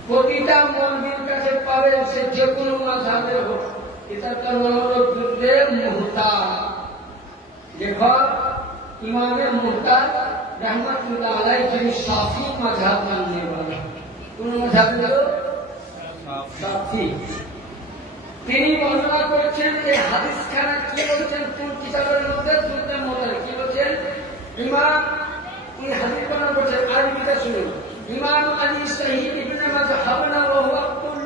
প্রতিটা মন্দির কাছে পাবেন, সে যে কোনো মাযহাবের হোক। কিতাবটার নাম হলো দুররে মুহতাজ, লেখক ইমামে মুহতাজ रहमतुल्लाह अलैहि, যিনি শাফি মাযহাব মাননে वाले। কোন মাযহাবের লোক? শাফি। তিনি বর্ণনা করেছেন এই হাদিস খানা কি বলছেন কোন কিতাবের মধ্যে? দুররে মুহতাজ। কি বলছেন? ইমাম এই হাদিস বর্ণনা করেছেন, আরবিটা শুনুন। ইমাম আলী শহীদ ইবনে মাযহাবনা ওয়া হুয়া কুল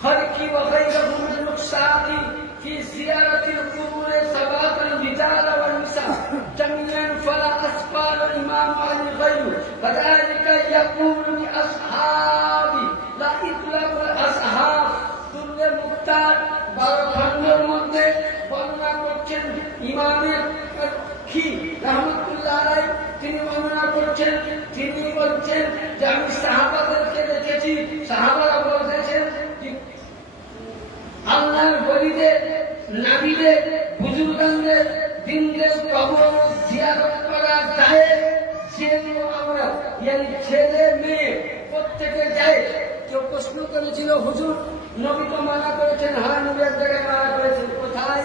খলকি ওয়া গায়রুহু মিন মুকসাতি ফি জিয়ারাতিল কুবুর সাবাতান রিজাল ওয়া নিসা জামিআন ফালা আসফাল ইমাম আলী গায়রু ফাযালিকা ইয়াকুলু লি আসহাবি লা ইতলাক আসহাব। দুররে মুখতার 12 খণ্ডের মধ্যে বর্ণনা করছেন ইমামে কি রহমতুল্লাহ আলাইহি, তিনি বর্ণনা করছেন, তিনি বলছেন যে আমি সাহাবাদেরকে দেখেছি, সাহাবারা বলতেছেন আল্লাহর ওলিদের, নবীদের, বুজুর্গদের, দিনদের কবর জিয়ারত করা যায়। সেগুলো আমরা ছেলে মেয়ে প্রত্যেকে যায়। কেউ প্রশ্ন করেছিল, হুজুর নবী তো মানা করেছেন। হ্যাঁ, নবী এক জায়গায় মানা করেছেন। কোথায়?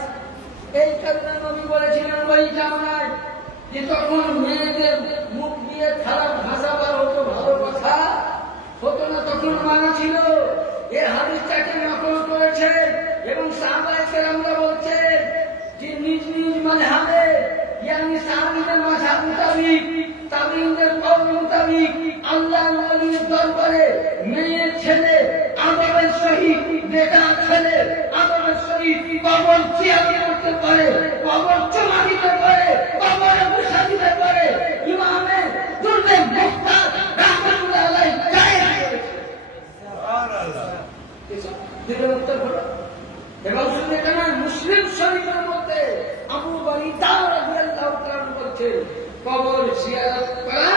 এই কারণে নবী বলেছিলেন ওই জামানায় যে তখন মেয়েদের মুখ দিয়ে খারাপ ভাষা বার হতো, ভালো কথা হতো না, তখন মানা ছিল। এই হাদিসটাকে নকল করেছে এবং সাহাবায়ে কেরামরা বলছে যে নিজ নিজ মাযহাবে, ইয়ানি সাহাবীদের মাযহাব মোতাবিক, তাবিঈনদের কওল মোতাবিক আল্লাহর ওলির দরবারে মেয়ে ছেলে আদবের সহিত, বেটা ছেলে আদবের সহিত কবর জিয়ারত করতে পারে, কবর চুমা দিতে পারে, কবরে মুছা দিতে পারে। ইমামে দুররে মুহতাজ রাহমাতুল্লাহ আলাইহি জায়েজ করেছে। এবং শুনে কেন মুসলিম শরীফের মধ্যে আবু বারিদা রাদিয়াল্লাহু তাআলা বলছেন কবর জিয়ারত করা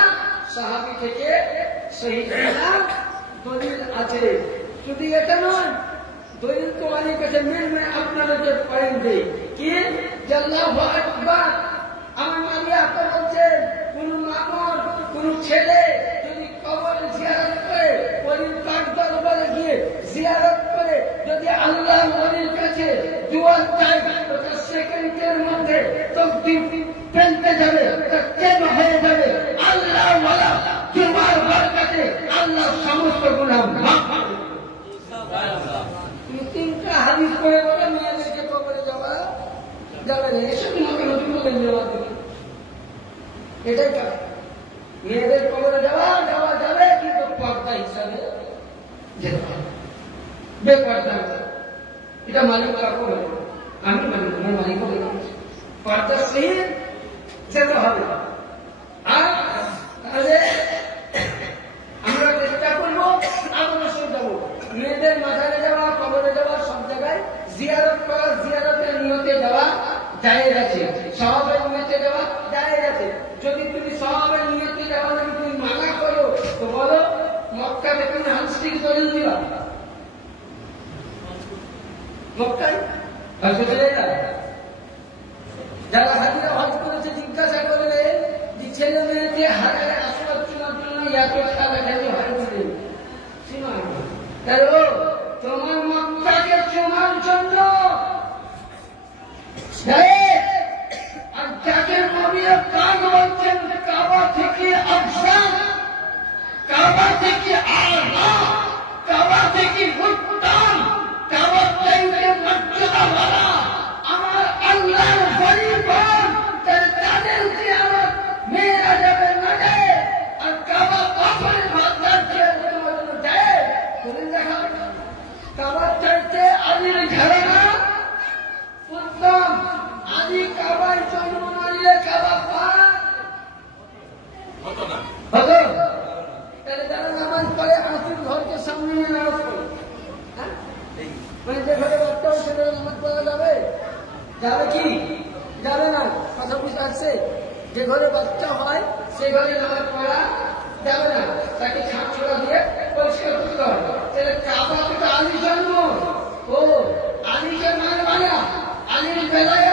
সাহাবী থেকে সহিহ দলিল আছে। শুধু এটা নয়, দলিল তো অনেক আছে। মেন আপনাদেরকে পয়েন্ট দেই কি যে আল্লাহু আকবার। আমার নবী আপনি বলছেন কোন মামুর, কোন ছেলে যদি কবর জিয়ারত করে, ওলির পাক দরবারে গিয়ে জিয়ারত করে, যদি আল্লাহর ওলির কাছে দুয়া চায়, ওটা সেকেন্ডের মধ্যে তকদীর ফেলতে যাবে, চেঞ্জ হয়ে যাবে। আল্লাহ ওয়ালা দুয়ার বরকতে আল্লাহ সমস্ত গুনাহ মাফ করে দেবে। তিনটা হাদিস পড়ে বলে মেয়েদেরকে কবরে যাওয়া যাবে না। এসব নতুন নতুন বলে নেওয়া দেবে, এটাই কাজ। মেয়েদের কবরে যাওয়া যাবে, কিন্তু পর্দা হিসাবে যেতে হবে, বেপর্দা। এটা মালিক কাকু বলে, আমি মানি, তোমার মালিকও বলে পর্দা সহিত যেতে হবে। আর তাহলে আমরা চেষ্টা করবো আদর্শ যাবো। মেয়েদের মাজারে যাওয়া, কবরে যাওয়া, সব জায়গায় জিয়ারত করা, জিয়ারতের নিয়তে যাওয়া জায়েজ আছে, সওয়াবের নিয়তে যাওয়া জায়েজ আছে। যদি তুমি সওয়াবের নিয়তে যাওয়া যদি তুমি মানা করো, তো বলো মক্কা বেতন হান্সটিক দলিল দিবা মক্কায় যারা হাজিরা হজ করেছে জিজ্ঞাসা করলে যে ছেলে মেয়েকে হাজারে আসবার চুনার জন্য এত টাকা খেতে হয় বলে তোমার মক্কাকে চুনার জন্য আর যাকে নবী পাক বলছেন কাবা থেকে আফসান, কাবা থেকে আলা, কাবা থেকে উত্তম, কাবা থেকে মর্যাদাওয়ালা আমার আল্লাহর পরিবার, তাদের জিয়ারত মেয়েরা যাবে না যায়, আর কাবা পাথরের ভান্ডার যায় বলে দেখা। কাবার চাইতে আলীর ঘরানা উত্তম। আলী কাবার জন্ম মানলে কাবা পাক হতো না। যাবে কি? যাবে না। কথা বুঝতে পারছে? যে ঘরে বাচ্চা হয় সেই ঘরে নামাজ পড়া যাবে না, তাকে ছাঁচড়া দিয়ে পরিষ্কার করতে হবে। তাহলে কাবা তো আলীর জন্ম। ও আলীকে মানে আলীর বেলায়